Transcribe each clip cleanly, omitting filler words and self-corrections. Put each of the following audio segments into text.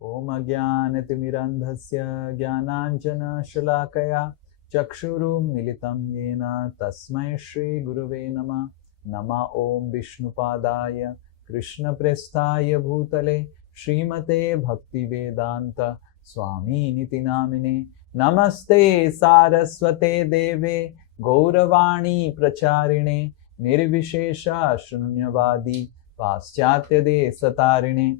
Om Ajnanatimirandhasya Jnananjana Shalakaya Chakshurum Militam Yena Tasmai Shri Guruve Nama Nama Om Vishnupadaya Krishna Prestaya Bhutale Srimate Bhakti Vedanta Swami Niti Namine Namaste Saraswate Deve Gauravani Pracharine Nirvishesha Shunyavadi Paschatya De Satarine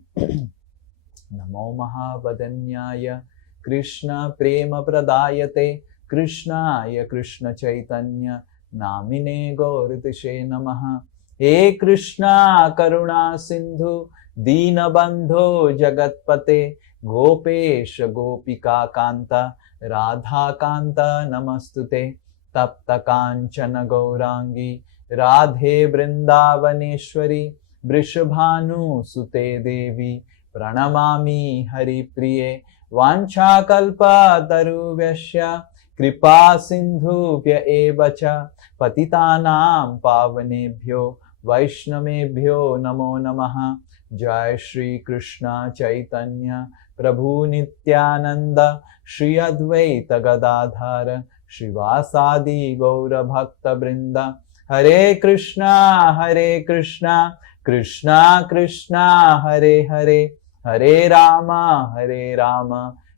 Namo Mahavadanyaya Krishna Prema Pradayate Krishnaya Krishna Chaitanya Namine Gauritishe Namaha He Krishna Karuna Sindhu Dina Bandho Jagatpate Gopesha Gopika Kanta Radha Kanta Namastute Tapta Kanchana Gaurangi Radhe Brindavaneshwari Vrishabhanu Sute Devi Pranamami Hari Priye Vanchakalpa Taruvasya Kripa Sindhuvya Evacha Patitanam Pavanebhyo Vaishnavebhyo Namo Namaha Jai Shri Krishna Chaitanya Prabhu Nityananda Shri Advaita Gadadhara Shivasadi Gaura Bhakta Brinda Hare Krishna Krishna Krishna Hare Hare Hare Rama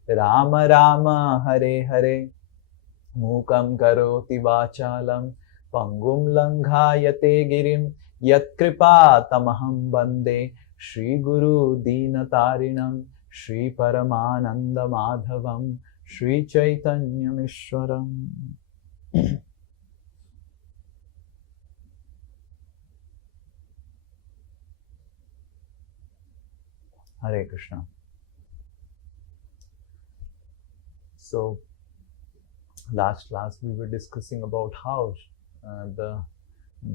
Rama Rama Hare Hare Mukam karoti vachalam Pangum langhayate girim Yat kripa tamaham bande Shri Guru Dinatarinam Shri Paramananda Madhavam Shri Chaitanya Mishwaram. Hare Krishna. So, last class we were discussing about how the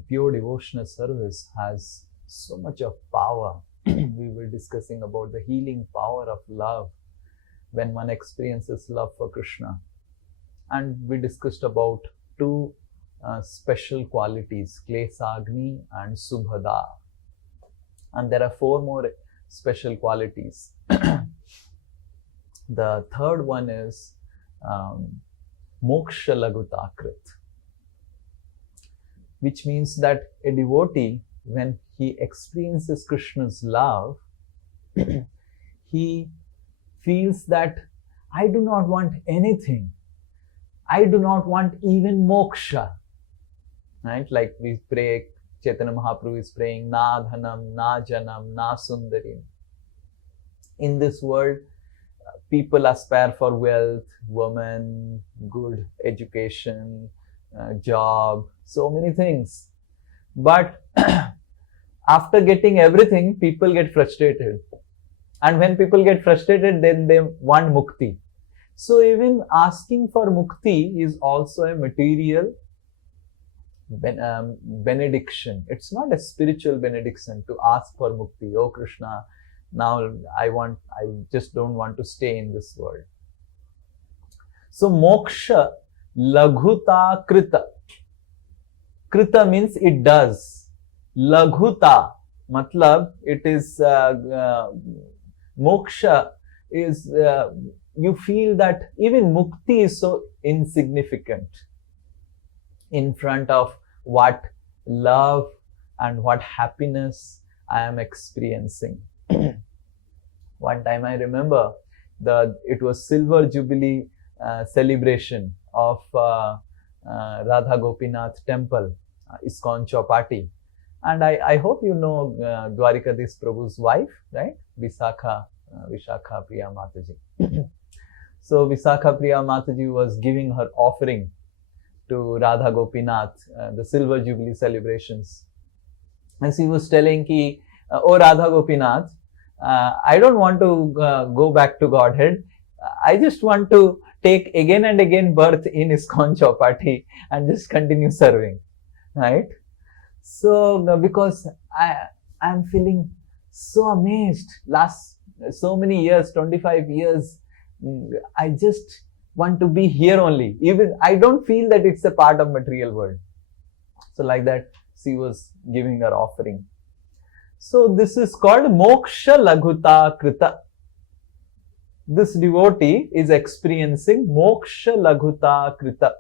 pure devotional service has so much of power. We were discussing about the healing power of love when one experiences love for Krishna. And we discussed about two special qualities, Klesagni and Subhada. And there are four more special qualities. The third one is Moksha Lagutakrit, which means that a devotee, when he experiences Krishna's love, he feels that I do not want anything. I do not want even moksha. Right? Like we pray, Chaitanya Mahaprabhu is praying, Na dhanam, na janam, na sundarim. In this world, people aspire for wealth, women, good education, job, so many things. But after getting everything, people get frustrated. And when people get frustrated, then they want mukti. So even asking for mukti is also a material benediction. It's not a spiritual benediction to ask for mukti. Oh Krishna, now I just don't want to stay in this world. So moksha laghuta krita. Krita means it does. Laghuta matlab it is moksha is you feel that even mukti is so insignificant in front of what love and what happiness I am experiencing. One time I remember it was Silver Jubilee celebration of Radha Gopinath temple, ISKCON Chowpatty. And I hope you know Dwarikadis Prabhu's wife, right? Visakha Priya Mataji. So Visakha Priya Mataji was giving her offering to Radha Gopinath, the Silver Jubilee celebrations. And she was telling ki, oh Radha Gopinath, I don't want to go back to Godhead. I just want to take again and again birth in ISKCON Chowpatty and just continue serving, right? So because I'm feeling so amazed, last so many years, 25 years, I just want to be here only. Even I don't feel that it's a part of material world. So like that, she was giving her offering. So this is called Moksha Laghuta Krita. this devotee is experiencing moksha laghuta krita.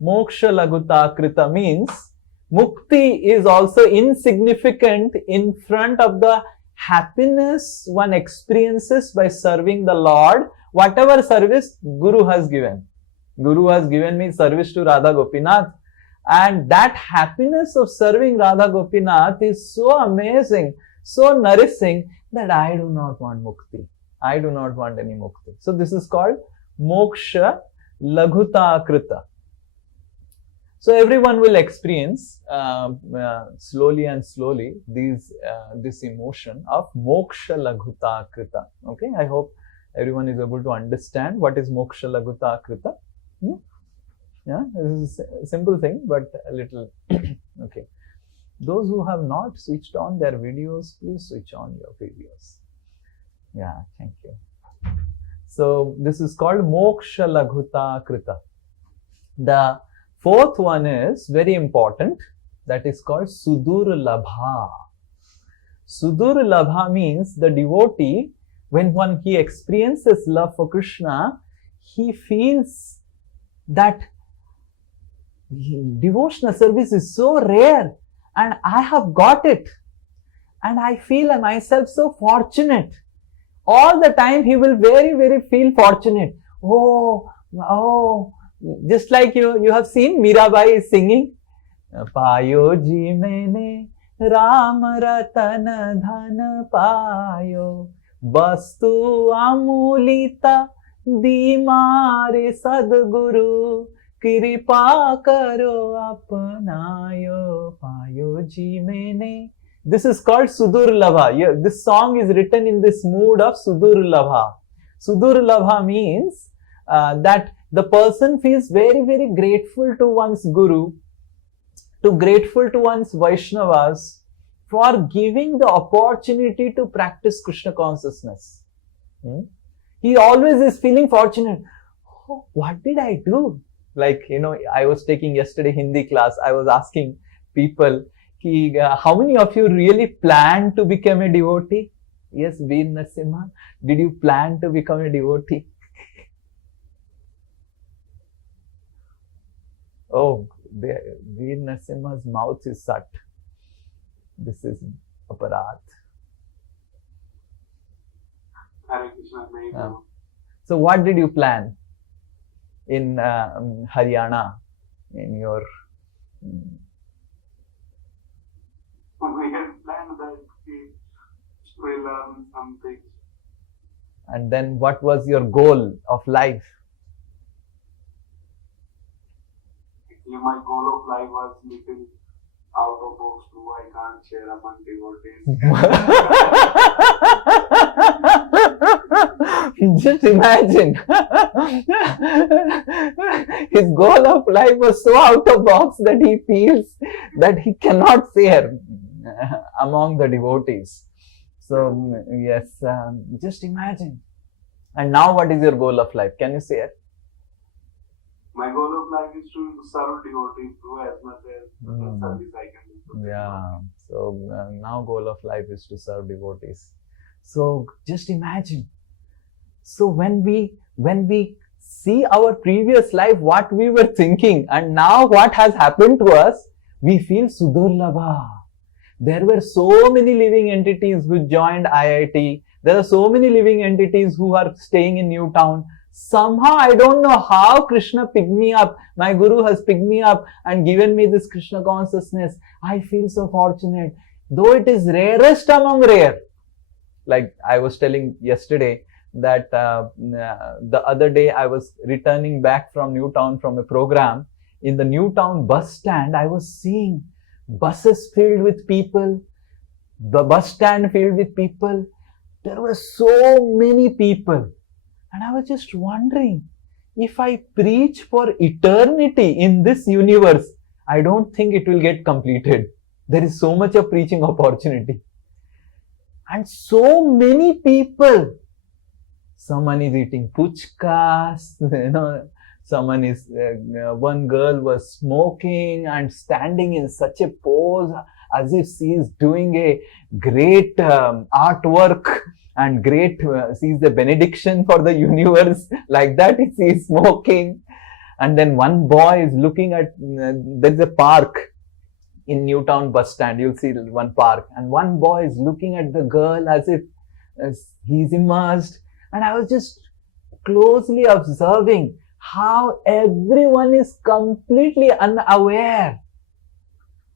Moksha laghuta krita means mukti is also insignificant in front of the happiness one experiences by serving the Lord, whatever service Guru has given. Guru has given me service to Radha Gopinath, and that happiness of serving Radha Gopinath is so amazing, so nourishing, that I do not want mukti. I do not want any mukti. So this is called moksha laghuta krita. So everyone will experience slowly and slowly this emotion of moksha laghuta krita. Okay, I hope everyone is able to understand what is moksha laghuta krita. Yeah, this is a simple thing, but a little okay. Those who have not switched on their videos, please switch on your videos. Yeah, thank you. So this is called moksha laghuta krita. The fourth one is very important. That is called sudur labha. Sudur labha means the devotee, when he experiences love for Krishna, he feels that devotional service is so rare and I have got it. And I feel myself so fortunate. All the time he will very feel fortunate. Oh, just like you have seen Mirabai is singing. Payo ji maine Ram ratan dhan payo, vastu amulita di mare sadguru, kripa karo apnayo, payo ji maine. This is called Sudur Labha. Yeah, this song is written in this mood of Sudur Labha. Sudur Labha means that the person feels very grateful to one's Guru, grateful to one's Vaishnavas for giving the opportunity to practice Krishna consciousness. He always is feeling fortunate. Oh, what did I do? Like, I was taking yesterday Hindi class. I was asking people, how many of you really plan to become a devotee? Yes, Veer Narasimha, did you plan to become a devotee? Oh, Veer Narasimha's mouth is shut. This is aparat. So what did you plan in Haryana, in your... We had planned that we will learn something. And then what was your goal of life? Actually, my goal of life was little out of box too. I can't share among devotees. Just imagine. His goal of life was so out of box that he feels that he cannot share among the devotees. So, yes, just imagine. And now what is your goal of life? Can you share? My goal of life is to serve devotees through as much as service I can do. Yeah, so now goal of life is to serve devotees. So just imagine. So when we see our previous life, what we were thinking, and now what has happened to us, we feel Sudurlabha. There were so many living entities who joined IIT. There are so many living entities who are staying in Newtown. Somehow, I don't know how Krishna picked me up. My Guru has picked me up and given me this Krishna consciousness. I feel so fortunate. Though it is rarest among rare. Like I was telling yesterday that the other day I was returning back from Newtown from a program. In the Newtown bus stand, I was seeing buses filled with people. The bus stand filled with people. There were so many people. And I was just wondering, if I preach for eternity in this universe, I don't think it will get completed. There is so much of preaching opportunity. And so many people. Someone is eating puchkas, someone is, one girl was smoking and standing in such a pose. as if she is doing a great artwork and great, she is the benediction for the universe. Like that, she is smoking. And then one boy is looking at, there's a park in Newtown bus stand, you'll see one park, and one boy is looking at the girl as if he's immersed. And I was just closely observing how everyone is completely unaware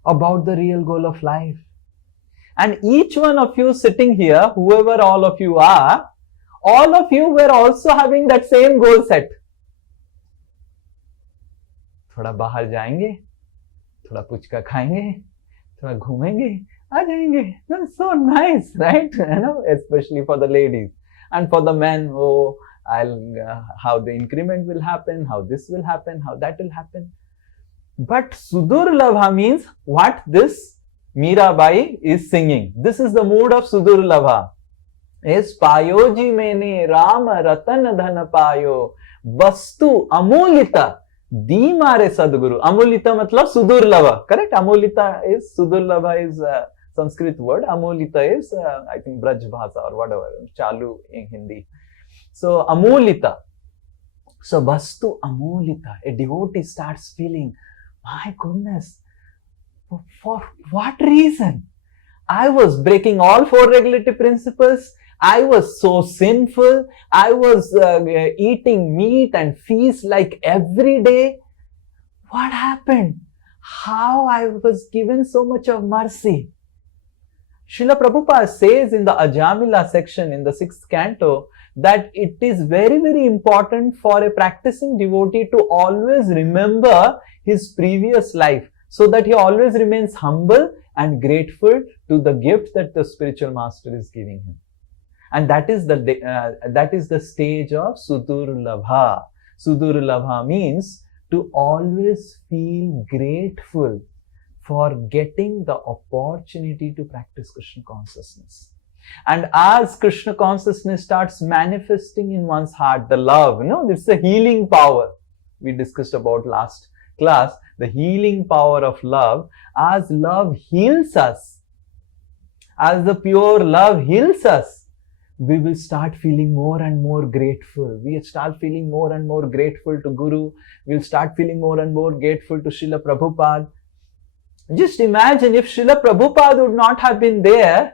about the real goal of life. And each one of you sitting here, whoever all of you are, all of you were also having that same goal set. थोड़ा बाहर जाएंगे, थोड़ा पुचका खाएंगे, थोड़ा घूमेंगे, आ जाएंगे. That's so nice, right? Especially for the ladies. And for the men, how the increment will happen, how this will happen, how that will happen. But Sudurlabha means what this Mirabai is singing. This is the mood of Sudurlabha. Is Payoji mene Ram Ratan Dhan Payo Vastu Amulita Di Mare Sadguru. Amulita matlab Sudurlabha. Correct? Amulita is, Sudurlabha is Sanskrit word. Amulita is, I think, Braj Bhasa or whatever, Chalu in Hindi. So, Amulita. So, Vastu Amulita. A devotee starts feeling, my goodness, for what reason? I was breaking all 4 regulative principles. I was so sinful. I was eating meat and feast like every day. What happened? How I was given so much of mercy? Srila Prabhupada says in the Ajamila section in the 6th canto that it is very, very important for a practicing devotee to always remember his previous life so that he always remains humble and grateful to the gift that the spiritual master is giving him. And that is the stage of Sudurlabha. Sudurlabha means to always feel grateful for getting the opportunity to practice Krishna consciousness. And as Krishna consciousness starts manifesting in one's heart, the love, this is the healing power we discussed about last class, the healing power of love. As love heals us, as the pure love heals us, we will start feeling more and more grateful. We start feeling more and more grateful to Guru. We'll start feeling more and more grateful to Srila Prabhupada. Just imagine if Srila Prabhupada would not have been there,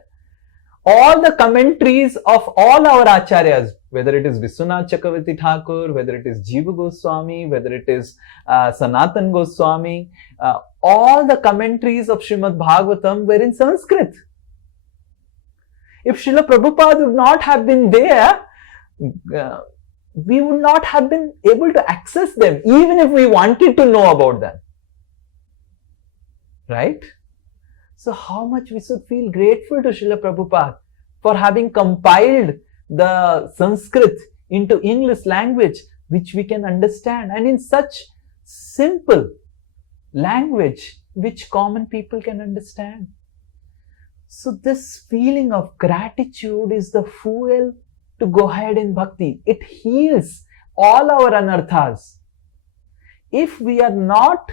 all the commentaries of all our acharyas, whether it is Vishwanath Chakravarti Thakur, whether it is Jiva Goswami, whether it is Sanatan Goswami, all the commentaries of Srimad Bhagavatam were in Sanskrit. If Srila Prabhupada would not have been there, we would not have been able to access them, even if we wanted to know about them. Right? So how much we should feel grateful to Srila Prabhupada for having compiled the Sanskrit into English language, which we can understand, and in such simple language which common people can understand. So this feeling of gratitude is the fuel to go ahead in bhakti. It heals all our anarthas. If we are not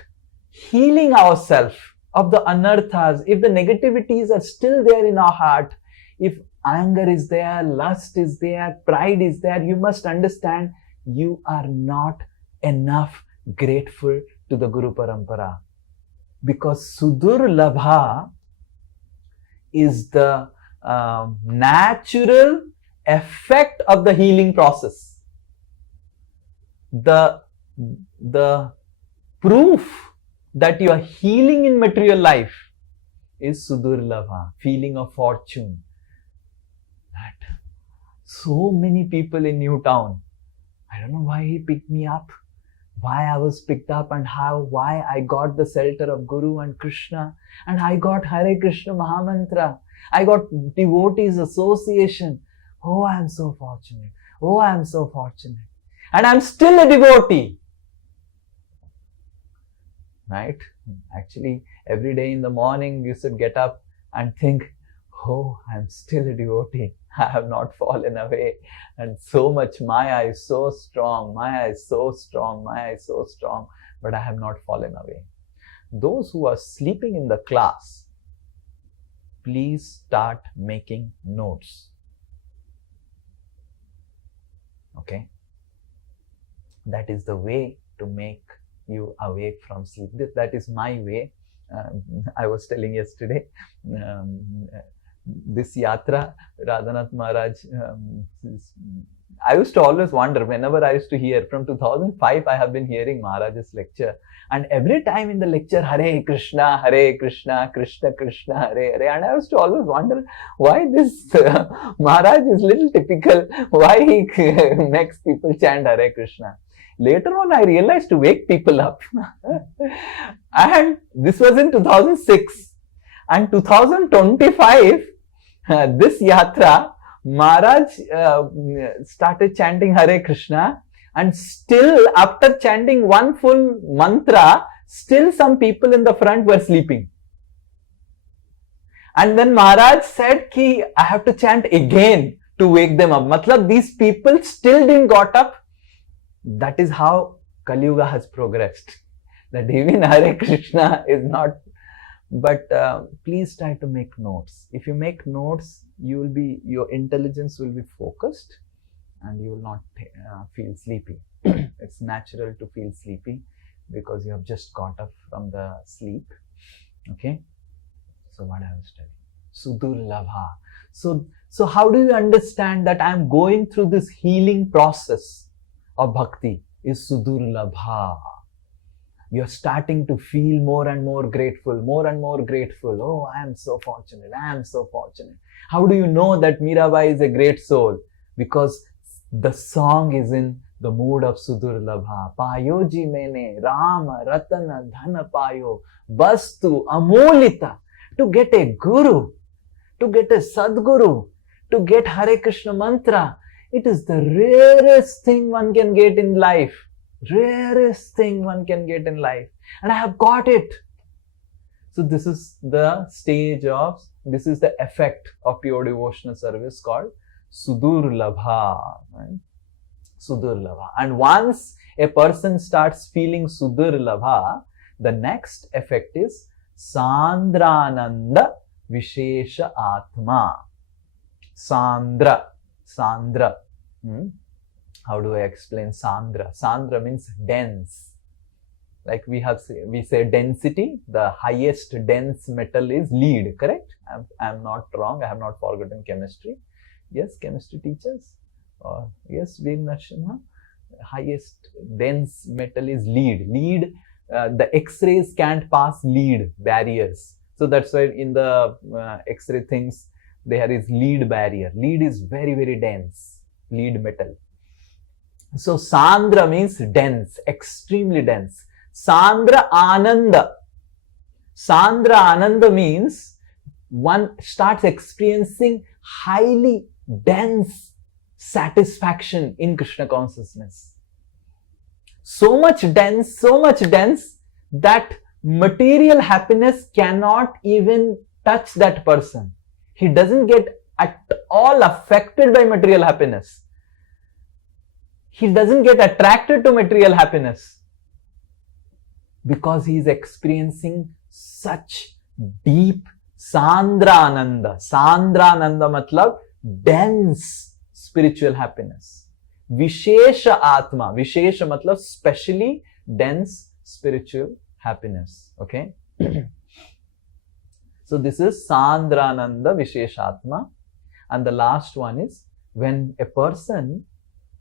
healing ourselves of the anarthas, if the negativities are still there in our heart, if anger is there, lust is there, pride is there, you must understand you are not enough grateful to the Guru Parampara. Because Sudurlabha is the natural effect of the healing process. The proof that you are healing in material life is Sudurlabha, feeling of fortune. That so many people in Newtown, I don't know why he picked me up, why I was picked up, and why I got the shelter of Guru and Krishna, and I got Hare Krishna Mahamantra, I got devotees association. Oh, I am so fortunate. Oh, I am so fortunate. And I am still a devotee. Right? Actually, every day in the morning, you should get up and think, oh, I am still a devotee. I have not fallen away. And so much, Maya is so strong. Maya is so strong. Maya is so strong. But I have not fallen away. Those who are sleeping in the class, please start making notes. Okay? That is the way to make you awake from sleep. That is my way. I was telling yesterday, this yatra, Radhanath Maharaj, I used to always wonder, whenever I used to hear, from 2005 I have been hearing Maharaj's lecture, and every time in the lecture, Hare Krishna, Krishna Krishna, Hare Hare, and I used to always wonder why this Maharaj is little typical, why he makes people chant Hare Krishna. Later on, I realized to wake people up. And this was in 2006. And 2025, this yatra, Maharaj started chanting Hare Krishna. And still, after chanting one full mantra, still some people in the front were sleeping. And then Maharaj said, I have to chant again to wake them up. Matlab, these people still didn't got up. That is how Kali Yuga has progressed. That even Hare Krishna is not. But please try to make notes. If you make notes, your intelligence will be focused and you will not feel sleepy. It's natural to feel sleepy because you have just got up from the sleep. Okay? So what I was telling. Sudurlabha. So how do you understand that I am going through this healing process of bhakti is sudurlabha. You're starting to feel more and more grateful. Oh, I am so fortunate. How do you know that Mirabai is a great soul? Because the song is in the mood of sudurlabha. Payo ji mene Rama Ratana Dhana Payo Bastu Amolita. To get a guru, to get a sadguru, to get Hare Krishna mantra, it is the rarest thing one can get in life. Rarest thing one can get in life. And I have got it. So this is the effect of pure devotional service called Sudurlabha. Right? Sudurlabha. And once a person starts feeling Sudurlabha, the next effect is Sandrananda Vishesha Atma. Sandra. How do I explain Sandra? Sandra means dense. Like we say density, the highest dense metal is lead, correct? I'm not wrong, I have not forgotten chemistry. Yes, chemistry teachers? Yes, Veer Narasimha? Highest dense metal is lead. Lead, the X-rays can't pass lead barriers. So that's why in the X-ray things, there is lead barrier. Lead is very, very dense, lead metal. So Sandra means dense, extremely dense. Sandra Ananda. Sandra Ananda means one starts experiencing highly dense satisfaction in Krishna consciousness. So much dense that material happiness cannot even touch that person. He doesn't get at all affected by material happiness. He doesn't get attracted to material happiness because he is experiencing such deep Sandrananda. Sandrananda matlab dense spiritual happiness. Vishesha Atma. Vishesha matlab specially dense spiritual happiness. Okay. So this is Sandrananda Visheshatma. And the last one is when a person,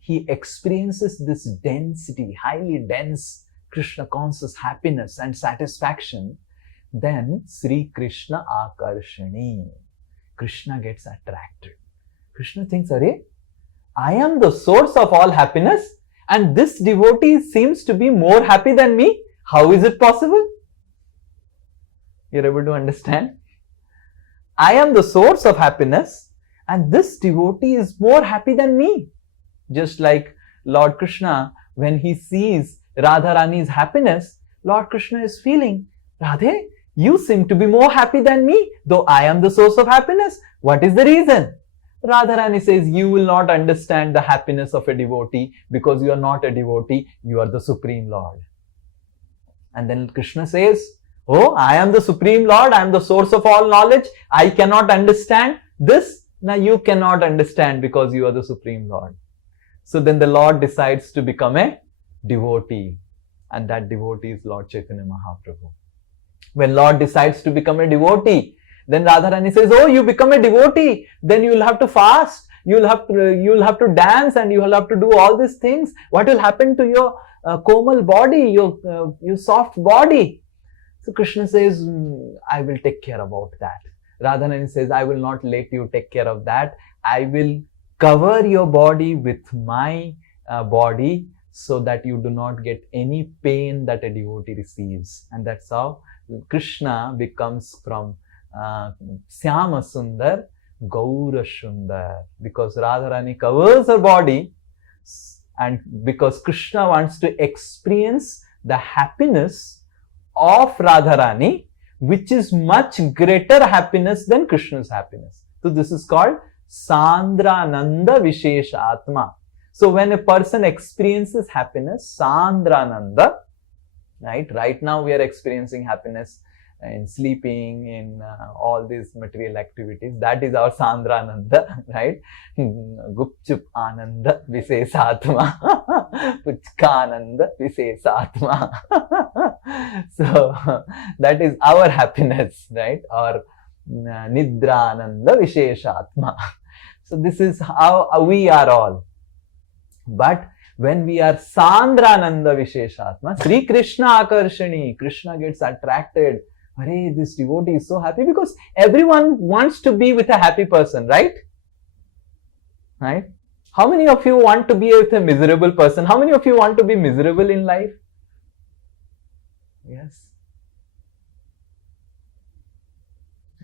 he experiences this density, highly dense Krishna conscious happiness and satisfaction, then Sri Krishna Akarshani. Krishna gets attracted. Krishna thinks, Arey, I am the source of all happiness and this devotee seems to be more happy than me. How is it possible? You're able to understand? I am the source of happiness and this devotee is more happy than me. Just like Lord Krishna, when he sees Radharani's happiness, Lord Krishna is feeling, Radhe, you seem to be more happy than me, though I am the source of happiness. What is the reason? Radharani says, you will not understand the happiness of a devotee because you are not a devotee, you are the Supreme Lord. And then Krishna says, Oh, I am the Supreme Lord, I am the source of all knowledge, I cannot understand this. Now you cannot understand because you are the Supreme Lord. So then the Lord decides to become a devotee, and that devotee is Lord Chaitanya Mahaprabhu. When Lord decides to become a devotee, then Radharani says, oh, you become a devotee, then you will have to fast, you will have to dance, and you will have to do all these things. What will happen to your komal body, your soft body? So Krishna says, I will take care about that. Radharani says, I will not let you take care of that. I will cover your body with my body so that you do not get any pain that a devotee receives. And that's how Krishna becomes from Syama Sundar, Gaura Sundar, because Radharani covers her body, and because Krishna wants to experience the happiness of Radharani, which is much greater happiness than Krishna's happiness. So this is called Sandrananda Vishesha Atma. So when a person experiences happiness, Sandrananda, right now we are experiencing happiness in sleeping, in all these material activities. That is our Sandrananda, right? Gupchup Ananda Visesatma, Puchkananda Visesatma. So that is our happiness, right? Or Nidrananda Visheshatma. So this is how we are all. But when we are Sandrananda Visheshatma, Sri Krishna Akarshani, Krishna gets attracted. Arey, this devotee is so happy, because everyone wants to be with a happy person, right? Right? How many of you want to be with a miserable person? How many of you want to be miserable in life? Yes.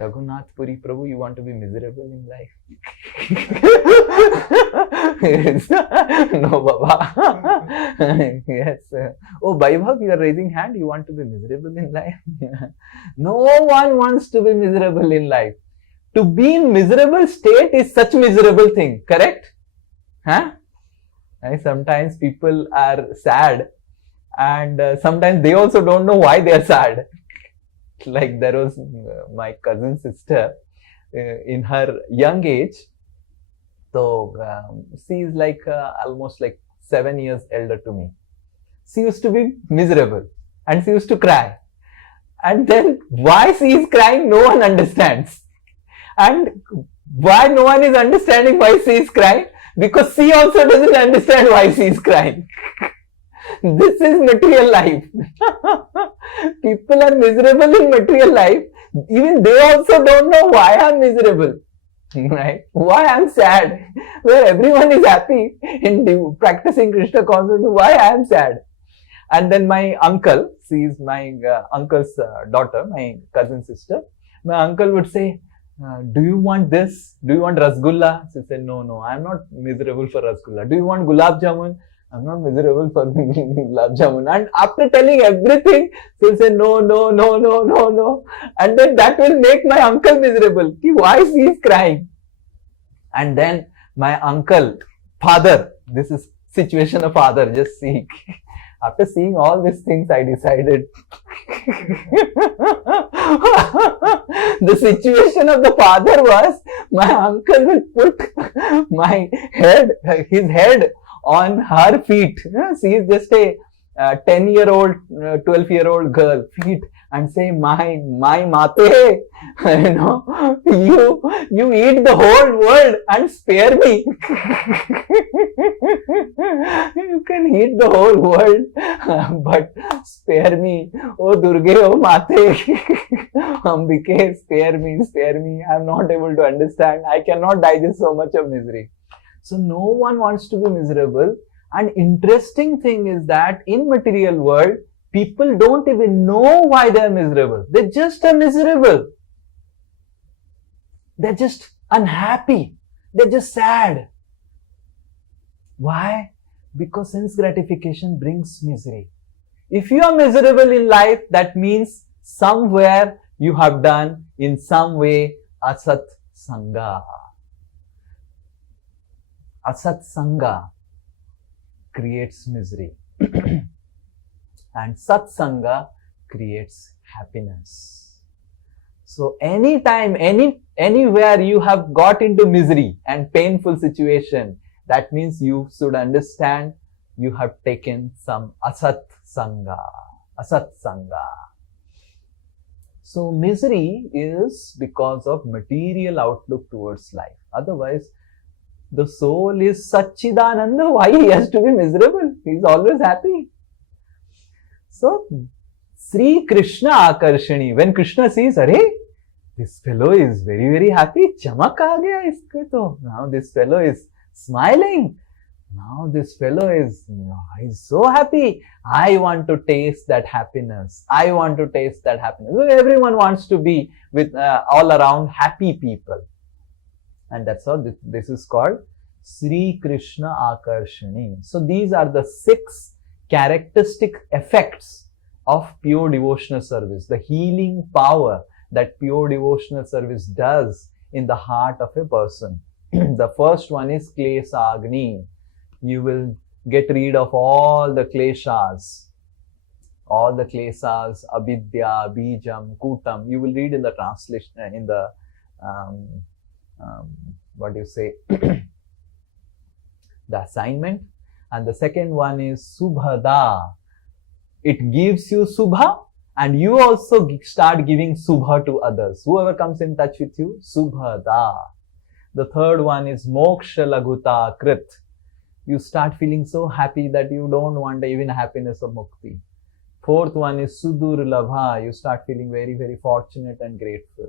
Raghunath Puri Prabhu, you want to be miserable in life? No, Baba. Yes. Oh, Vaibhav, you are raising hand. You want to be miserable in life? No one wants to be miserable in life. To be in miserable state is such miserable thing. Correct? Huh? Sometimes people are sad, and sometimes they also don't know why they are sad. Like there was my cousin sister in her young age. So she is like almost like 7 years elder to me. She used to be miserable and she used to cry. And then why she is crying, no one understands. And why no one is understanding why she is crying? Because she also doesn't understand why she is crying. This is material life. People are miserable in material life. Even they also don't know why I'm miserable. Right? Why I'm sad. Where everyone is happy in practicing Krishna consciousness, why I am sad. And then my uncle, she is my uncle's daughter, my cousin sister. My uncle would say, do you want this? Do you want rasgulla? She said, no, I'm not miserable for rasgulla. Do you want gulab jamun? I'm not miserable for gulab jamun. And after telling everything, she'll say, no. And then that will make my uncle miserable. Why she is crying? And then my uncle, father, this is situation of father, just see. After seeing all these things, I decided the situation of the father was, my uncle will put his head on her feet. She is just a 10-year-old, 12-year-old girl, feet, and say, my mate, you eat the whole world and spare me. You can eat the whole world, but spare me. Oh Durge, oh Mate, Ambike, spare me. I am not able to understand. I cannot digest so much of misery. So no one wants to be miserable. And interesting thing is that in material world, people don't even know why they are miserable. They just are miserable. They're just unhappy. They're just sad. Why? Because sense gratification brings misery. If you are miserable in life, that means somewhere you have done in some way asat sangha. Asat sangha creates misery and satsanga creates happiness. So anytime, anywhere you have got into misery and painful situation, that means you should understand you have taken some asat sanga. So misery is because of material outlook towards life. Otherwise, the soul is Satchidananda. Why he has to be miserable? He is always happy. So, Sri Krishna Akarshani. When Krishna sees, Arey, this fellow is very, very happy. Chamak aa gaya iske to. Now this fellow is smiling. Now this fellow is, he's so happy. I want to taste that happiness. I want to taste that happiness. So everyone wants to be with all around happy people. And that's how this is called Sri Krishna Akarshani. So these are the 6 characteristic effects of pure devotional service. The healing power that pure devotional service does in the heart of a person. The first one is Klesa Agni. You will get rid of all the kleshas, avidya, bijam, kutam. You will read in the translation, in the, the assignment. And the second one is Subhada. It gives you Subha, and you also start giving Subha to others. Whoever comes in touch with you, Subhada. The third one is Moksha Laguta Krit. You start feeling so happy that you don't want even happiness of mukti. Fourth one is Sudur Labha. You start feeling very, very fortunate and grateful.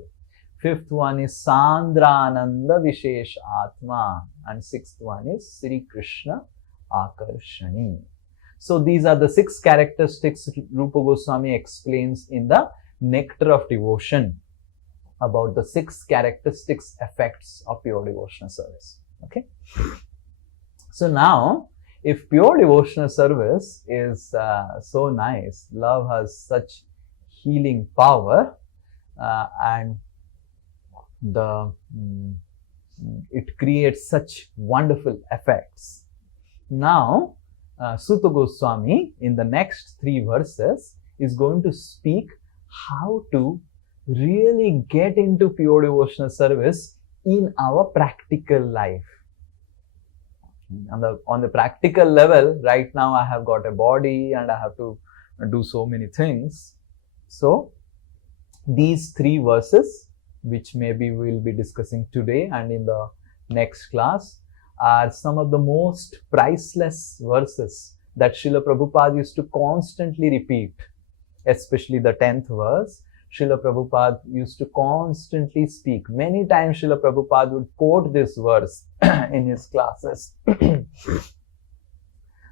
Fifth one is Sandrananda Vishesh Atma. And sixth one is Sri Krishna Akarshani. So these are the 6 characteristics Rupa Goswami explains in the Nectar of Devotion about the 6 characteristics effects of pure devotional service. Okay. So now, if pure devotional service is so nice, love has such healing power, and it creates such wonderful effects. Now, Suta Goswami in the next 3 verses is going to speak how to really get into pure devotional service in our practical life. On the practical level, right now I have got a body and I have to do so many things. So these 3 verses, which maybe we'll be discussing today and in the next class, are some of the most priceless verses that Srila Prabhupada used to constantly repeat, especially the 10th verse. Srila Prabhupada used to constantly speak. Many times Srila Prabhupada would quote this verse in his classes.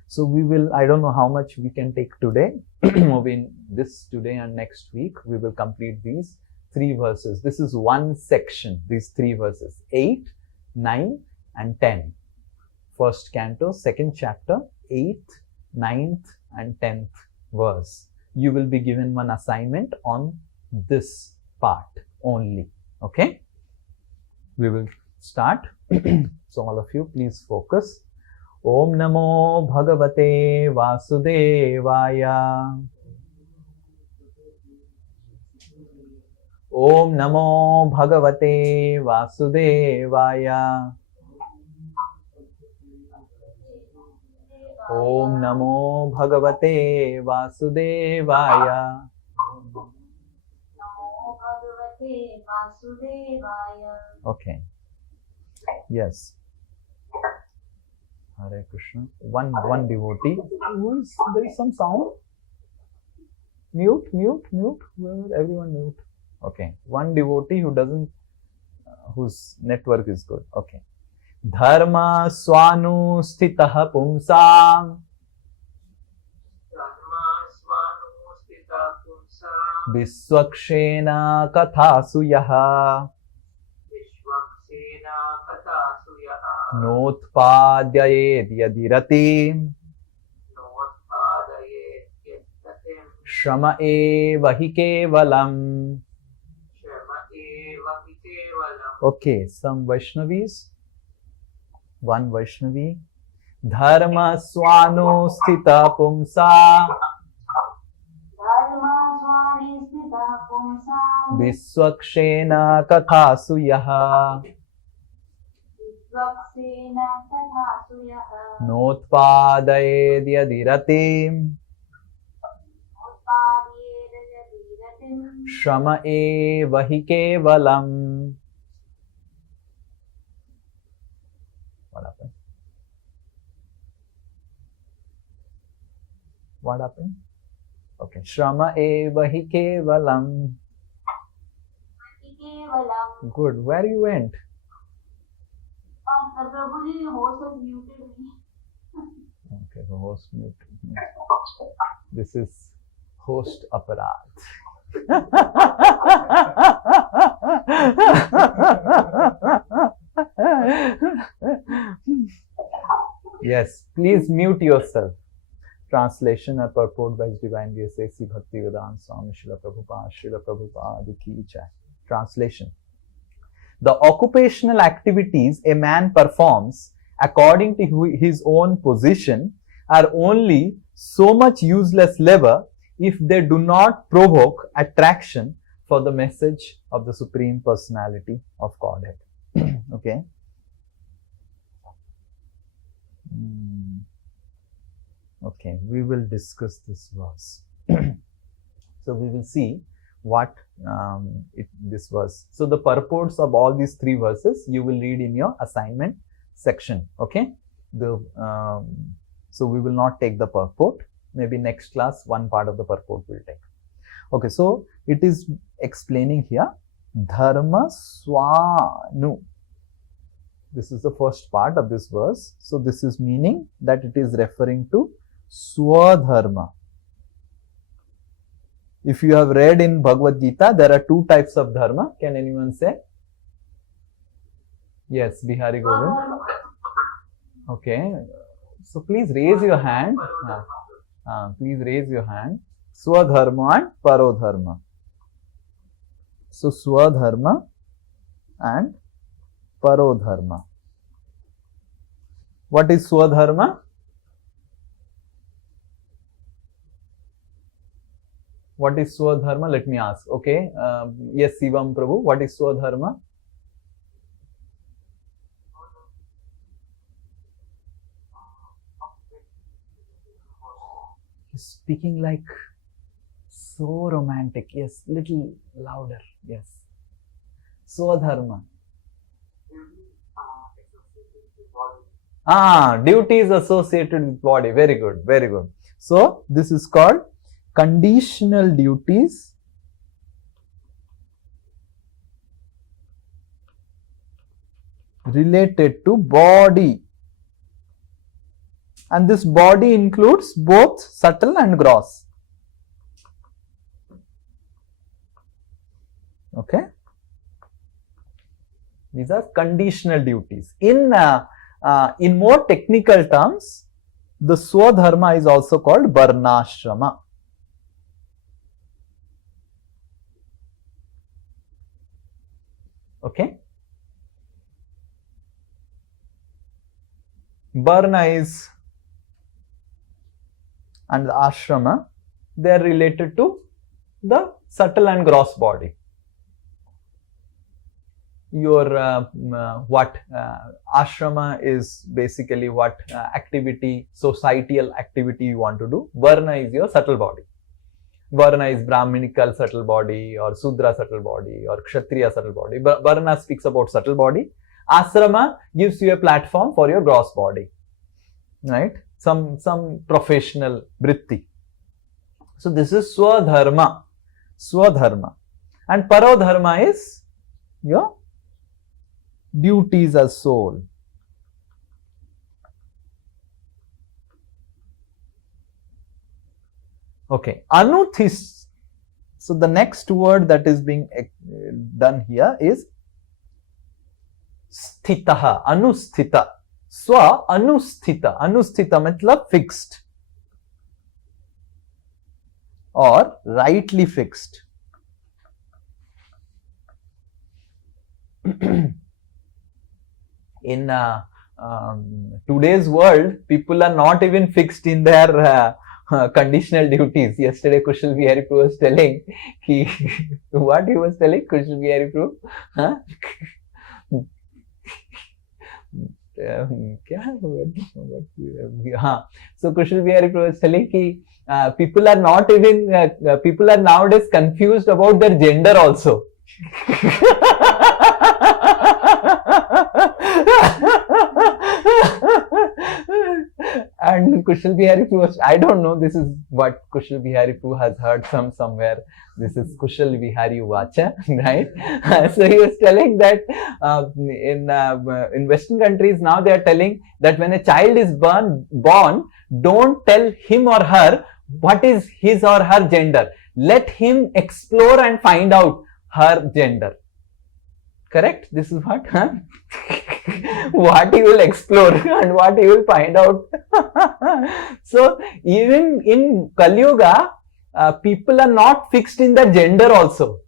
So we will, I don't know how much we can take today. Maybe this today and next week, we will complete these 3 verses. This is one section, these 3 verses, 8, 9 and 10. First canto, second chapter, 8th, 9th and 10th verse. You will be given one assignment on this part only. Okay? We will start. So all of you, please focus. Om Namo Bhagavate Vasudevaya. Om Namo Bhagavate Vasudevaya. Om Namo Bhagavate Vasudevaya. Okay. Yes. Hare Krishna. One devotee. There is some sound. Mute. Everyone mute. Okay. One devotee who doesn't, whose network is good. Okay. Dharma swanu stitah pumsam. Vishwakshena kathasu yaha. Notpadyayed yadirati. Shrama eva hi kevalam. Okay, some Vaishnavis. One Vaishnavi. Dharma swanu stita pumsa. Viswakshena kathasu yaha notpadayed yadiratim Shrama eva hi kevalam. What happened? What happened? Okay. Shrama eva hi kevalam. Good. Where you went? Prabhuji, host has muted me. Okay, the host muted me. This is host aparadh. Yes, please mute yourself. Translation and purport by His Divine Grace A.C. Bhaktivedanta Swami Srila Prabhupada Ki Jai. Translation. The occupational activities a man performs according to his own position are only so much useless labor if they do not provoke attraction for the message of the Supreme Personality of Godhead. Okay. Okay, we will discuss this verse. So we will see what this verse. So the purports of all these three verses you will read in your assignment section. Okay. So we will not take the purport. Maybe next class one part of the purport will take. Okay. So it is explaining here dharma swanu. This is the first part of this verse. So this is meaning that it is referring to swadharma. If you have read in Bhagavad Gita, there are two types of dharma. Can anyone say? Yes, Bihari Govind. Okay. So please raise your hand. Please raise your hand. Swadharma and Parodharma. So Swadharma and Parodharma. What is Swadharma? What is Swadharma? Let me ask. Okay. Yes, Sivam Prabhu. What is Swadharma? Speaking like so romantic. Yes, little louder. Yes. Swadharma. Duties associated with body. Very good. Very good. So this is called conditional duties related to body. And this body includes both subtle and gross. Okay. These are conditional duties. In more technical terms, the Swadharma is also called Varnashrama. Okay. Varna is and the ashrama, they are related to the subtle and gross body. Your ashrama is basically what activity, societal activity you want to do. Varna is your subtle body. Varna is Brahminical subtle body or Sudra subtle body or Kshatriya subtle body. Varna speaks about subtle body. Asrama gives you a platform for your gross body, right? Some professional vritti. So this is Swadharma. And Parodharma is your duties as soul. Okay, anuthis. So the next word that is being done here is sthitaha, anusthita. Swa anusthita. Anusthita matlab fixed or rightly fixed. In today's world, people are not even fixed in their conditional duties. Yesterday Kushal Bihari Prabhu was telling, what he was telling Kushal Bihari Prabhu? Huh? So Kushal Bihari Prabhu was telling ki, people are nowadays confused about their gender also. And Kushal Bihari Prabhu, I don't know, this is what Kushal Bihari Prabhu has heard from somewhere. This is Kushal Bihari Vacha, right? So he was telling that in Western countries now they are telling that when a child is born, don't tell him or her what is his or her gender. Let him explore and find out her gender. Correct? This is what? Huh? What he will explore and what he will find out. So even in Kali Yuga, people are not fixed in their gender also.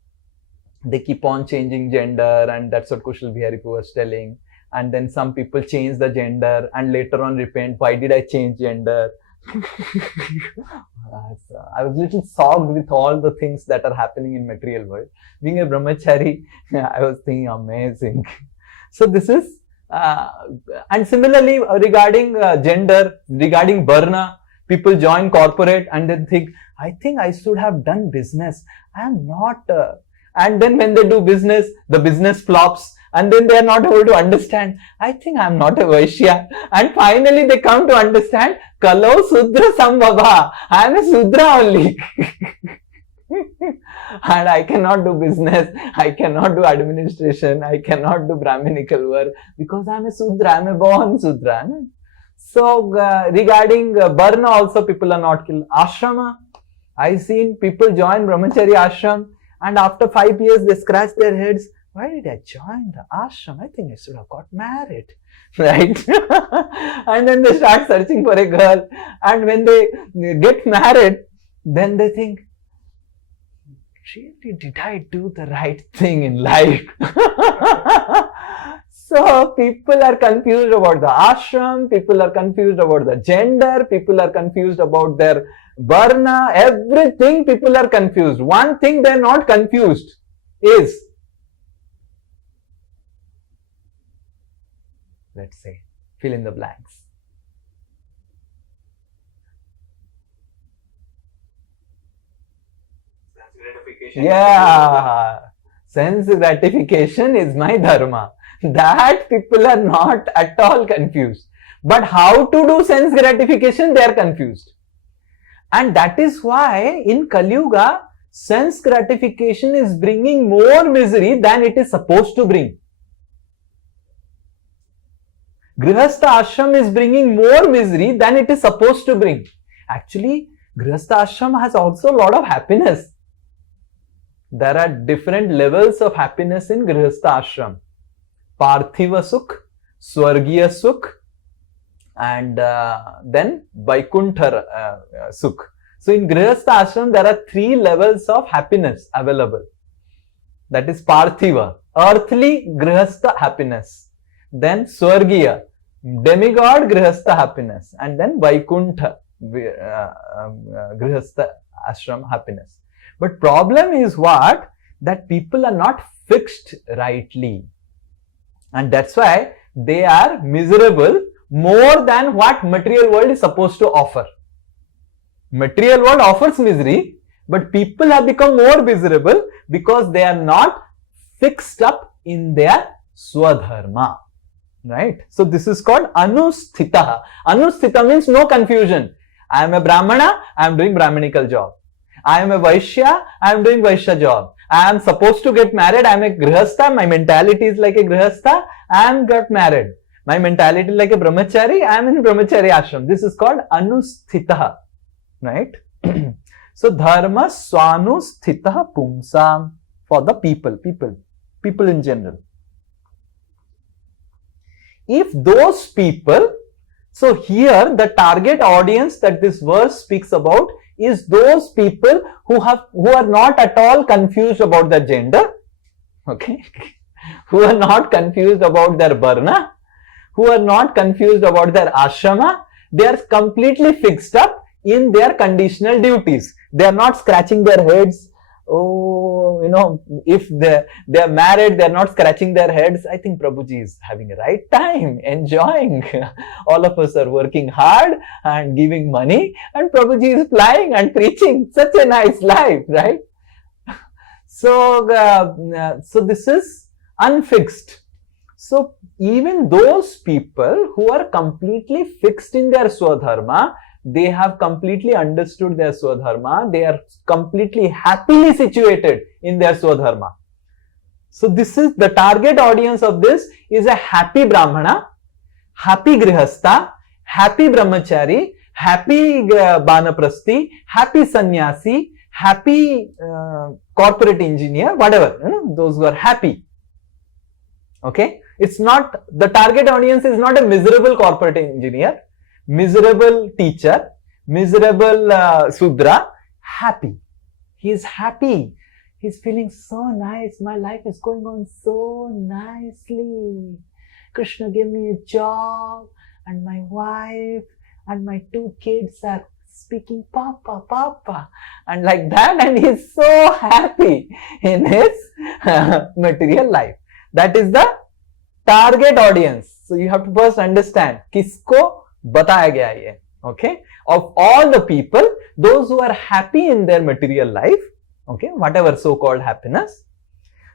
They keep on changing gender, and that's what Kushal Bihari Prabhu was telling. And then some people change the gender and later on repent, why did I change gender? I was a little shocked with all the things that are happening in material world. Being a brahmachari, I was thinking amazing. So this is, and similarly regarding gender, regarding varna, people join corporate and then think, I think I should have done business. I am not. And then when they do business, the business flops. And then they are not able to understand, I think I am not a Vaishya. And finally they come to understand, Kalau Sudra Sambhava. I am a Sudra only. And I cannot do business, I cannot do administration, I cannot do Brahminical work because I am a Sudra, I am a born Sudra. So regarding Varna also people are not killed. Ashrama, I seen people join Brahmachari ashram and after 5 years they scratch their heads. Why did I join the ashram? I think I should have got married, right? And then they start searching for a girl. And when they get married, then they think, really, did I do the right thing in life? So people are confused about the ashram, people are confused about the gender, people are confused about their varna, everything people are confused. One thing they are not confused is, let's say, fill in the blanks. Yeah, sense gratification is my dharma. That people are not at all confused. But how to do sense gratification, they are confused. And that is why in Kali Yuga, sense gratification is bringing more misery than it is supposed to bring. Grihastha ashram is bringing more misery than it is supposed to bring. Actually, Grihastha ashram has also a lot of happiness. There are different levels of happiness in Grihastha ashram. Parthiva Sukh, Swargiya Sukh, and then Vaikuntha Sukh. So in Grihastha ashram, there are 3 levels of happiness available. That is Parthiva, earthly Grihastha happiness. Then Swargiya, demigod Grihastha happiness. And then Vaikuntha Grihastha ashram happiness. But problem is what? That people are not fixed rightly. And that's why they are miserable more than what material world is supposed to offer. Material world offers misery, but people have become more miserable because they are not fixed up in their swadharma. Right? So this is called anusthita. Anusthita means no confusion. I am a Brahmana, I am doing Brahminical job. I am a Vaishya, I am doing Vaishya job. I am supposed to get married, I am a Grihastha, my mentality is like a Grihastha, I am got married. My mentality is like a Brahmachari, I am in Brahmachari ashram. This is called anusthita. Right? So dharma swanusthita pumsam, for the people in general. If those people, so here the target audience that this verse speaks about is those people who are not at all confused about their gender, okay, who are not confused about their varna, who are not confused about their ashrama. They are completely fixed up in their conditional duties. They are not scratching their heads. Oh, if they are married, they are not scratching their heads. I think Prabhuji is having a right time, enjoying. All of us are working hard and giving money, and Prabhuji is flying and preaching. Such a nice life, right? So this is unfixed. So even those people who are completely fixed in their Swadharma, they have completely understood their Swadharma, they are completely happily situated in their Swadharma. So this is the target audience of this is a happy Brahmana, happy Grihastha, happy Brahmachari, happy Banaprasthi, happy Sannyasi, happy corporate engineer, whatever, those who are happy. Okay, it's not, the target audience is not a miserable corporate engineer, miserable teacher, miserable Sudra, happy. He is happy. He's feeling so nice. My life is going on so nicely. Krishna gave me a job and my wife and my 2 kids are speaking Papa, Papa, and like that, and he's so happy in his material life. That is the target audience. So you have to first understand kisko bataya gaya hai. Okay, of all the people, those who are happy in their material life, okay, whatever so-called happiness,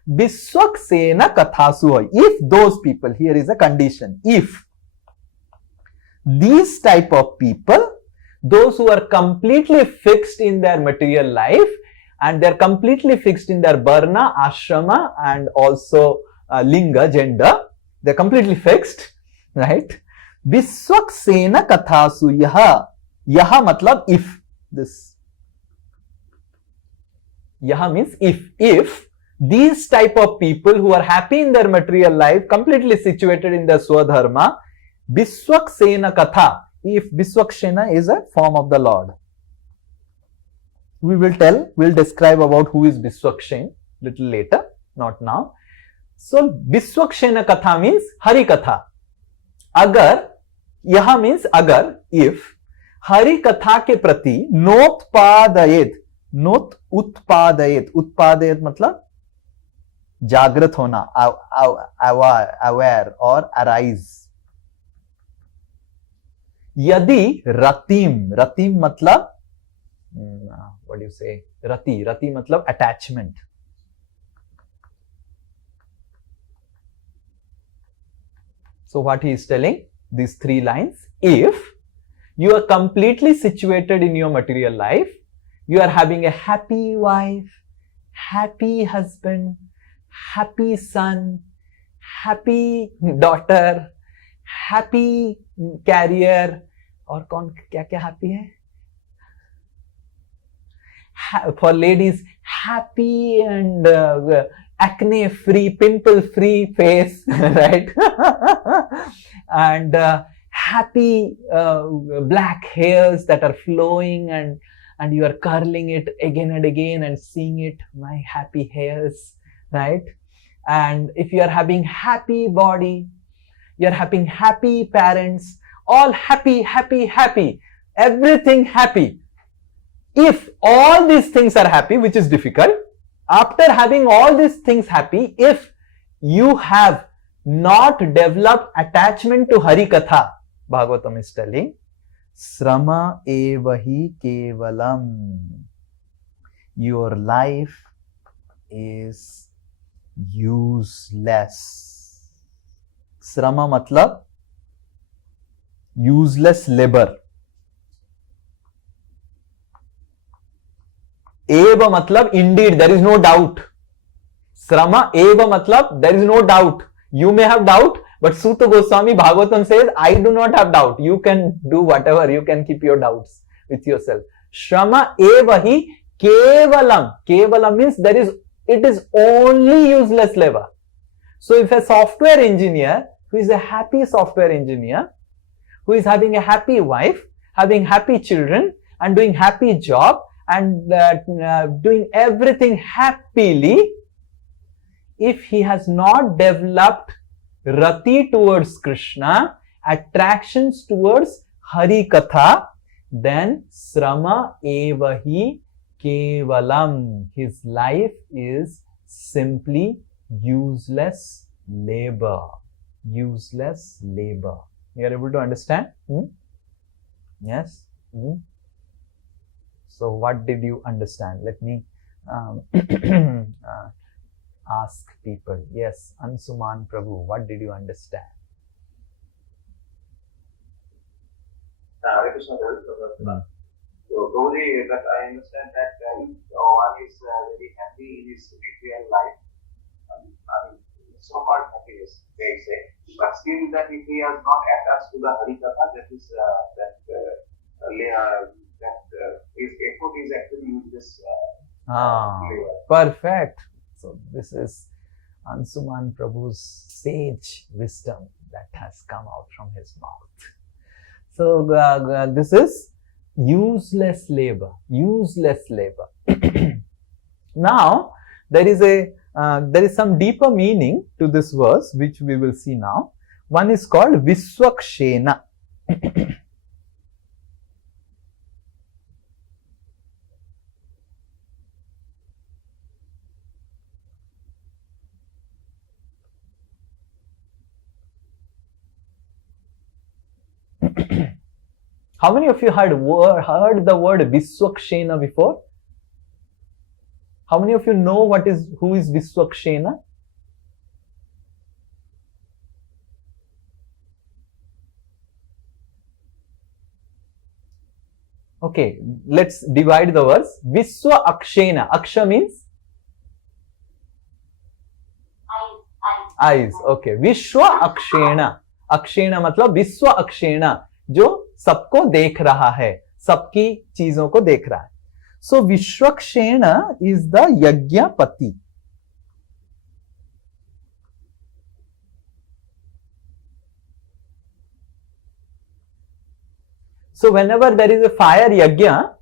Biswaksena kathasu. If those people, here is a condition, if these type of people, those who are completely fixed in their material life and they're completely fixed in their varna, ashrama and also linga, gender, they're completely fixed, right? Biswaksena kathasu yaha. Yaha matlab if. This. Yaha means if these type of people who are happy in their material life, completely situated in their Swadharma, Biswaksena katha. If Biswaksena is a form of the Lord. We'll describe about who is Biswakshen little later, not now. So Biswakshena katha means Hari katha. Agar, yaha means agar, if Hari katha ke prati notpadayet, not utpadayet, utpadayet matlab jagrat hona, aware or arise. Yadi ratim matlab, what do you say? Rati matlab attachment. So what he is telling, these 3 lines, if you are completely situated in your material life, you are having a happy wife, happy husband, happy son, happy daughter, happy career, और कौन क्या क्या happy है? For ladies, happy and acne free, pimple free face, right? And happy black hairs that are flowing and you are curling it again and again and seeing it, my happy hairs, right? And if you are having happy body, you are having happy parents, all happy, happy, happy, everything happy. If all these things are happy, which is difficult, after having all these things happy, if you have not developed attachment to Hari Katha, Bhagavatam is telling, Srama evahi kevalam. Your life is useless. Srama matlab useless labor. Eva matlab indeed, there is no doubt. Srama eva matlab there is no doubt. You may have doubt, but Suta Goswami Bhagavatam says, I do not have doubt. You can do whatever, you can keep your doubts with yourself. Shrama evahi kevalam. Kevalam means it is only useless labor. So if a software engineer who is a happy software engineer, who is having a happy wife, having happy children and doing happy job and doing everything happily, if he has not developed rati towards Krishna, attractions towards Hari Katha, then Srama evahi kevalam. His life is simply useless labor. Useless labor. You are able to understand? Yes? So what did you understand? Let me ask people. Yes, Ansuman Prabhu, what did you understand? Hare Krishna, so, Gauri, that I understand that one is very happy in his material life. So far happiness, they say. But still, that if he has not attached to the Harikatha, that is his effort is actually useless. Perfect. So this is Ansuman Prabhu's sage wisdom that has come out from his mouth. So this is useless labor. Useless labor. Now there is some deeper meaning to this verse, which we will see now. One is called Viswakshena. How many of you heard the word Viswakshena before? How many of you know who is Viswakshena? Okay, let's divide the verse. Viswa Akshena. Aksha means? Eyes. Okay. Vishwa Akshena. Akshena matlab Viswa Akshena. जो सबको देख रहा है, सबकी चीजों को देख रहा है. So Vishwakshena is the Yajnapati. So whenever there is a fire yajna,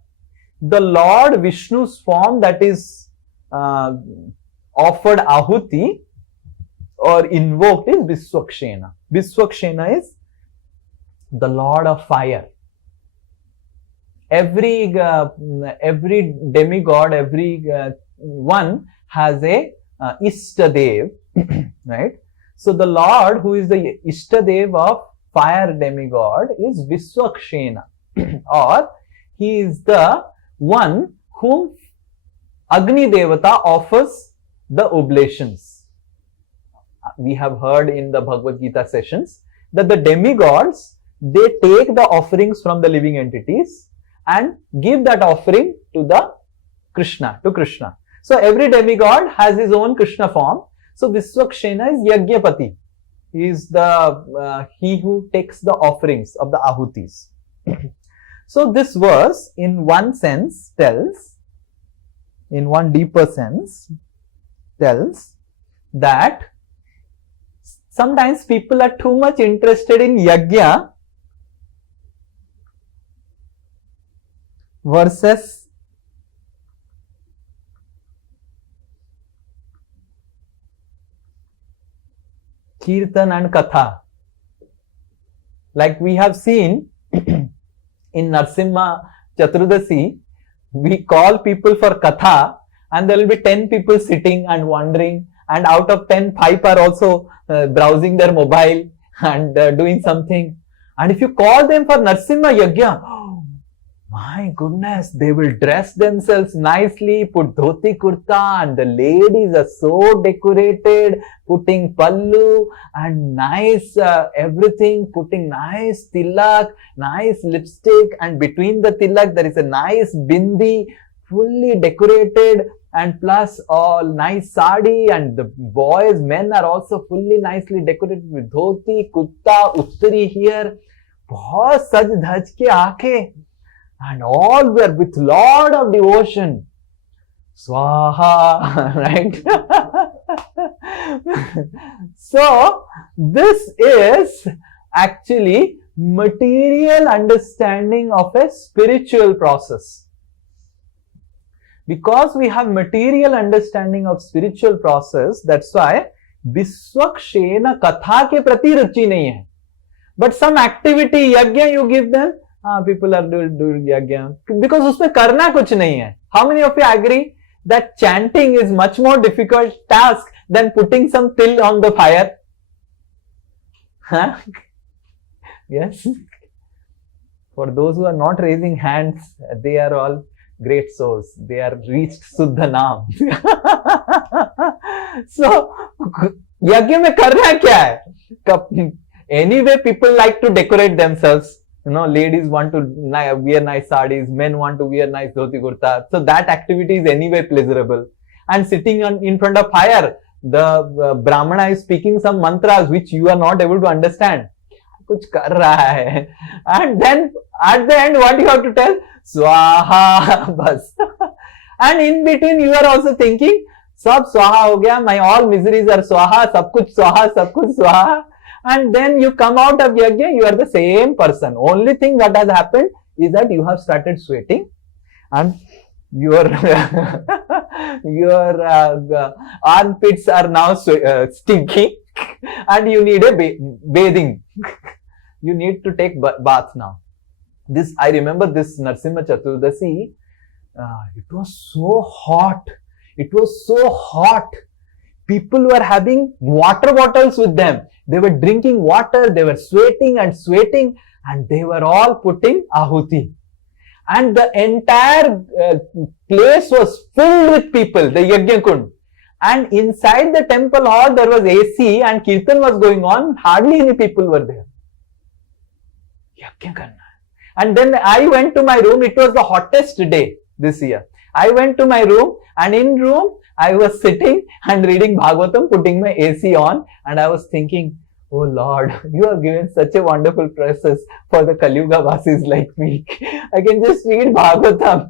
the Lord Vishnu's form that is offered ahuti or invoked is Viswakshena. Viswakshena is the Lord of fire. Every demigod, every one has a Ishtadev, right? So the Lord who is the Ishtadev of fire demigod is Viswakshena, or he is the one whom Agni Devata offers the oblations. We have heard in the Bhagavad Gita sessions that the demigods, they take the offerings from the living entities and give that offering to the Krishna, to Krishna. So every demigod has his own Krishna form. So Viswakshena is Yajnapati. He is the he who takes the offerings of the ahutis. So this verse, in one sense, tells, in one deeper sense, tells that sometimes people are too much interested in yajna versus Kirtan and Katha. Like we have seen in Narsimha Chaturdashi, we call people for Katha and there will be 10 people sitting and wondering, and out of 10, 5 are also browsing their mobile and doing something. And if you call them for Narsimha Yajna, oh, my goodness, they will dress themselves nicely, put dhoti kurta, and the ladies are so decorated, putting pallu and nice everything, putting nice tilak, nice lipstick, and between the tilak there is a nice bindi, fully decorated, and plus all nice sari, and the boys, men are also fully nicely decorated with dhoti, kutta, uttari here, bahut saj dhaj ke aake, and all were with lot of devotion. Swaha, right? So this is actually material understanding of a spiritual process. Because we have material understanding of spiritual process, that's why Viswakshena Katha ke prati ruchi nahi hai. But some activity, yajna you give them, people are doing yagya because उसमें करना कुछ नहीं है. How many of you agree that chanting is much more difficult task than putting some till on the fire? Huh? Yes. For those who are not raising hands, they are all great souls. They are reached Suddha Naam. So, यज्ञ में करना क्या है? Anyway, people like to decorate themselves. You know, ladies want to wear nice sarees, men want to wear nice dhoti kurta. So that activity is anyway pleasurable. And sitting in front of fire, the Brahmana is speaking some mantras which you are not able to understand. कुछ कर रहा है. And then at the end, what you have to tell? Swaha, bas. And in between, you are also thinking, सब स्वाहा हो गया, my all miseries are स्वाहा, सब कुछ स्वाहा. And then you come out of yajna, you are the same person. Only thing that has happened is that you have started sweating and your armpits are now stinky and you need a bathing. You need to take bath now. This, I remember this Narsimha Chaturdasi, it was so hot. It was so hot. People were having water bottles with them. They were drinking water, they were sweating, and they were all putting ahuti. And the entire place was filled with people, the Yajna Kund. And inside the temple hall, there was AC and Kirtan was going on. Hardly any people were there. Yajna karna. And then I went to my room. It was the hottest day this year. I went to my room, and in room, I was sitting and reading Bhagavatam, putting my AC on, and I was thinking, oh Lord, you have given such a wonderful process for the Kali Yuga Vasis like me. I can just read Bhagavatam,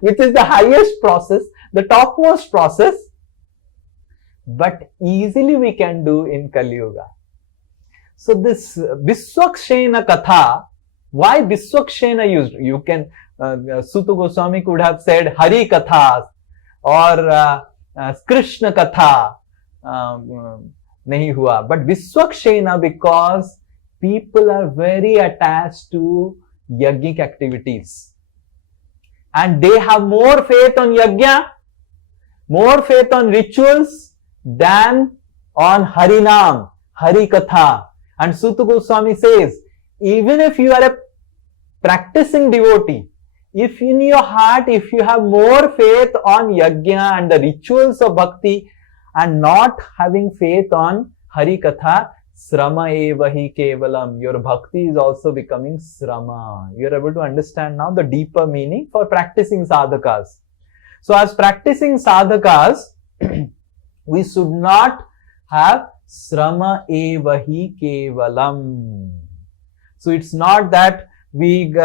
which is the highest process, the topmost process, but easily we can do in Kali Yuga. So this Viswakshena Katha, why Viswakshena used? You can, Suta Goswami could have said Hari Kathas or Krishna Katha. Nahi hua. But Viswakshena, because people are very attached to yajnic activities. And they have more faith on yajna, more faith on rituals than on Harinam, Hari Katha. And Suta Goswami says, even if you are a practicing devotee, if in your heart, if you have more faith on yajna and the rituals of bhakti and not having faith on Hari Katha, Srama evahi kevalam, your bhakti is also becoming Srama. You are able to understand now the deeper meaning for practicing sadhakas. So as practicing sadhakas, we should not have Srama evahi kevalam. So it's not that we we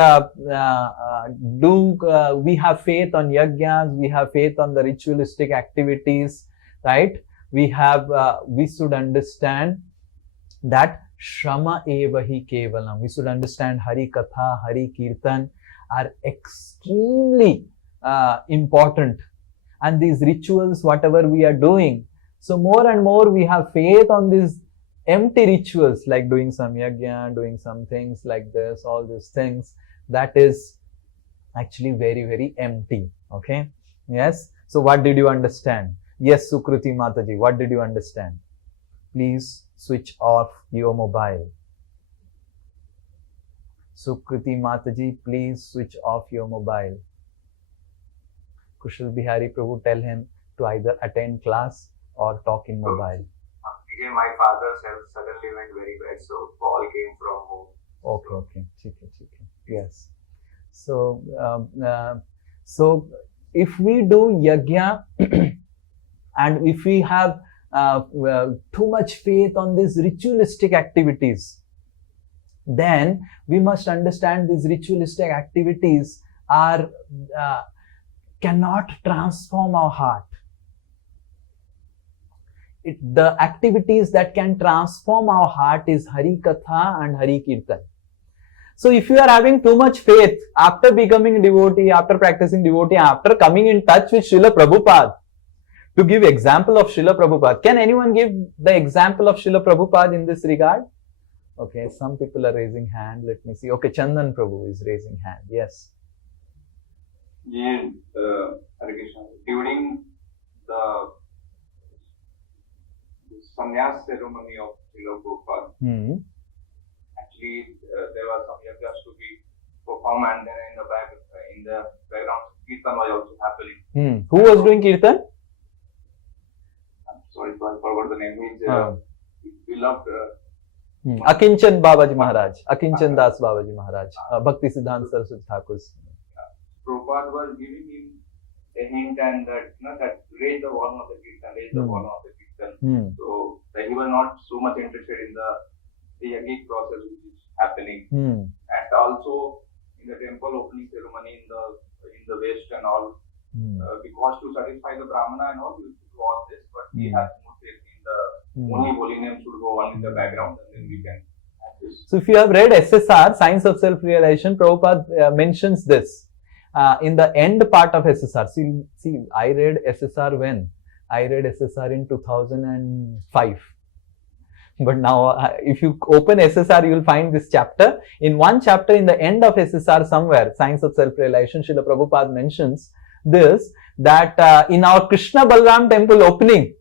have faith on yajnas, we have faith on the ritualistic activities, right? We should understand that Shrama evahi kevalam. We should understand Hari Katha, Hari Kirtan are extremely important. And these rituals, whatever we are doing, so more and more we have faith on these empty rituals like doing some yajna, doing some things like this, all these things, that is actually very, very empty. Okay? Yes? So what did you understand? Yes, Sukruti Mataji, what did you understand? Please switch off your mobile. Sukruti Mataji, please switch off your mobile. Kushal Bihari Prabhu, tell him to either attend class or talk in mobile. Again, my father's health suddenly went very bad, so call came from home. Okay. Yes. So, so if we do yajna and if we have too much faith on these ritualistic activities, then we must understand these ritualistic activities are cannot transform our heart. The activities that can transform our heart is Hari Katha and Hari Kirtan. So if you are having too much faith after becoming a devotee, after practicing devotee, after coming in touch with Srila Prabhupada, to give example of Srila Prabhupada, can anyone give the example of Srila Prabhupada in this regard? Okay, some people are raising hand. Let me see. Okay, Chandan Prabhu is raising hand. Yes. Yeah, Hare Krishna. During the sannyas ceremony of Srila Prabhupada, actually there was some yagas to be performed, and then in the background kirtan was also happening. Who was doing kirtan? I'm sorry, I forgot the name. We loved. Akinchan Babaji Maharaj, Akinchan Das Babaji Maharaj, Bhakti Siddhanta Saraswati Thakur. Prabhupada was giving him a hint and that, that raise the volume of the kirtan, raise the volume of the kirtan. So that he was not so much interested in the yogic process which is happening. And also in the temple opening ceremony in the west and all, because to satisfy the Brahmana and all, we used to do all this, but we have more faith in the only holy name should go on in the background, and then we can have this. So if you have read SSR, Science of Self-Realization, Prabhupada mentions this in the end part of SSR. See, I read SSR when? I read SSR in 2005. But now, if you open SSR, you will find this chapter. In one chapter, in the end of SSR somewhere, Science of Self-Realization, Srila Prabhupada mentions this, that in our Krishna Balaram temple opening,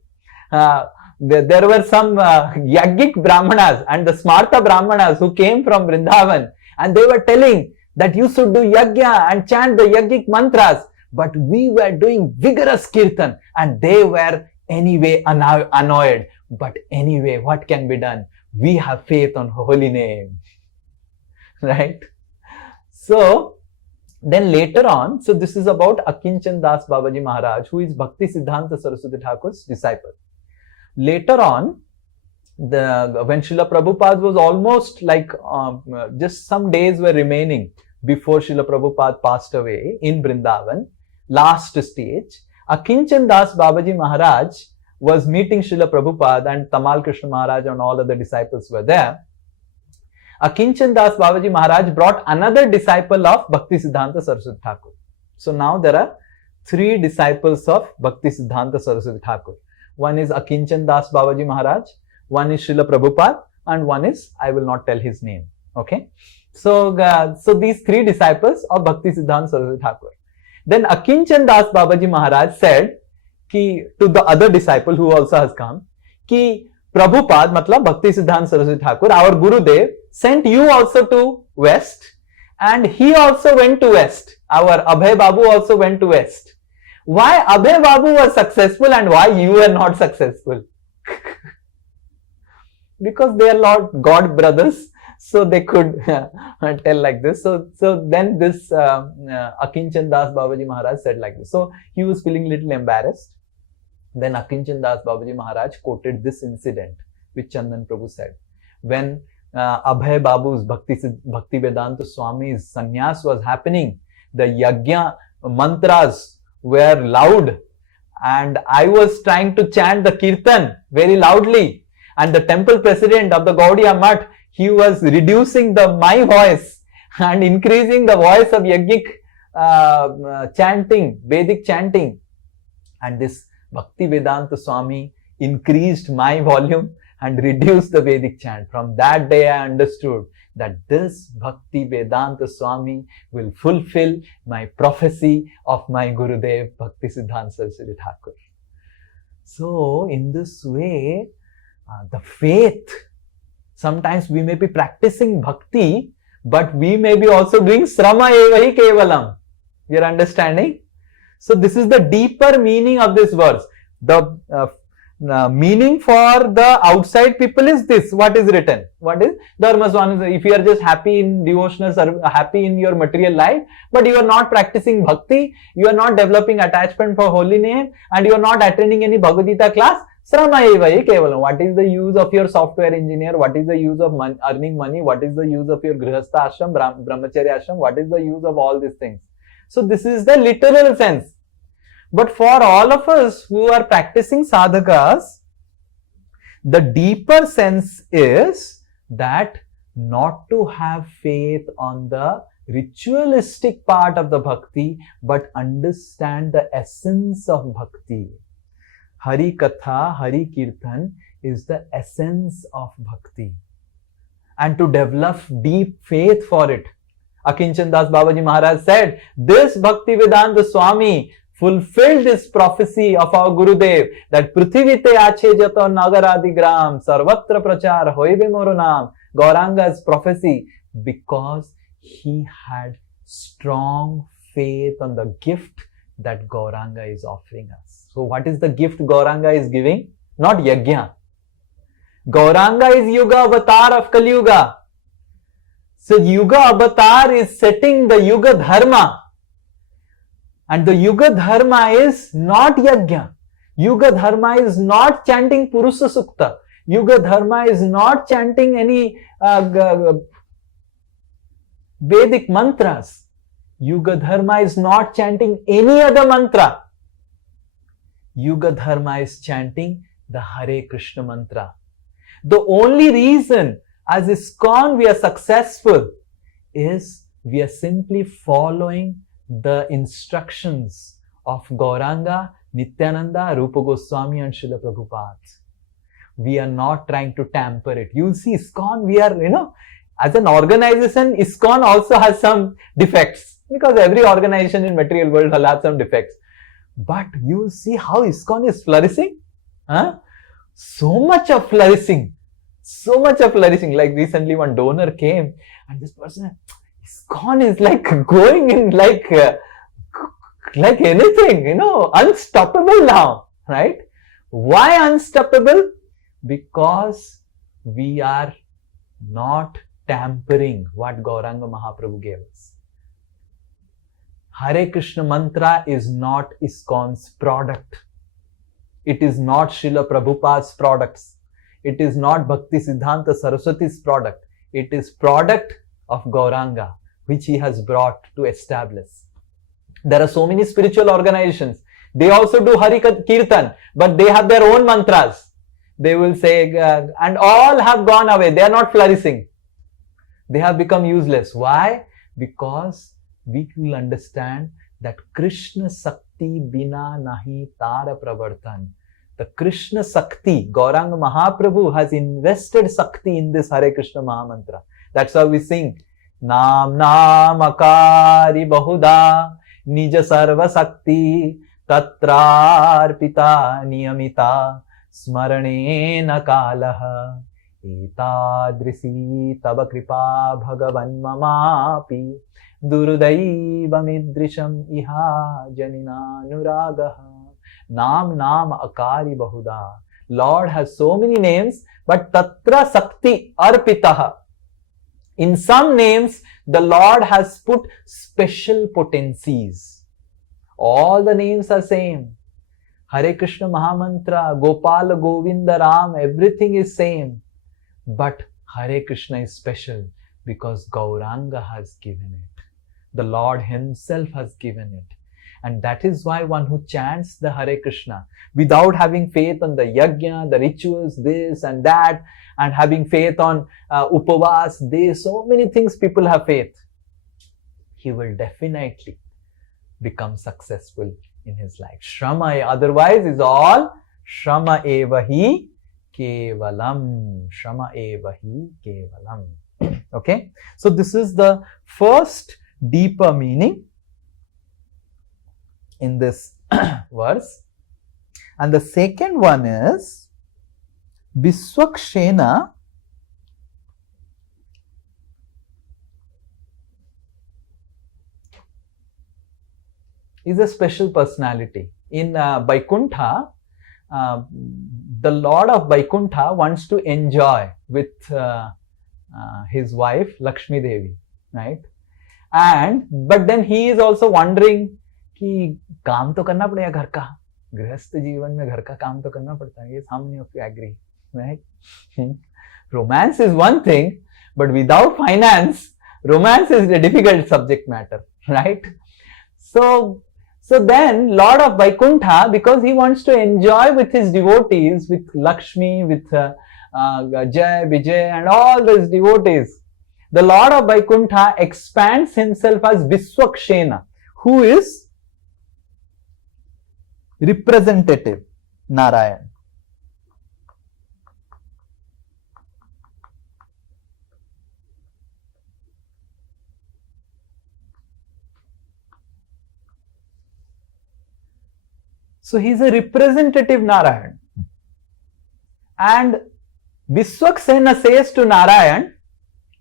there were some Yagic Brahmanas and the Smarta Brahmanas who came from Vrindavan, and they were telling that you should do Yagya and chant the Yagic mantras, but we were doing vigorous kirtan and they were anyway annoyed. But anyway, what can be done? We have faith on holy name. Right? So, then later on, so this is about Akinchan Das Babaji Maharaj, who is Bhakti Siddhanta Saraswati Thakur's disciple. Later on, when Srila Prabhupada was almost like just some days were remaining before Srila Prabhupada passed away in Vrindavan, last stage, Akinchan Das Babaji Maharaj was meeting Srila Prabhupada, and Tamal Krishna Maharaj and all other disciples were there. Akinchan Das Babaji Maharaj brought another disciple of Bhakti Siddhanta Saraswati Thakur. So now there are 3 disciples of Bhakti Siddhanta Saraswati Thakur. One is Akinchan Das Babaji Maharaj, one is Srila Prabhupada, and one is, I will not tell his name. Okay. So these 3 disciples of Bhakti Siddhanta Saraswati Thakur. Then Akinchan Das Babaji Maharaj said to the other disciple who also has come, ki Prabhupada, matlab Bhakti Siddhanta Saraswati Thakur, our Gurudev, sent you also to West, and he also went to West. Our Abhay Babu also went to West. Why Abhay Babu was successful and why you were not successful? Because they are not God brothers, so they could tell like this. So then this Akinchan Das Babaji Maharaj said like this. So he was feeling little embarrassed. Then Akinchan Das Babaji Maharaj quoted this incident which Chandan Prabhu said. When Abhay Babu's Bhakti Vedanta Swami's sannyas was happening, the yagya mantras were loud, and I was trying to chant the kirtan very loudly, and the temple president of the Gaudiya Math, he was reducing my voice and increasing the voice of Yagic chanting, Vedic chanting, and this Bhakti Vedanta Swami increased my volume and reduced the Vedic chant. From that day I understood that this Bhakti Vedanta Swami will fulfill my prophecy of my Gurudev Bhakti Siddhanta Saraswati Thakur. So in this way, the faith, sometimes we may be practicing bhakti, but we may be also doing srama evahi kevalam. You're understanding? So this is the deeper meaning of this verse. The meaning for the outside people is this, what is written. What is? Dharma Swami, if you are just happy in devotional service, happy in your material life, but you are not practicing bhakti, you are not developing attachment for holy name, and you are not attending any Bhagavad Gita class, srama evahi kevalam. What is the use of your software engineer? What is the use of earning money? What is the use of your grihastha ashram, brahmacharya ashram? What is the use of all these things? So this is the literal sense. But for all of us who are practicing sadhakas, the deeper sense is that not to have faith on the ritualistic part of the bhakti, but understand the essence of bhakti. Hari Katha, Hari Kirtan is the essence of bhakti. and to develop deep faith for it. Akinchan Das Babaji Maharaj said, this Bhaktivedanta Swami fulfilled this prophecy of our Gurudev that Prithivite ache jato nagaradigram sarvatra prachar hoibe moro naam, Gauranga's prophecy, because he had strong faith on the gift that Gauranga is offering us. So what is the gift Gauranga is giving? Not yajna. Gauranga is Yuga avatar of Kali Yuga. So Yuga avatar is setting the Yuga dharma. And the Yuga dharma is not yajna. Yuga dharma is not chanting Purusha Sukta. Yuga dharma is not chanting any Vedic mantras. Yuga dharma is not chanting any other mantra. Yuga dharma is chanting the Hare Krishna mantra. The only reason as ISKCON we are successful is we are simply following the instructions of Gauranga, Nityananda, Rupa Goswami and Srila Prabhupada. We are not trying to tamper it. You'll see ISKCON, we are, as an organization, ISKCON also has some defects, because every organization in material world will have some defects. But you see how ISKCON is flourishing. So much of flourishing. Like recently one donor came and this person, ISKCON is like going in like anything, unstoppable now, right? Why unstoppable? Because we are not tampering what Gauranga Mahaprabhu gave us. Hare Krishna mantra is not ISKCON's product. It is not Srila Prabhupada's products. It is not Bhakti Siddhanta Saraswati's product. It is product of Gauranga, which he has brought to establish. There are so many spiritual organizations. They also do Hari Kirtan, but they have their own mantras. They will say, and all have gone away. They are not flourishing. They have become useless. Why? Because we will understand that Krishna Sakti bina nahi tara pravartan. The Krishna Sakti, Gauranga Mahaprabhu has invested Sakti in this Hare Krishna Mahamantra. That's how we sing. Nam Akari Bahuda Nija Sarva Sakti Tatrarpita Niyamita Smaranena Kalaha Etadrisi Tava Kripa Bhagavan Mamapi Durudaiva Iha Janina Nuragaha. Nam Akari Bahuda. Lord has so many names, but Tatra Sakti Arpitaha. In some names, the Lord has put special potencies. All the names are same. Hare Krishna Mahamantra, Gopala Govinda Ram, everything is same. But Hare Krishna is special because Gauranga has given it. The Lord himself has given it. And that is why one who chants the Hare Krishna without having faith on the yajna, the rituals, this and that, and having faith on upavas, so many things people have faith, he will definitely become successful in his life. Shrama, otherwise is all Shrama evahi kevalam. Shrama evahi kevalam. Okay, so this is the first deeper meaning in this verse. And the second one is Viswakshena is a special personality. In Vaikuntha, the Lord of Vaikuntha wants to enjoy with his wife Lakshmi Devi, right? But then he is also wondering कि काम तो करना पड़ेगा घर का, गृहस्थ जीवन में घर का काम तो करना पड़ता है. Yes, how many of you agree, right? Romance is one thing, but without finance, romance is a difficult subject matter, right? So then Lord of Vaikuntha, because he wants to enjoy with his devotees, with Lakshmi, with Jai, Vijay and all those devotees, the Lord of Vaikuntha expands himself as Viswakshena, who is representative Narayan. So he is a representative Narayan. And Viswaksena says to Narayan,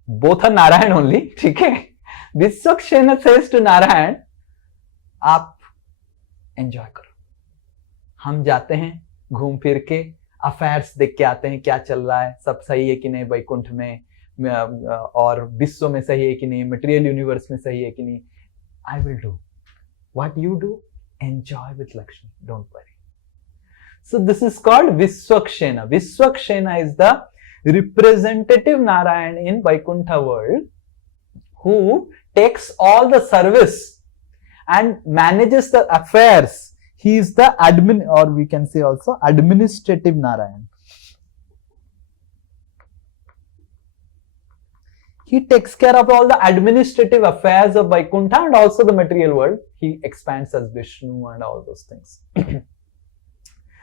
both are Narayan only, okay? Viswaksena says to Narayan, आप enjoy करो, हम जाते हैं घूम फिर के affairs देख के आते हैं, क्या चल रहा है, सब सही है कि नहीं वैकुंठ में और विश्व में सही है कि नहीं, मटेरियल यूनिवर्स में सही है कि नहीं. I will do what you do, enjoy with Lakshmi, don't worry. So this is called Viswakshena. Viswakshena is the representative Narayan in Vaikuntha world who takes all the service and manages the affairs. He is the admin, or we can say also administrative Narayan. He takes care of all the administrative affairs of Vaikuntha and also the material world. He expands as Vishnu and all those things.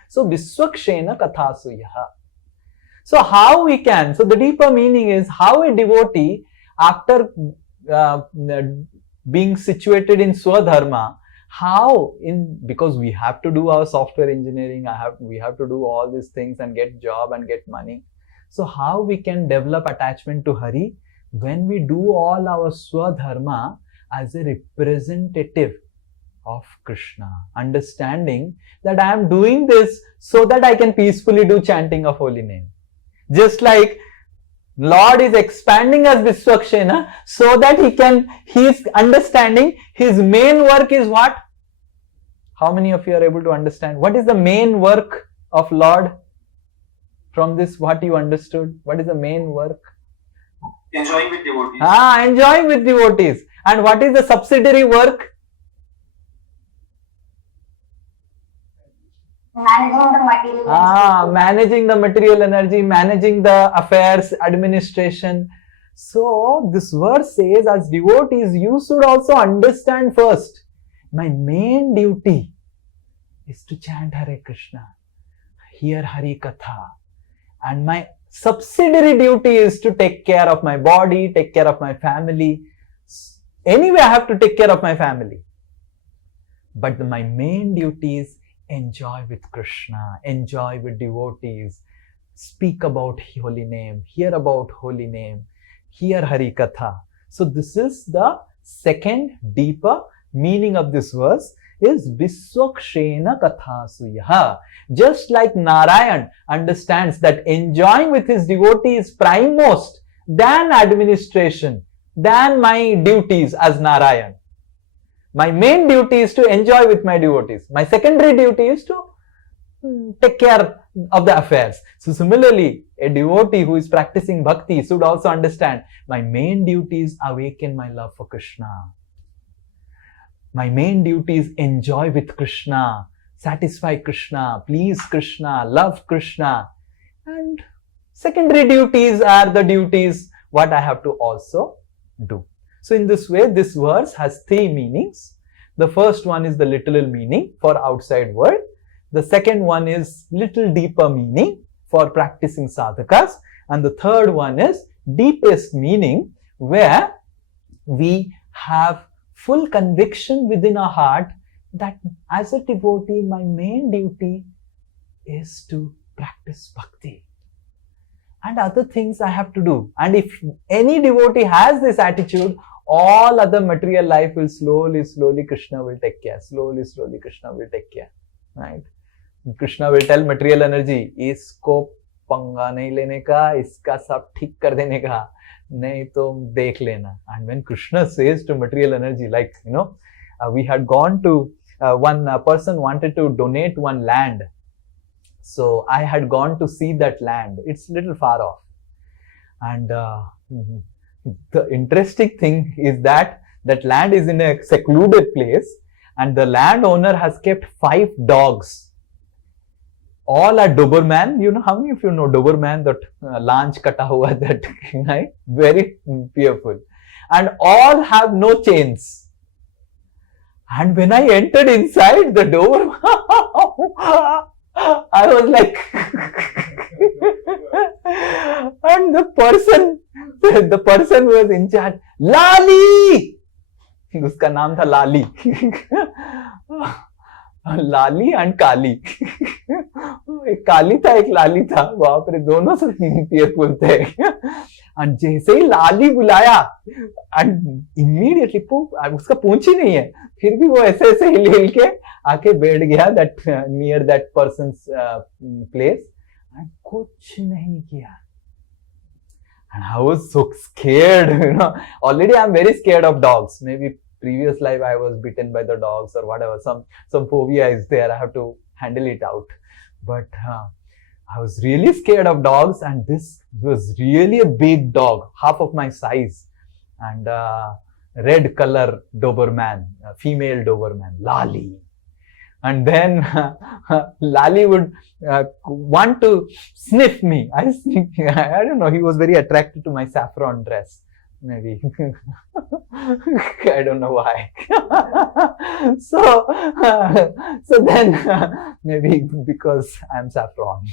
So, Viswakshena Kathasuyaha. So, how we can, so the deeper meaning is how a devotee, after being situated in Swadharma, how because we have to do our software engineering, we have to do all these things and get job and get money. So, how we can develop attachment to Hari when we do all our Swadharma as a representative of Krishna, understanding that I am doing this so that I can peacefully do chanting of holy name. Just like Lord is expanding as Viswakshena so that he is understanding his main work is what? How many of you are able to understand? What is the main work of Lord? From this, what you understood? What is the main work? Enjoying with devotees. Enjoying with devotees. And what is the subsidiary work? Managing the material energy. Managing the material energy, managing the affairs, administration. So, this verse says, as devotees, you should also understand first, my main duty is to chant Hare Krishna, hear Hari Katha, and my subsidiary duty is to take care of my body, take care of my family. Anyway, I have to take care of my family. But my main duty is enjoy with Krishna, enjoy with devotees, speak about holy name, hear about holy name, hear Hari Katha. So this is the second deeper meaning of this verse is Viswakshena Kathasuyaha. Just like Narayan understands that enjoying with his devotee is prime most than administration, than my duties as Narayan. My main duty is to enjoy with my devotees. My secondary duty is to take care of the affairs. So similarly, a devotee who is practicing bhakti should also understand my main duty is awaken my love for Krishna. My main duty is enjoy with Krishna, satisfy Krishna, please Krishna, love Krishna. And secondary duties are the duties what I have to also do. So in this way, this verse has three meanings. The first one is the literal meaning for outside world. The second one is little deeper meaning for practicing sadhakas. And the third one is deepest meaning where we have full conviction within our heart that as a devotee, my main duty is to practice bhakti. And other things I have to do. And if any devotee has this attitude, all other material life will slowly Krishna will take care. Slowly Krishna will take care. Right? Krishna will tell material energy, isko panga nahi lene ka, iska sab thik kar dene ka, nahi to dekh lena. And when Krishna says to material energy, like, we had gone to, one person wanted to donate one land. So I had gone to see that land. It's a little far off. And the interesting thing is that land is in a secluded place and the landowner has kept 5 dogs. All are Doberman. How many of you know Doberman, that launch kata hua, that, right? Very fearful. And all have no chains. And when I entered inside the door, I was like, and the person who was in charge, Lali! Uska naam tha Lali. Lali and Kali एक काली था एक लाली था, बाप रे दोनों से fearful थे and जैसे ही लाली बुलाया एंड इमीडिएटली उसका पूंछ ही नहीं है, फिर भी वो ऐसे ऐसे हिल हिल के आके बैठ गया that near that persons place and कुछ नहीं किया. And I was so scared, Already I'm very scared of dogs. Maybe previous life I was bitten by the dogs or whatever. Some phobia is there. I have to handle it out. But I was really scared of dogs, and this was really a big dog, half of my size, and red color Doberman, female Doberman, Lali. And then Lali would want to sniff me. I don't know, he was very attracted to my saffron dress. Maybe. I don't know why. So then maybe because I'm saffron.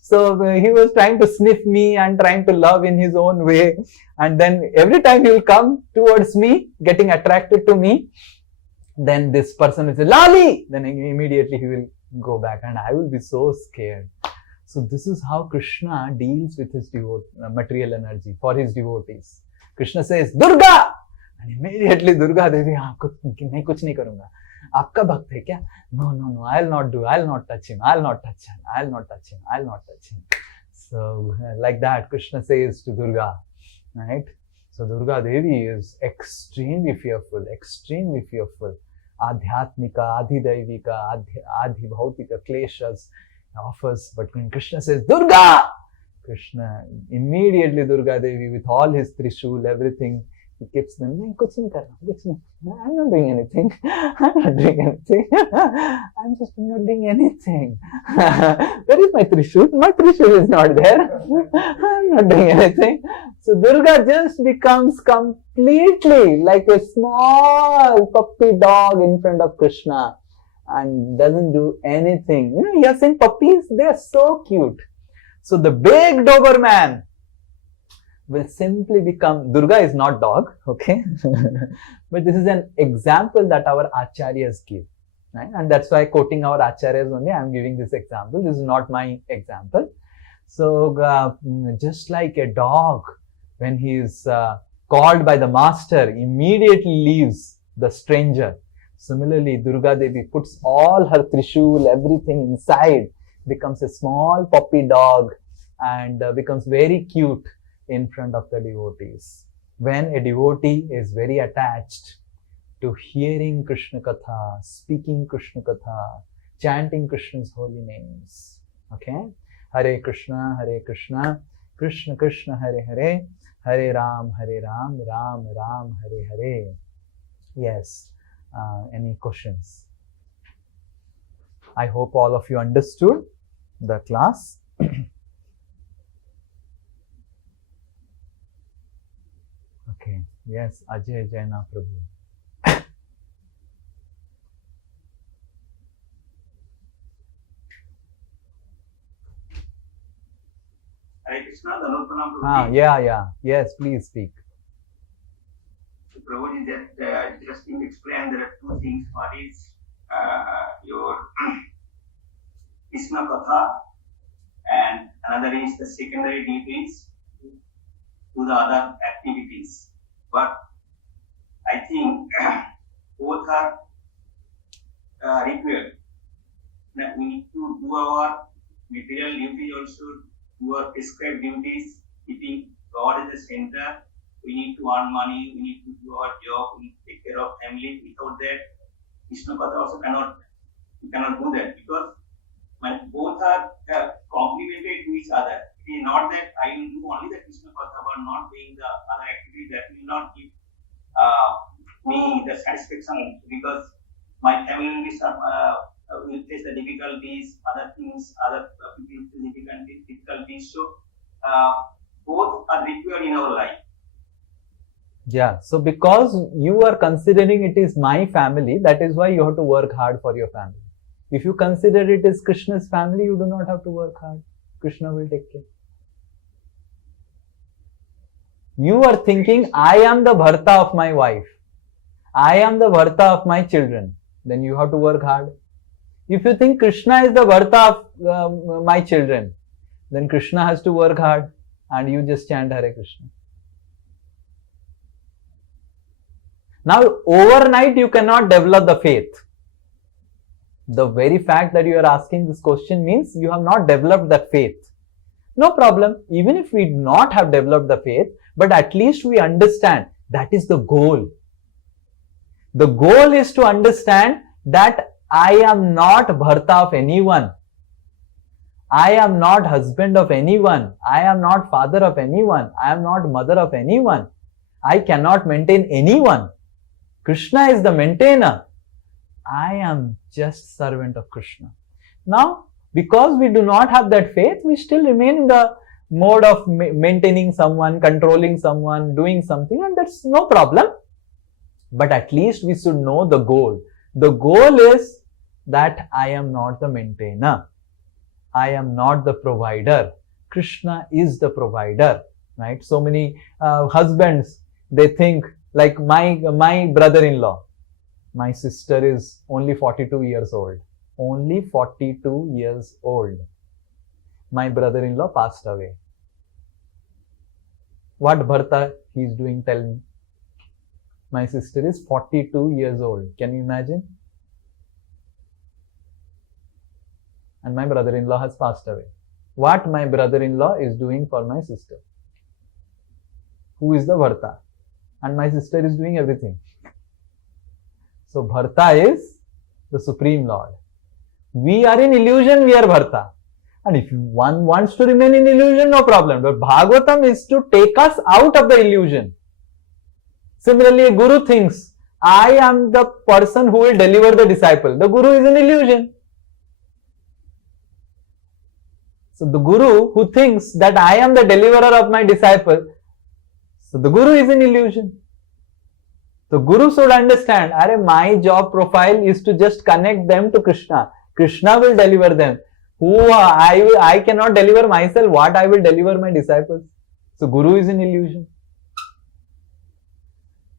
So he was trying to sniff me and trying to love in his own way. And then every time he will come towards me, getting attracted to me, then this person will say, Lali! Then immediately he will go back and I will be so scared. So this is how Krishna deals with his material energy for his devotees. Krishna says, Durga! And immediately Durga Devi, मैं कुछ नहीं करूँगा. आपका भक्त है क्या? No, I'll not do. I'll not touch him. I'll not touch him. So like that, Krishna says to Durga, right? So Durga Devi is extremely fearful. Adhyatmika, Adhidaivika, Adhibhautika, Kleshas offers. But when Krishna says, Durga! Krishna, immediately Durga Devi with all his Trishul, everything, he keeps them, I'm not doing anything. I'm just not doing anything. Where is my Trishul? My Trishul is not there. I'm not doing anything. So Durga just becomes completely like a small puppy dog in front of Krishna and doesn't do anything. You have seen puppies? They are so cute. So the big Doberman will simply become, Durga is not dog, okay? But this is an example that our acharyas give, right? And that's why quoting our acharyas only, I am giving this example. This is not my example. So just like a dog, when he is called by the master, immediately leaves the stranger. Similarly, Durga Devi puts all her Trishul, everything inside, becomes a small puppy dog and becomes very cute in front of the devotees. When a devotee is very attached to hearing Krishna Katha, speaking Krishna Katha, chanting Krishna's holy names, okay? Hare Krishna, Krishna Krishna, Hare Hare, Hare Ram, Ram Ram, Hare Hare. Yes, any questions? I hope all of you understood the class. Okay, yes, Ajay Jaina Prabhu. Hare Krishna, Dhanurpranam Prabhu. Yes, please speak. So Prabhuji, that just to explain, there are two things. One is your Krishna Katha, and another is the secondary duties to the other activities. But I think both are required. That we need to do our material duties also, do our prescribed duties, keeping God at the center. We need to earn money, we need to do our job, we need to take care of family. Without that, Krishna Katha also we cannot do that, because when both are complementary to each other. It is not that I will do only the Krishna Katha but not doing the other activity. That will not give me the satisfaction, because my family will face the difficulties, other things, other people face difficulties. So both are required in our life. Yeah, so because you are considering it is my family, that is why you have to work hard for your family. If you consider it as Krishna's family, you do not have to work hard. Krishna will take care. You are thinking, I am the bharta of my wife. I am the bharta of my children. Then you have to work hard. If you think Krishna is the Bharta of my children, then Krishna has to work hard and you just chant Hare Krishna. Now, overnight you cannot develop the faith. The very fact that you are asking this question means you have not developed that faith. No problem. Even if we do not have developed the faith, but at least we understand that is the goal. The goal is to understand that I am not Bharta of anyone. I am not husband of anyone. I am not father of anyone. I am not mother of anyone. I cannot maintain anyone. Krishna is the maintainer. I am just servant of Krishna. Now, because we do not have that faith, we still remain in the mode of maintaining someone, controlling someone, doing something, and that's no problem. But at least we should know the goal. The goal is that I am not the maintainer. I am not the provider. Krishna is the provider, right? So many husbands, they think like my brother-in-law, my sister is only 42 years old. Only 42 years old. My brother-in-law passed away. What Bharta he is doing, tell me. My sister is 42 years old. Can you imagine? And my brother-in-law has passed away. What my brother-in-law is doing for my sister? Who is the Bharta? And my sister is doing everything. So Bharta is the Supreme Lord. We are in illusion, we are Bharta. And if one wants to remain in illusion, no problem. But Bhagavatam is to take us out of the illusion. Similarly, a guru thinks, I am the person who will deliver the disciple. The guru is an illusion. So the guru who thinks that I am the deliverer of my disciple, so the guru is an illusion. The guru should understand, my job profile is to just connect them to Krishna. Krishna will deliver them. I cannot deliver myself. What I will deliver my disciples? So guru is an illusion.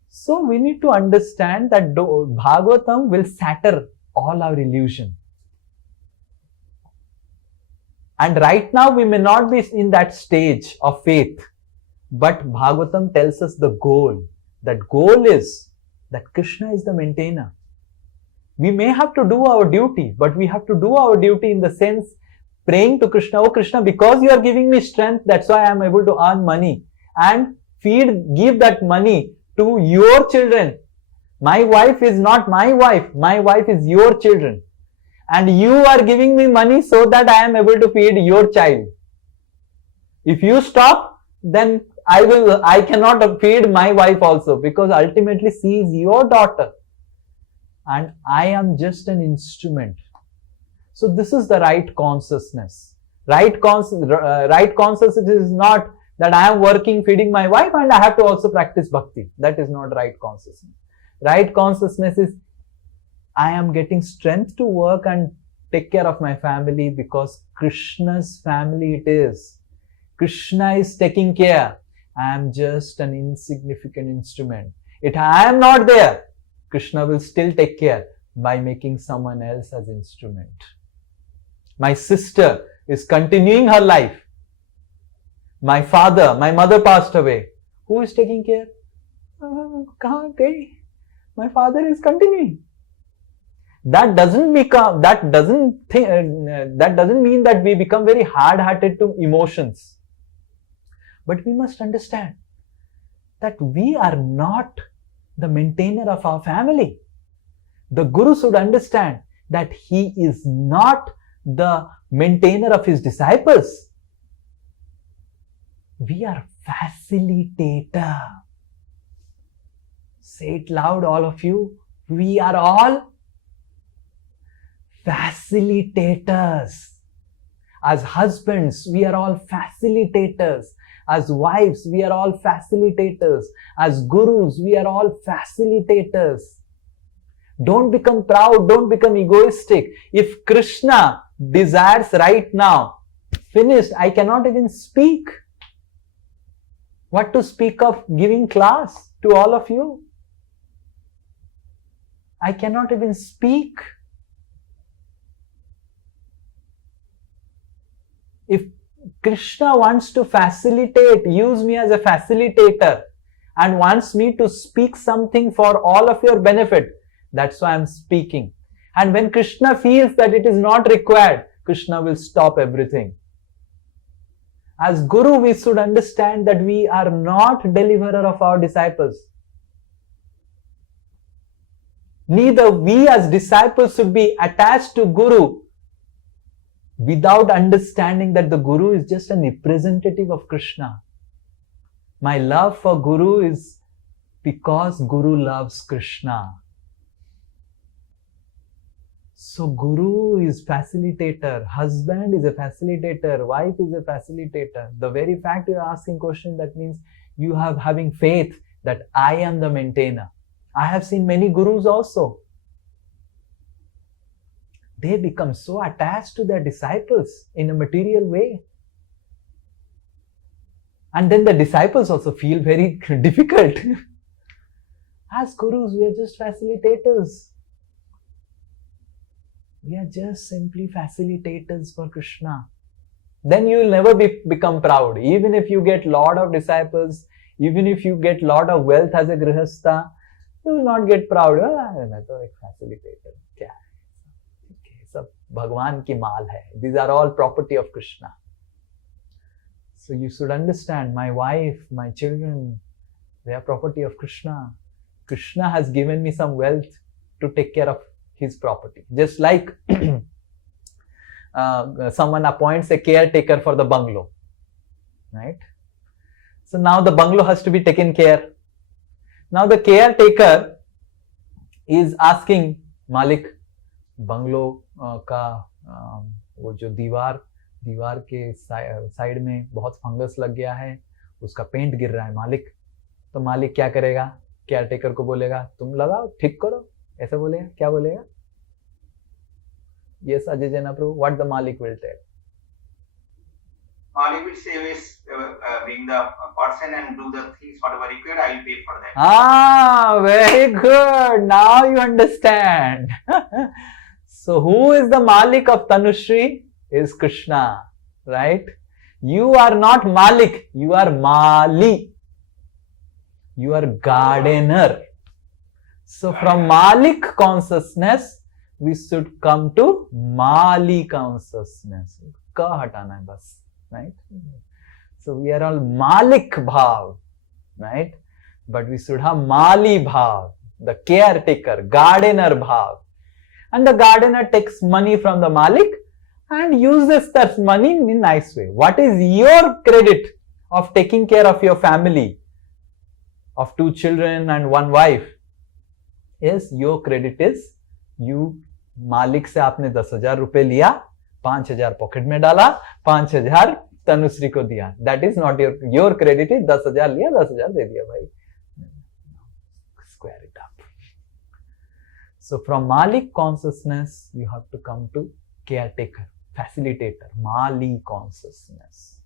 So we need to understand that Bhagavatam will shatter all our illusion. And right now we may not be in that stage of faith. But Bhagavatam tells us the goal. That goal is that Krishna is the maintainer. We may have to do our duty, but we have to do our duty in the sense praying to Krishna, oh Krishna, because you are giving me strength, that's why I am able to earn money and give that money to your children. My wife is not my wife is your children. And you are giving me money so that I am able to feed your child. If you stop, then I cannot feed my wife also, because ultimately she is your daughter. And I am just an instrument. So this is the right consciousness. Right consciousness is not that I am working, feeding my wife and I have to also practice bhakti. That is not right consciousness. Right consciousness is I am getting strength to work and take care of my family because Krishna's family it is. Krishna is taking care. I am just an insignificant instrument. If I am not there, Krishna will still take care by making someone else as instrument. My sister is continuing her life. My mother passed away. Who is taking care? My father is continuing. That doesn't mean that we become very hard-hearted to emotions. But we must understand that we are not the maintainer of our family. The Guru should understand that he is not the maintainer of his disciples. We are facilitator. Say it loud, all of you. We are all facilitators. As husbands, we are all facilitators. As wives, we are all facilitators. As gurus, we are all facilitators. Don't become proud. Don't become egoistic. If Krishna desires right now, finished, I cannot even speak. What to speak of giving class to all of you? I cannot even speak. If Krishna wants to facilitate, use me as a facilitator and wants me to speak something for all of your benefit, that's why I'm speaking. And when Krishna feels that it is not required, Krishna will stop everything. As Guru, we should understand that we are not deliverer of our disciples. Neither we as disciples should be attached to Guru without understanding that the Guru is just a representative of Krishna. My love for Guru is because Guru loves Krishna. So Guru is facilitator, husband is a facilitator, wife is a facilitator. The very fact you are asking question, that means you have having faith that I am the maintainer. I have seen many gurus also. They become so attached to their disciples in a material way. And then the disciples also feel very difficult. As gurus, we are just facilitators. We are just simply facilitators for Krishna. Then you will never become proud. Even if you get lot of disciples, even if you get lot of wealth as a grihastha, you will not get proud. मैं तो एक facilitator. क्या है? Okay, सब भगवान की माल है. These are all property of Krishna. So you should understand, my wife, my children, they are property of Krishna. Krishna has given me some wealth to take care of his property. Just like someone appoints a caretaker for the bungalow, right? So now the bungalow has to be taken care. Now the caretaker is asking Malik, bungalow का वो जो दीवार के side में बहुत fungus लग गया है, उसका पेंट गिर रहा है मालिक. तो मालिक क्या करेगा? केयरटेकर को बोलेगा तुम लगाओ, ठीक करो, ऐसा बोलेगा. क्या बोलेगा? Yes, Ajay Jana Prabhu, what the Malik will tell? Malik will say, bring the person and do the things whatever required, I will pay for that. Ah, very good. Now you understand. So who is the Malik of Tanushree? Is Krishna, right? You are not Malik, you are Mali. You are gardener. So from Malik consciousness, we should come to Mali consciousness. Ka hatana hai bas, right? So we are all Malik Bhav, right? But we should have Mali Bhav, the caretaker, gardener Bhav. And the gardener takes money from the Malik and uses that money in a nice way. What is your credit of taking care of your family, of 2 children and 1 wife? Yes, your credit is you. मालिक से आपने 10,000 रुपए लिया, 5,000 pocket में डाला, 5,000 तनुश्री को दिया. That is not your credit. Is 10,000 लिया, 10,000 दे दिया भाई. Square it up. So from मालिक consciousness you have to come to caretaker, facilitator, माली consciousness.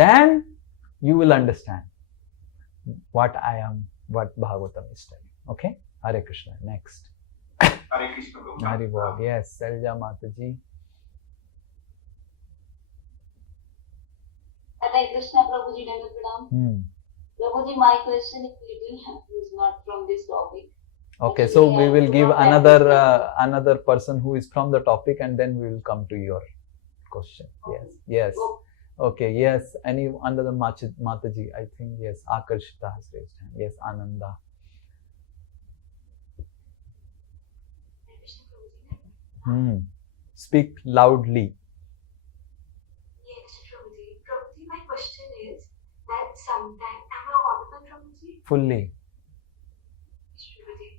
Then you will understand what I am, what Bhagavatam is telling. Okay? Hare Krishna. Next. Hare Krishna. Hari Bol. Yes, Selja Mataji. Hare Krishna, Prabhuji, Dandavat Pranam. Prabhuji, my question is not from this topic. Okay, so we will give another person who is from the topic, and then we will come to your question. Yes. Okay, yes. Any another Mataji? I think yes. Akarshita has raised hand. Yes, Ananda. Speak loudly. Yes, Prabhuji. Prabhuji, my question is that sometimes, am I audible, Prabhuji? Fully. Yes, Prabhuji.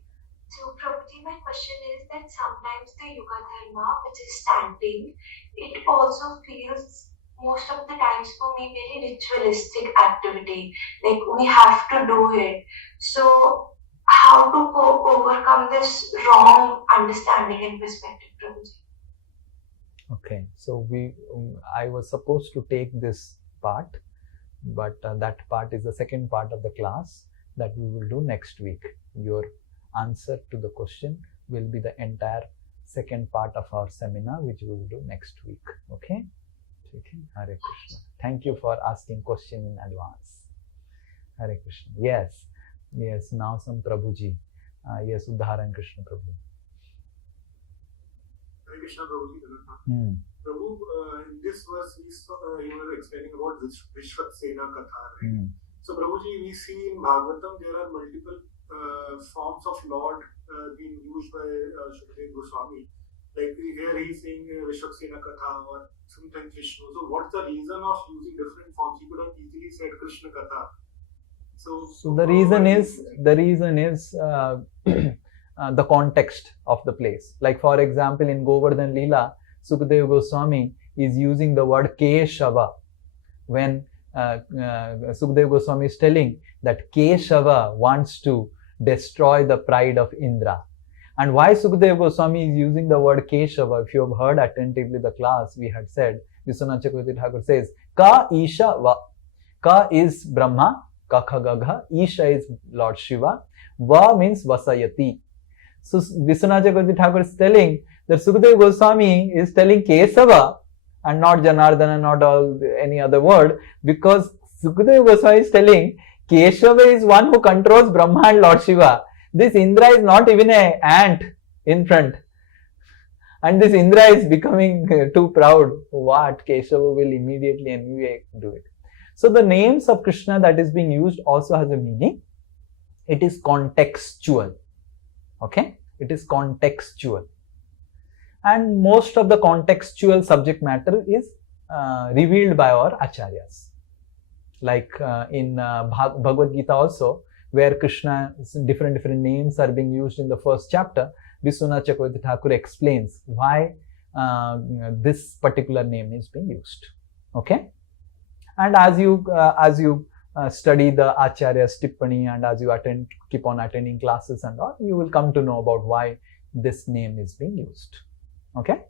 So, Prabhuji, my question is that sometimes the Yuga Dharma, which is standing, it also feels most of the times for me very ritualistic activity. Like we have to do it. So, how to overcome this wrong understanding and perspective, Prabhuji? Okay, so I was supposed to take this part, but that part is the second part of the class that we will do next week. Your answer to the question will be the entire second part of our seminar, which we will do next week. Okay. Okay. Hare Krishna. Thank you for asking question in advance. Hare Krishna. Yes. Yes. Now some Prabhuji. Yes, Uddharan Krishna Prabhu. Hare Krishna Prabhuji. Prabhu, in this verse, you were explaining about Vishwaksena Katha, right? So, Prabhuji, we see in Bhagavatam there are multiple forms of Lord being used by Shukadeva Goswami. Like here he's saying Vishwaksena Katha or sometimes Vishnu. So, what's the reason of using different forms? He could have easily said Krishna Katha. So the reason is the context of the place. Like for example, in Govardhan Leela, Sukadeva Goswami is using the word Keshava when Sukadeva Goswami is telling that Keshava wants to destroy the pride of Indra. And why Sukadeva Goswami is using the word Keshava? If you have heard attentively the class, we had said, Vishwanath Chakravarti Thakur says, Ka Isha Va. Ka is Brahma, Kakha Gagha, Isha is Lord Shiva, Va means Vasayati. So Vishwanath Chakravarti Thakur is telling that Sukadeva Goswami is telling Kesava and not Janardana, not all any other word, because Sukadeva Goswami is telling Keshava is one who controls Brahma and Lord Shiva. This Indra is not even an ant in front. And this Indra is becoming too proud. What? Keshava will immediately anyway do it. So the names of Krishna that is being used also has a meaning. It is contextual. Okay? It is contextual. And most of the contextual subject matter is revealed by our acharyas. Like in Bhagavad Gita also, where Krishna's different names are being used in the first chapter, Vishwanath Chakravarti Thakur explains why this particular name is being used. Okay? And as you study the Acharya's Tippani and as you keep on attending classes and all, you will come to know about why this name is being used. Okay?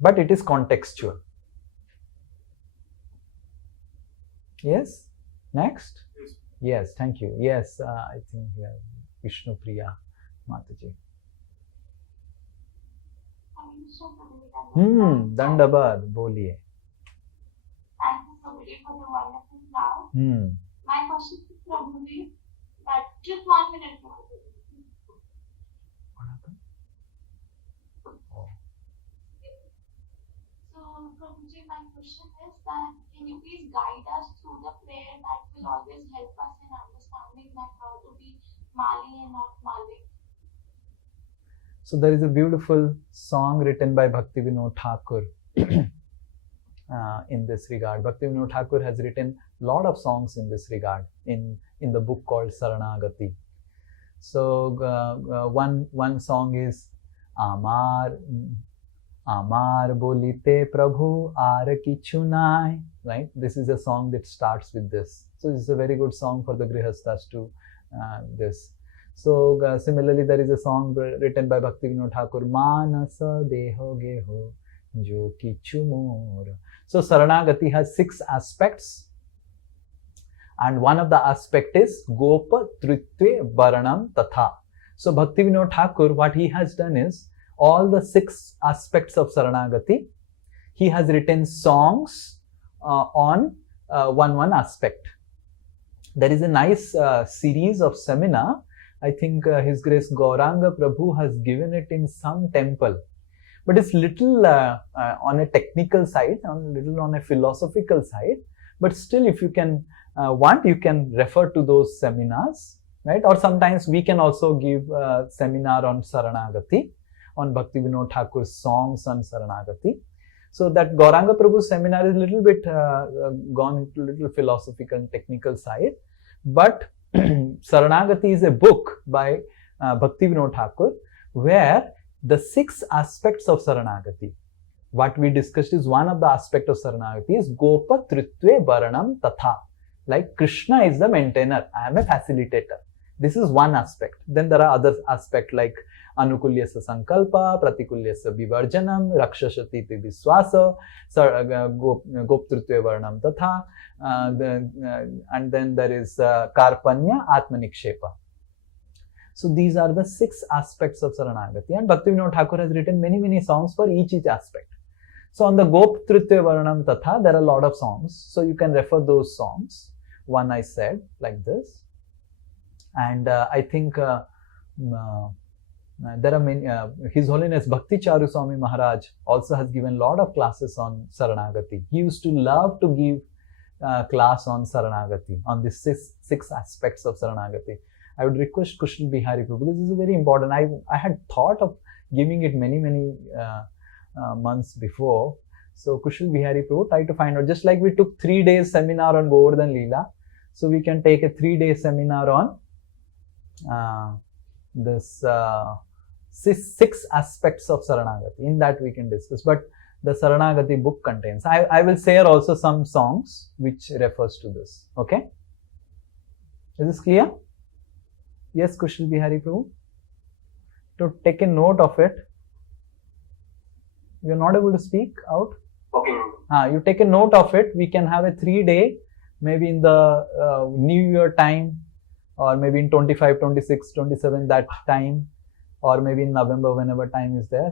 But it is contextual. Yes? Next? Yes, thank you. Yes, I think Vishnu Priya Mataji. Dandabad, boliye. Thank you so much for the wonderful class. My question is probably that just 1 minute. So, Prabhuji, my question is that can you please guide us through the prayer that will always help us in understanding that how to be Mali and not Malik? So there is a beautiful song written by Bhaktivinoda Thakur in this regard. Bhaktivinoda Thakur has written a lot of songs in this regard in the book called Saranagati. So one song is Amar bolite Prabhu ar kichu nai. Right? This is a song that starts with this. So this is a very good song for the Grihasthas to this. So similarly, there is a song written by Bhaktivinoda Thakur, Manasa deho geho jo kichu mor. So Saranagati has 6 aspects. And one of the aspect is Gopa Tritve Varanam Tatha. So Bhaktivinoda Thakur, what he has done is, all the 6 aspects of Saranagati, he has written songs on one aspect. There is a nice series of seminar. I think His Grace Gauranga Prabhu has given it in some temple. But it's little on a technical side, little on a philosophical side. But still, if you can you can refer to those seminars, right? Or sometimes we can also give a seminar on Saranagati, on Bhaktivinoda Thakur's songs on Saranagati. So that Gauranga Prabhu's seminar is a little bit gone into a little philosophical and technical side. But Saranagati is a book by Bhaktivinoda Thakur where the 6 aspects of Saranagati, what we discussed is one of the aspects of Saranagati is Gopa Tritve Varanam Tatha. Like Krishna is the maintainer, I am a facilitator. This is one aspect. Then there are other aspects like Anukulyasya Sankalpa, Pratikulyasya Vivarjanam, Rakshashati Viswasa, Goptrutve Varnam Tatha, and then there is Karpanya Atmanikshepa. So these are the 6 aspects of Saranagati, and Bhaktivinoda Thakur has written many songs for each aspect. So on the Gop Trutya Varnam Tatha, there are a lot of songs. So you can refer those songs. One I said like this. And I think there are many, His Holiness Bhakti Charu Swami Maharaj also has given a lot of classes on Saranagati. He used to love to give class on Saranagati, on the six aspects of Saranagati. I would request Kushal Bihari Prabhu. This is very important. I had thought of giving it many months before. So Kushal Bihari Prabhu, try to find out. Just like we took 3 days seminar on Govardhan Leela, so we can take a 3-day seminar on this 6 aspects of Saranagati. In that we can discuss. But the Saranagati book contains. I will share also some songs which refers to this. Okay? Is this clear? Yes, Kushal Bihari Prabhu? To take a note of it. You are not able to speak out? Okay. You take a note of it. We can have a 3-day, maybe in the New Year time, or maybe in 25, 26, 27, that time, or maybe in November, whenever time is there.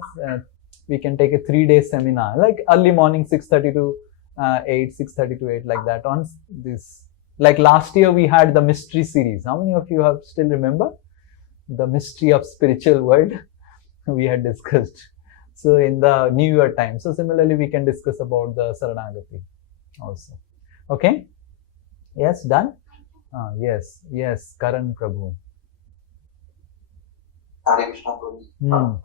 We can take a 3-day seminar, like early morning, 6:30 to 8, 6:30 to 8, like that on this. Like last year we had the mystery series. How many of you have still remember? The mystery of spiritual world we had discussed. So in the New Year time. So similarly we can discuss about the Saranagati also. Okay? Yes, done? Yes, Karan Prabhu. Hare Krishna Prabhu.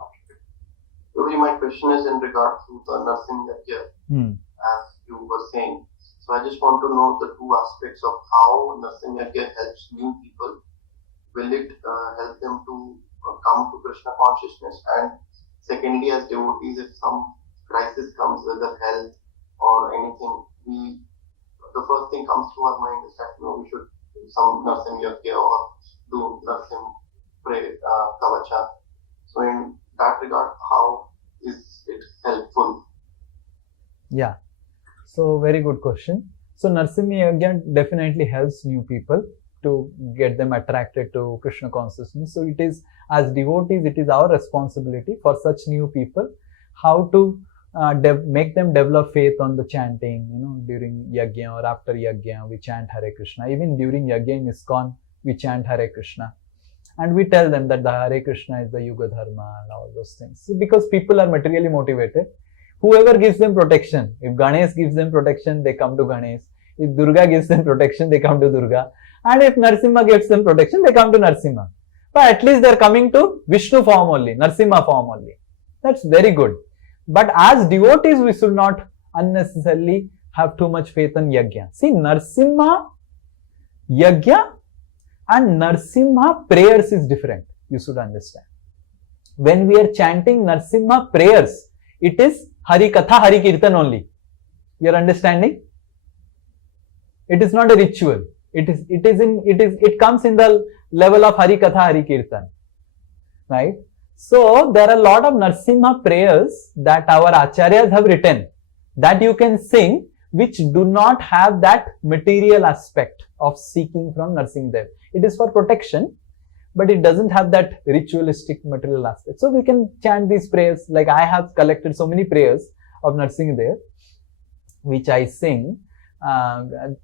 Prabhuji, my question is in regard to the nursing yajna, as you were saying. So I just want to know the 2 aspects of how nursing yajna helps new people. Will it help them to come to Krishna consciousness? And secondly, as devotees, if some crisis comes, whether health or anything, the first thing comes to our mind is that we should do some nursing yajna or do nursing pray kavacha. So in that regard, how is it helpful? Yeah. So very good question. So Narsimha Yajna definitely helps new people to get them attracted to Krishna consciousness. So it is, as devotees, it is our responsibility for such new people how to make them develop faith on the chanting, during yajna or after yajna, we chant Hare Krishna. Even during yajna in ISKCON, we chant Hare Krishna. And we tell them that the Hare Krishna is the Yuga Dharma and all those things. So because people are materially motivated, whoever gives them protection, if Ganesh gives them protection, they come to Ganesh. If Durga gives them protection, they come to Durga. And if Narsimha gives them protection, they come to Narsimha. But at least they are coming to Vishnu form only, Narsimha form only. That's very good. But as devotees, we should not unnecessarily have too much faith in yajna. See, Narsimha yajna and Narsimha prayers is different. You should understand. When we are chanting Narsimha prayers, it is Hari Katha, Hari Kirtan only. You are understanding? It is not a ritual. It comes in the level of Hari Katha, Hari Kirtan. Right? So there are a lot of Narsimha prayers that our acharyas have written that you can sing, which do not have that material aspect of seeking from Narsimhadev. It is for protection, but it doesn't have that ritualistic material aspect. So we can chant these prayers. Like I have collected so many prayers of Narsimhadev, which I sing.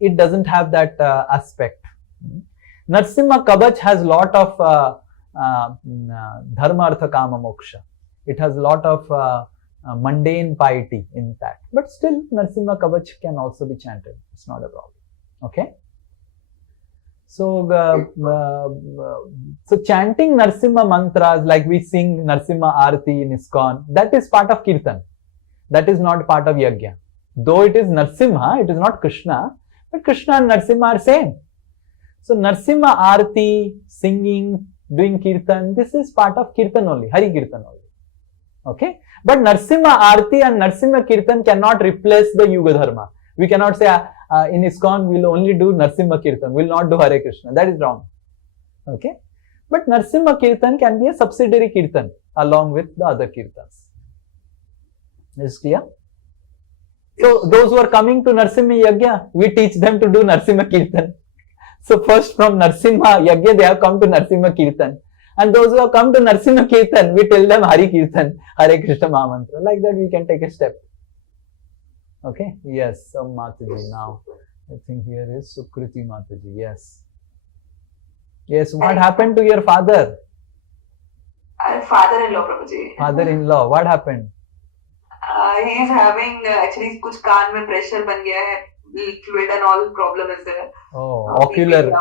It doesn't have that aspect. Narsimha Kabach has lot of dharma, artha, kama, moksha. It has a lot of mundane piety in that. But still, Narsimha Kabach can also be chanted. It's not a problem. Okay? So, so chanting Narsimha mantras, like we sing Narsimha Arati in ISKCON, that is part of Kirtan. That is not part of Yajna. Though it is Narsimha, it is not Krishna, but Krishna and Narsimha are same. So Narsimha Arati, singing, doing Kirtan, this is part of Kirtan only, Hari Kirtan only. Okay? But Narsimha Arati and Narsimha Kirtan cannot replace the Yuga Dharma. We cannot say in ISKCON we'll only do Narsimha Kirtan, we'll not do Hare Krishna. That is wrong. Okay? But Narsimha Kirtan can be a subsidiary Kirtan along with the other Kirtans. Is clear? So those who are coming to Narsimha Yajna, we teach them to do Narsimha Kirtan. So first from Narsimha Yajna, they have come to Narsimha Kirtan. And those who have come to Narsimha Kirtan, we tell them Hari Kirtan, Hare Krishna Mahamantra. Like that we can take a step. Okay, yes, some Mataji now. I think here is Sukriti Mataji, yes. Yes, what happened to your father? Father-in-law, Prabhuji. Father-in-law, what happened? He is having actually कुछ कान में pressure बन गया है, fluid and all problem is there. Oh, ocular.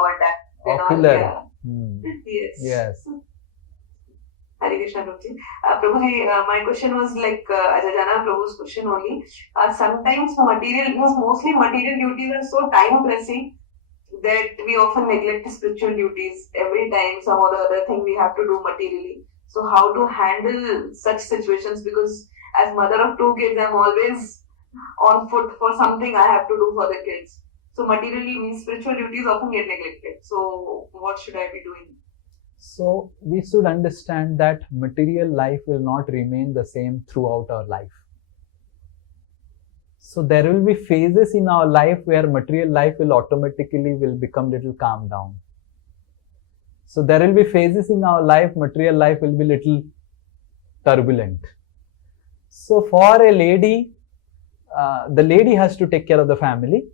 Ocular. Yeah. Yes. Yes. Hare Krishna, Prabhuji. Prabhuji, my question was like Ajajana Prabhu's question only. Sometimes mostly material duties are so time pressing that we often neglect spiritual duties. Every time some or the other thing we have to do materially. So how to handle such situations? Because as mother of 2 kids, I'm always on foot for something I have to do for the kids. So materially means spiritual duties often get neglected. So what should I be doing? So we should understand that material life will not remain the same throughout our life. So there will be phases in our life where material life will automatically become little calm down. So there will be phases in our life, material life will be little turbulent. So for a lady, the lady has to take care of the family.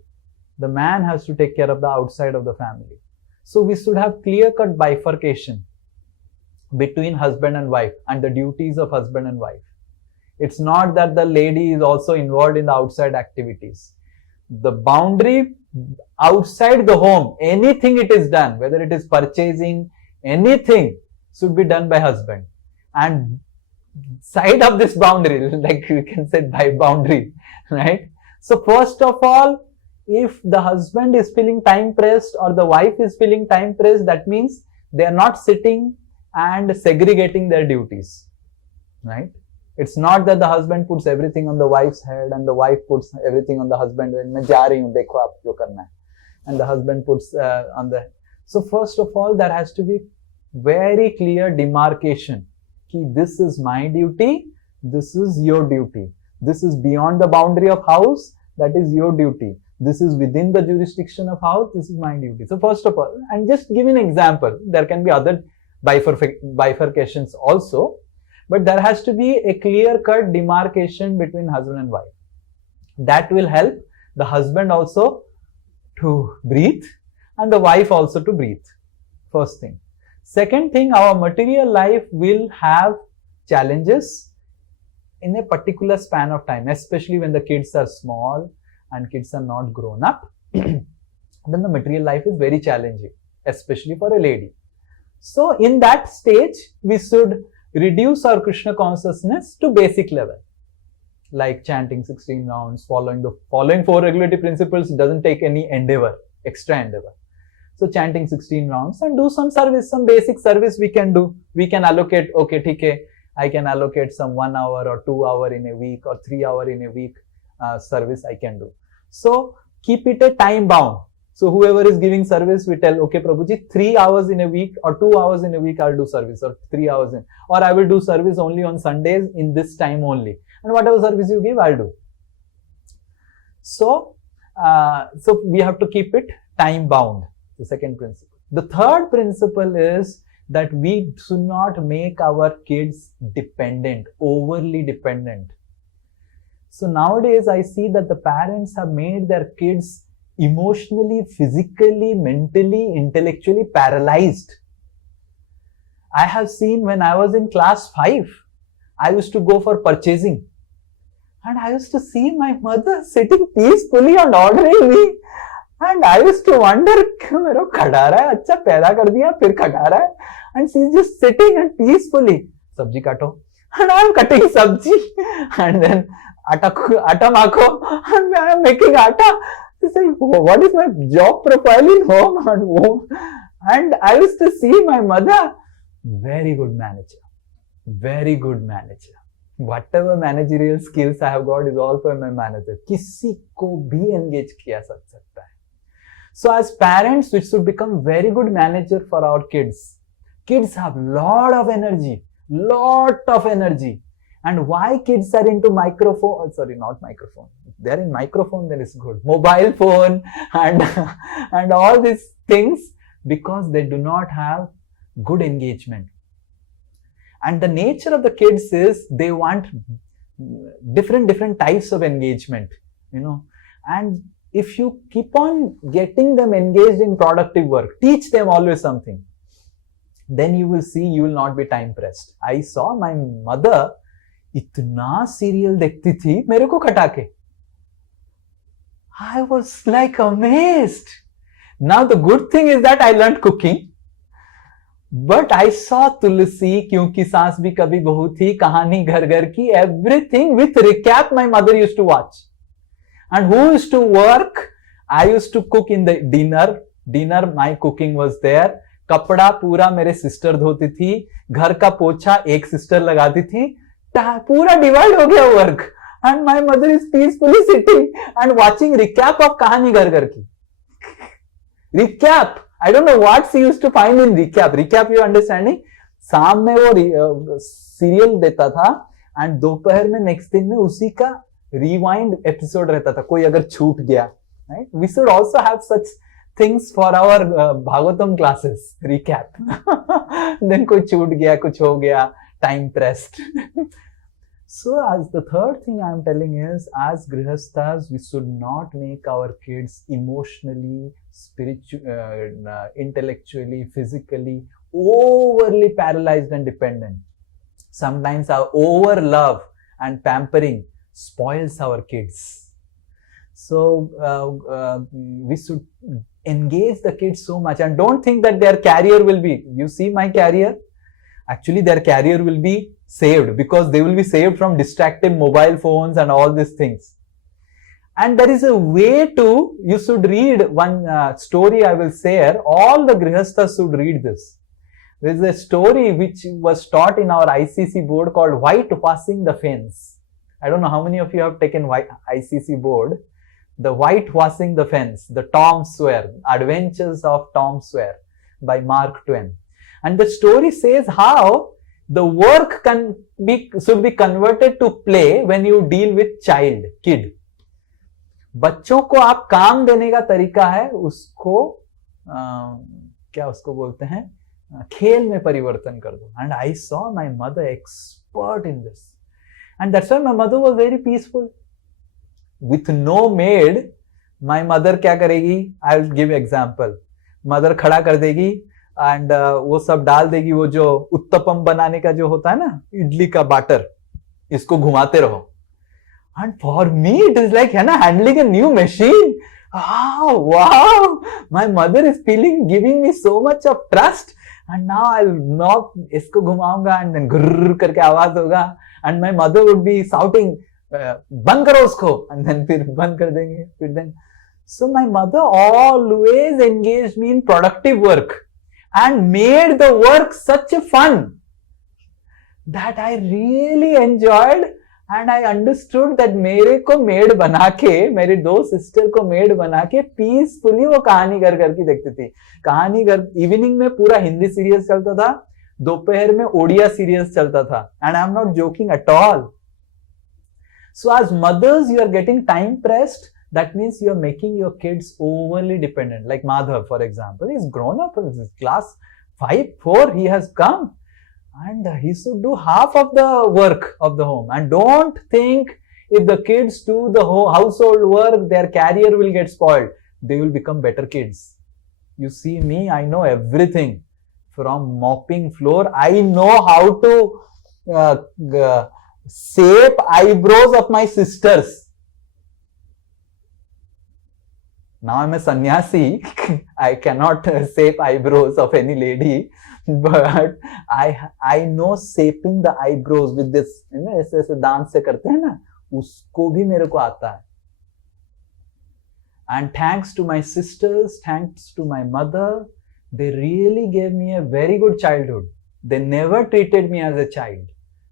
The man has to take care of the outside of the family. So we should have clear-cut bifurcation between husband and wife and the duties of husband and wife. It's not that the lady is also involved in the outside activities. The boundary outside the home, anything it is done, whether it is purchasing, anything should be done by husband. And side of this boundary, like we can say by boundary, right? So first of all, if the husband is feeling time pressed or the wife is feeling time pressed, that means they are not sitting and segregating their duties, right? It's not that the husband puts everything on the wife's head and the wife puts everything on the husband. And the husband puts on the... So first of all, there has to be very clear demarcation. This is my duty, this is your duty. This is beyond the boundary of house, that is your duty. This is within the jurisdiction of house, this is my duty. So first of all, and just give an example, there can be other bifurcations also, but there has to be a clear-cut demarcation between husband and wife. That will help the husband also to breathe and the wife also to breathe. First thing. Second thing, our material life will have challenges in a particular span of time, especially when the kids are small and kids are not grown up. Then the material life is very challenging, especially for a lady. So in that stage, we should reduce our Krishna consciousness to basic level, like chanting 16 rounds, following 4 regulative principles doesn't take any endeavor, extra endeavor. So chanting 16 rounds and do some service, some basic service we can do. We can allocate, okay, TK, I can allocate some 1 hour or 2 hour in a week or 3 hour in a week service I can do. So keep it a time bound. So whoever is giving service, we tell, okay, Prabhuji, 3 hours in a week or 2 hours in a week I'll do service, or 3 hours in, or I will do service only on Sundays in this time only. And whatever service you give, I'll do. So we have to keep it time bound. The second principle. The third principle is that we should not make our kids dependent, overly dependent. So nowadays I see that the parents have made their kids emotionally, physically, mentally, intellectually paralyzed. I have seen when I was in class 5, I used to go for purchasing. And I used to see my mother sitting peacefully and ordering me. And I used to wonder, मेरा खड़ा रहा है, अच्छा पैदा कर दिया, फिर खड़ा रहा है. And she's just sitting and peacefully, sabji kato. And I'm cutting sabji. And then atta mako. And I'm making atta. She said, what is my job profile in home? And I used to see my mother, very good manager. Very good manager. Whatever managerial skills I have got is all for my manager. किसी को भी engage किया जा सकता है. So as parents, we should become very good manager for our kids. Kids have lot of energy. And why kids are into microphone? Sorry, not microphone. They're in microphone, then it's good. Mobile phone and all these things, because they do not have good engagement. And the nature of the kids is they want different types of engagement. And if you keep on getting them engaged in productive work, teach them always something, then you will see you will not be time pressed. I saw my mother इतना serial देखती थी मेरे को खटा के. I was like amazed. Now the good thing is that I learned cooking. But I saw Tulsi, क्योंकि सास भी कभी बहू थी, कहानी घर घर की, everything with recap my mother used to watch. And who used to work? I used to cook in the dinner my cooking was there. कपड़ा पूरा मेरे सिस्टर धोती थी, घर का पोछा एक सिस्टर लगाती थी, पूरा डिवाइड हो गया work. And my mother is peacefully sitting and watching recap of कहानी घर घर की. Recap. I don't know what she used to find in recap. Recap, you understanding? शाम में वो सीरियल देता था एंड दोपहर में नेक्स्ट दिन में उसी का रिवाइंड एपिसोड रहता था, कोई अगर छूट गया. Right, we should also have such things for our Bhagavatam classes. Recap. Then कोई छूट गया, कुछ हो गया, time pressed. So as the third thing I am telling is, as grihasthas, we should not make our kids emotionally, intellectually, physically overly paralyzed and dependent. Sometimes our over love and pampering spoils our kids. So we should engage the kids so much, and don't think that their career will be, you see my career, actually their career will be saved because they will be saved from distracted mobile phones and all these things. And there is a way to, you should read one story I will share. All the grihasthas should read this. There is a story which was taught in our ICC board called whitewashing the fence. I don't know how many of you have taken ICC board. The whitewashing the fence, the Tom Sawyer, Adventures of Tom Sawyer by Mark Twain. And the story says how the work should be converted to play when you deal with kid. बच्चों को आप काम देने का तरीका है उसको क्या उसको बोलते हैं, खेल में परिवर्तन कर दो. And I saw my mother expert in this, and that's why my mother was very peaceful. With no maid, my mother क्या करेगी? I'll give example. मदर खड़ा कर देगी एंड वो सब डाल देगी, वो जो उत्तपम बनाने का जो होता है ना, इडली का बैटर, इसको घुमाते रहो. And for me it is like, है ना, handling a new machine. Wow, my mother is feeling, giving me so much of trust. And now I will not, इसको घुमाऊंगा एंड देन गुर्र करके आवाज होगा and my mother would be shouting, बंद करो उसको, एंड देन फिर बंद कर देंगे, फिर then. So my mother always engaged me in productive work and made the work such a fun that I really enjoyed, and I understood that मेरे को मेड बना के, मेरे दो सिस्टर को मेड बना के पीसफुली वो कहानी घर घर की देखती थी. कहानी घर इवनिंग में पूरा हिंदी सीरियल्स चलता था, दोपहर में ओडिया सीरियल्स चलता था, and I am not joking at all. So as mothers, you are getting time pressed. That means you are making your kids overly dependent. Like Madhav, for example, he's grown up in class 5-4. He has come and he should do half of the work of the home. And don't think if the kids do the household work, their career will get spoiled. They will become better kids. You see me, I know everything from mopping floor. I know how to shape eyebrows of my sisters. Now I'm a sannyasi. I cannot shape eyebrows of any lady, but I know shaping the eyebrows with this, you know, ऐसे dance से करते हैं ना, उसको भी मेरे को आता है. And thanks to my sisters, thanks to my mother, they really gave me a very good childhood. They never treated me as a child.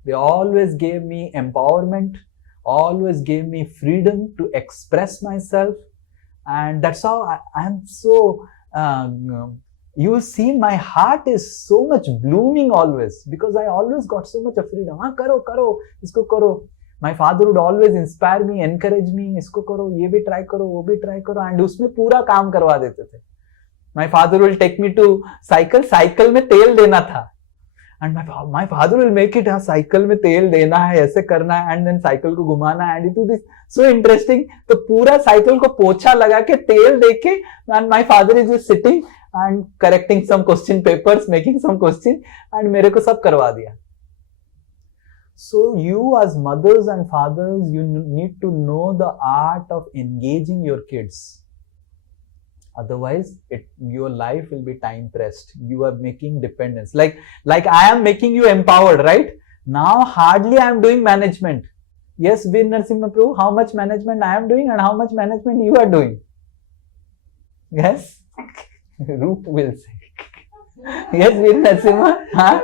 They always gave me empowerment, always gave me freedom to express myself. And that's how I am so, you see my heart is so much blooming always because I always got so much of freedom. हाँ करो करो, इसको करो. My father would always inspire me, encourage me, इसको करो, ये भी try करो, वो भी try करो, and उसमें पूरा काम करवा देते थे. My father will take me to cycle में तेल देना था. And my father will make it, cycle में तेल देना है, ऐसे करना है, and then cycle को घुमाना है, and it will be so interesting. तो पूरा cycle को पोछा लगा के तेल दे के, and my father is just sitting and correcting some question papers, making some question, and मेरे को सब करवा दिया. So you as mothers and fathers, you need to know the art of engaging your kids. Otherwise, your life will be time pressed. You are making dependence. Like I am making you empowered, right? Now hardly I am doing management. Yes, Veer Narasimha Prabhu, how much management I am doing and how much management you are doing? Yes? Roop will say. Yes, Veer Narasimha? Huh?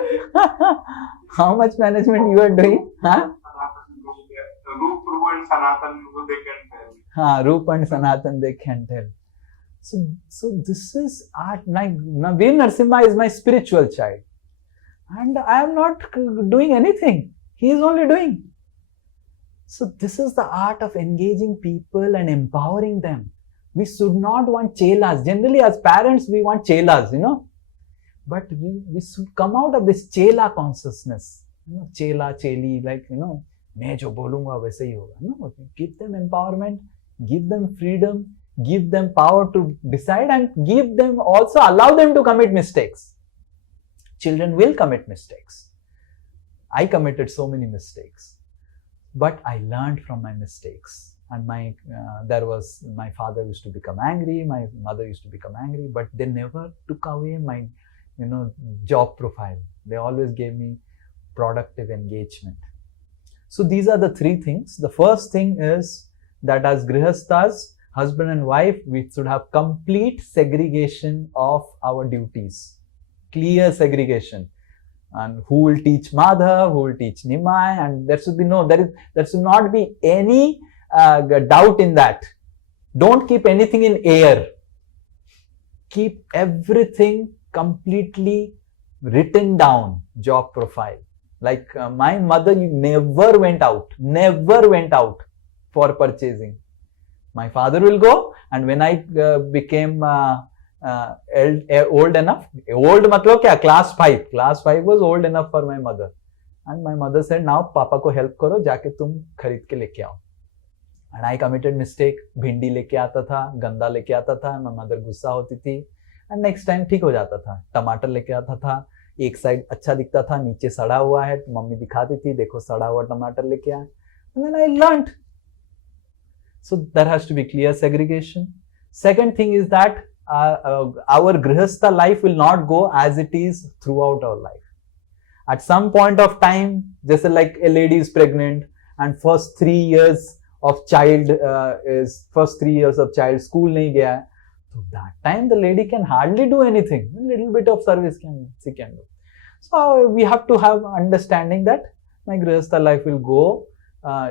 How much management you are doing? Huh? Roop and Sanatan, they can tell. Roop and Sanatan, they can tell. So this is art. Veer Narasimha is my spiritual child. And I am not doing anything. He is only doing. So this is the art of engaging people and empowering them. We should not want chelas. Generally as parents, we want chelas, But we should come out of this chela consciousness. Chela, cheli, like, मैं जो बोलूंगा वैसे ही होगा. Give them empowerment, give them freedom, give them power to decide, and give them also, allow them to commit mistakes. Children will commit mistakes. I committed so many mistakes, but I learned from my mistakes. And my father used to become angry, my mother used to become angry, but they never took away my, job profile. They always gave me productive engagement. So these are the three things. The first thing is that as grihasthas, husband and wife, we should have complete segregation of our duties. Clear segregation. And who will teach Madhav, who will teach Nimai, and there should be there should not be any doubt in that. Don't keep anything in air. Keep everything completely written down, job profile. Like my mother never went out for purchasing. My father will go, and when I became old enough, old matlab kya? Class 5 was old enough for my mother. And my mother said, now papa ko help karo, jaake tum kharid ke leke aao. And I committed mistake. Bhindi leke aata tha, ganda leke aata tha, my mother gussa hoti thi. And next time ठीक हो जाता था. टमाटर लेके आता था, एक side अच्छा दिखता था, नीचे सड़ा हुआ है, मम्मी दिखाती थी, देखो सड़ा हुआ टमाटर लेके आए. And then I learned. So there has to be clear segregation. Second thing is that our grihastha life will not go as it is throughout our life. At some point of time, just like a lady is pregnant and first 3 years of child school nahi gaya hai, so that time the lady can hardly do anything. A little bit of service she can do. So we have to have understanding that my grihastha life will go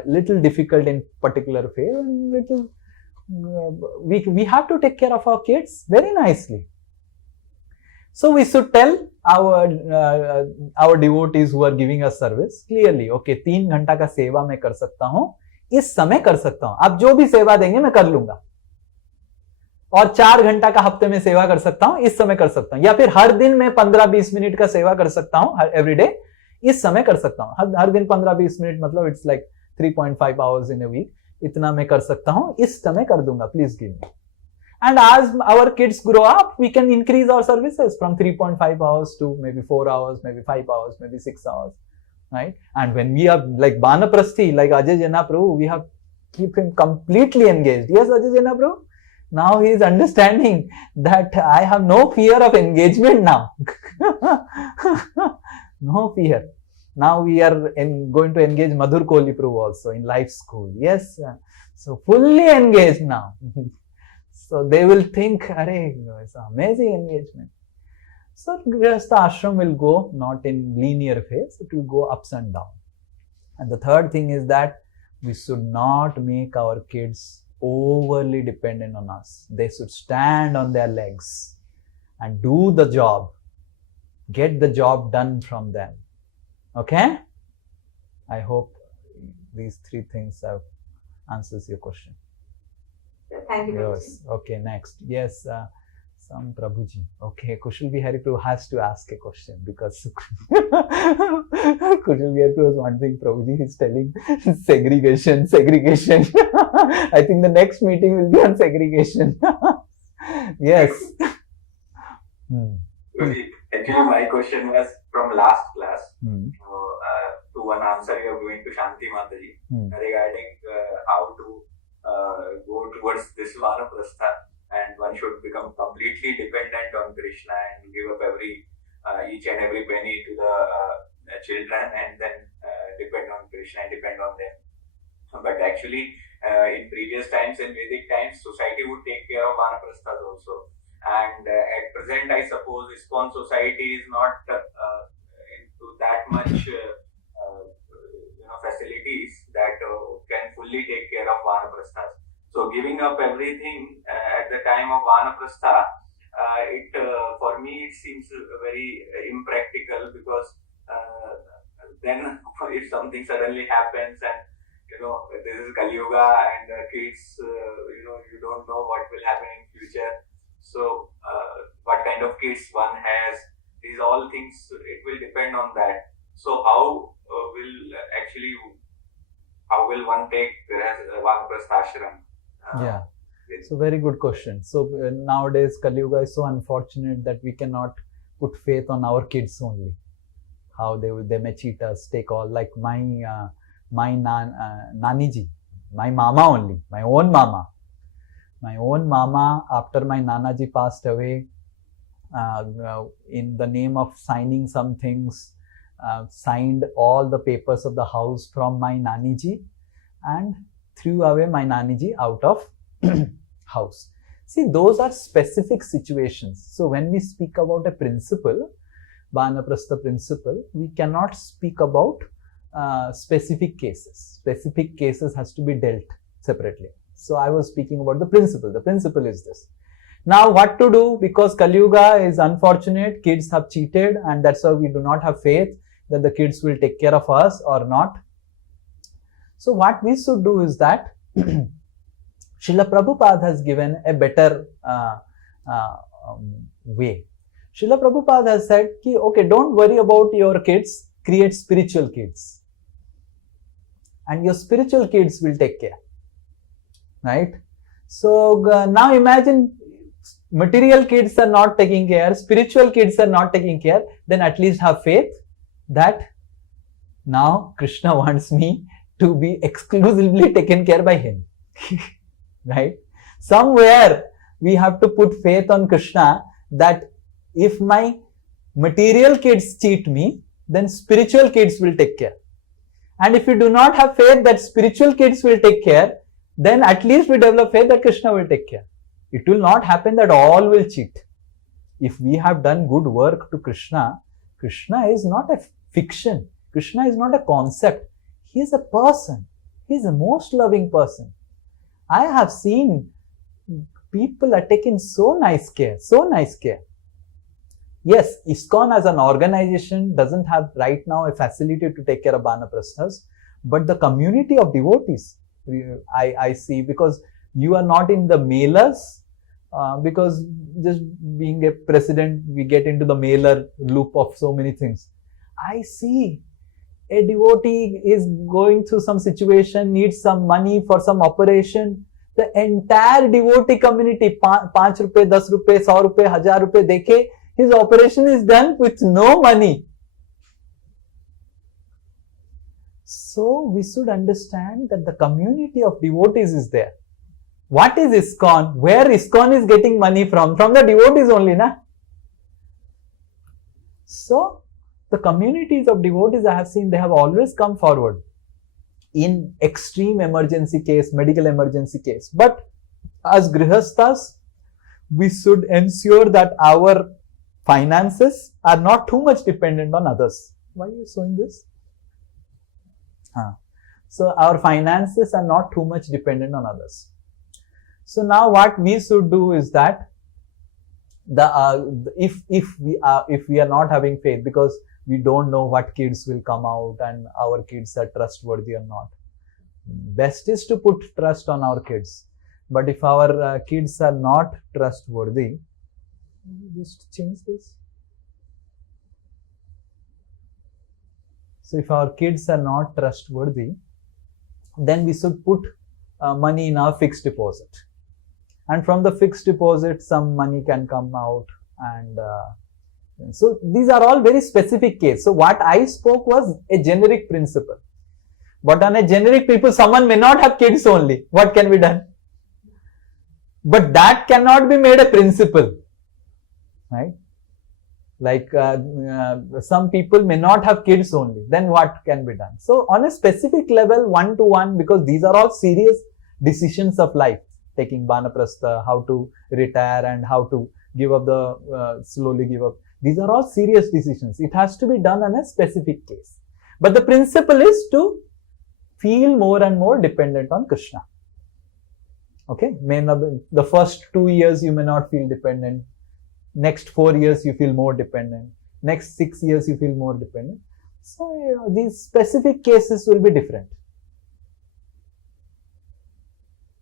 little difficult in particular phase, and we have to take care of our kids very nicely. So we should tell our devotees who are giving us service clearly, okay, 3 घंटा का सेवा मैं कर सकता हूं, इस समय कर सकता हूं, आप जो भी सेवा देंगे मैं कर लूंगा. और 4 घंटा का हफ्ते में सेवा कर सकता हूं, इस समय कर सकता हूं. या फिर हर दिन मैं 15-20 मिनट का सेवा कर सकता हूं, एवरी डे, इस समय कर सकता हूं. हर दिन 15-20 मिनट मतलब it's like 3.5 hours in a week. इतना मैं कर सकता हूं, इस समय कर दूंगा, please give me. And as our kids grow up, we can increase our services from 3.5 hours to maybe 4 hours, maybe 5 hours, maybe 6 hours, right? And when we are like Banaprasthi, like Ajay Jena Prabhu, we have keep him completely engaged. Yes, Ajay Jena Prabhu? Now he is understanding that I have no fear of engagement now. No fear. Now we are going to engage Madhur Kohli Prabhu also in life school. Yes, so fully engaged now. So they will think, arey, it's amazing engagement. So Grihastha ashram will go not in linear phase, it will go ups and down. And the third thing is that we should not make our kids overly dependent on us. They should stand on their legs and do the job, get the job done from them. Okay? I hope these 3 things have answers your question. Thank you. Yes. Okay, next. Yes, Some Prabhuji. Okay, Kushal Bihari Prabhu has to ask a question because Kushal Bihari Prabhu was wondering, Prabhuji is telling segregation. I think the next meeting will be on segregation. Yes. Actually, my question was from last class. To one answer you are going to Shanti Mataji regarding how to go towards this Vanaprastha, and one should become completely dependent on Krishna and give up each and every penny to the children, and then depend on Krishna and depend on them. But actually, in previous times, in Vedic times, society would take care of Vanaprasthas also. And at present, I suppose ISKCON society is not into that much facilities that can fully take care of Vanaprasthas. So giving up everything at the time of Vanaprastha, for me it seems very impractical, because then if something suddenly happens and this is Kali Yuga and kids, you don't know what will happen in future. So what kind of kids one has, these all things, it will depend on that. So how will one take Vanaprastha ashram? Yeah, so very good question. So nowadays Kali Yuga is so unfortunate that we cannot put faith on our kids only. How they may cheat us, take all, like my Naniji, my mama only, my own mama. After my Nanaji passed away, in the name of signing some things, signed all the papers of the house from my Naniji and threw away my Naniji out of house. See, those are specific situations. So when we speak about a principle, Vanaprastha principle, we cannot speak about specific cases. Specific cases has to be dealt separately. So I was speaking about the principle. The principle is this. Now what to do? Because Kali Yuga is unfortunate, kids have cheated, and that's why we do not have faith that the kids will take care of us or not. So what we should do is that Srila Prabhupada has given a better way. Srila Prabhupada has said, okay, don't worry about your kids, create spiritual kids. And your spiritual kids will take care. Right? So now imagine material kids are not taking care, spiritual kids are not taking care, then at least have faith that now Krishna wants me to be exclusively taken care by him. Right? Somewhere we have to put faith on Krishna that if my material kids cheat me, then spiritual kids will take care. And if you do not have faith that spiritual kids will take care, then at least we develop faith that Krishna will take care. It will not happen that all will cheat. If we have done good work to Krishna, Krishna is not a fiction. Krishna is not a concept. He is a person. He is the most loving person. I have seen people are taking so nice care. Yes, ISKCON as an organization doesn't have right now a facility to take care of Vanaprasthas, but the community of devotees, I see, because you are not in the mailers, because just being a president, we get into the mailer loop of so many things. I see a devotee is going through some situation, needs some money for some operation. The entire devotee community, 5 rupees, 10 rupees, 100 rupees, 1000 rupees, dekhe, his operation is done with no money. So we should understand that the community of devotees is there. What is ISKCON? Where ISKCON is getting money from? From the devotees only, na? So the communities of devotees I have seen, they have always come forward in extreme emergency case, medical emergency case. But as Grihasthas, we should ensure that our finances are not too much dependent on others. Why are you showing this? So our finances are not too much dependent on others. So now what we should do is that if we are not having faith, because we don't know what kids will come out and our kids are trustworthy or not, best is to put trust on our kids. But if our kids are not trustworthy, Just change this. So if our kids are not trustworthy, then we should put money in our fixed deposit. And from the fixed deposit, some money can come out. And so these are all very specific cases. So what I spoke was a generic principle. But on a generic people, someone may not have kids only. What can be done? But that cannot be made a principle. Right? Like some people may not have kids only. Then what can be done? So on a specific level, one-to-one, because these are all serious decisions of life. Taking Banaprastha, how to retire and how to give up slowly give up. These are all serious decisions. It has to be done on a specific case. But the principle is to feel more and more dependent on Krishna. Okay? The first 2 years you may not feel dependent. Next 4 years you feel more dependent. Next 6 years you feel more dependent. So these specific cases will be different.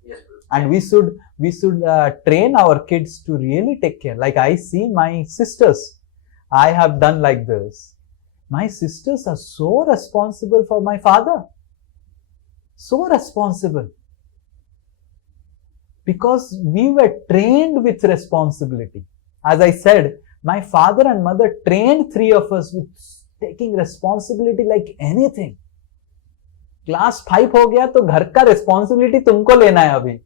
Yes, and we should train our kids to really take care. Like I see my sisters, I have done like this. My sisters are so responsible for my father. So responsible. Because we were trained with responsibility. As I said, my father and mother trained 3 of us with taking responsibility like anything. Class 5 हो गया तो घर का responsibility तुमको लेना है, अभी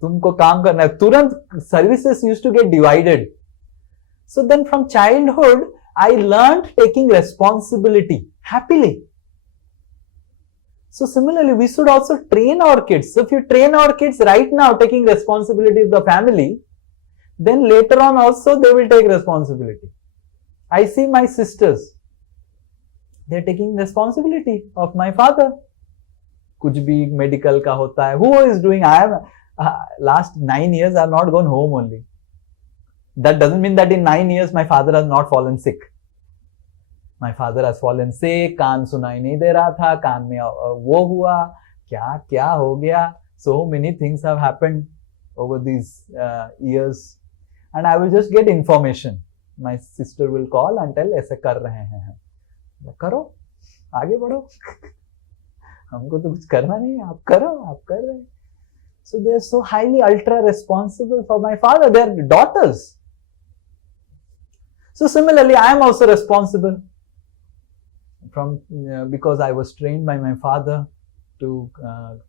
तुमको काम करना है, तुरंत services used to get divided. So then from childhood I learned taking responsibility happily. So similarly, we should also train our kids. So if you train our kids right now taking responsibility of the family, then later on also they will take responsibility. I see my sisters, they are taking responsibility of my father. कुछ भी medical का होता है. Who is doing? I am last 9 years I have not gone home only. That doesn't mean that in 9 years my father has not fallen sick. My father has fallen sick. कान सुनाई नहीं दे रहा था, कान में वो हुआ, क्या क्या हो गया. So many things have happened over these years, and I will just get information. My sister will call and tell ऐसे कर रहे हैं. करो, आगे बढ़ो. हमको तो कुछ करना नहीं है, आप करो, आप कर रहे हैं. So they are so highly ultra responsible for my father. They are daughters. So similarly, I am also responsible because I was trained by my father to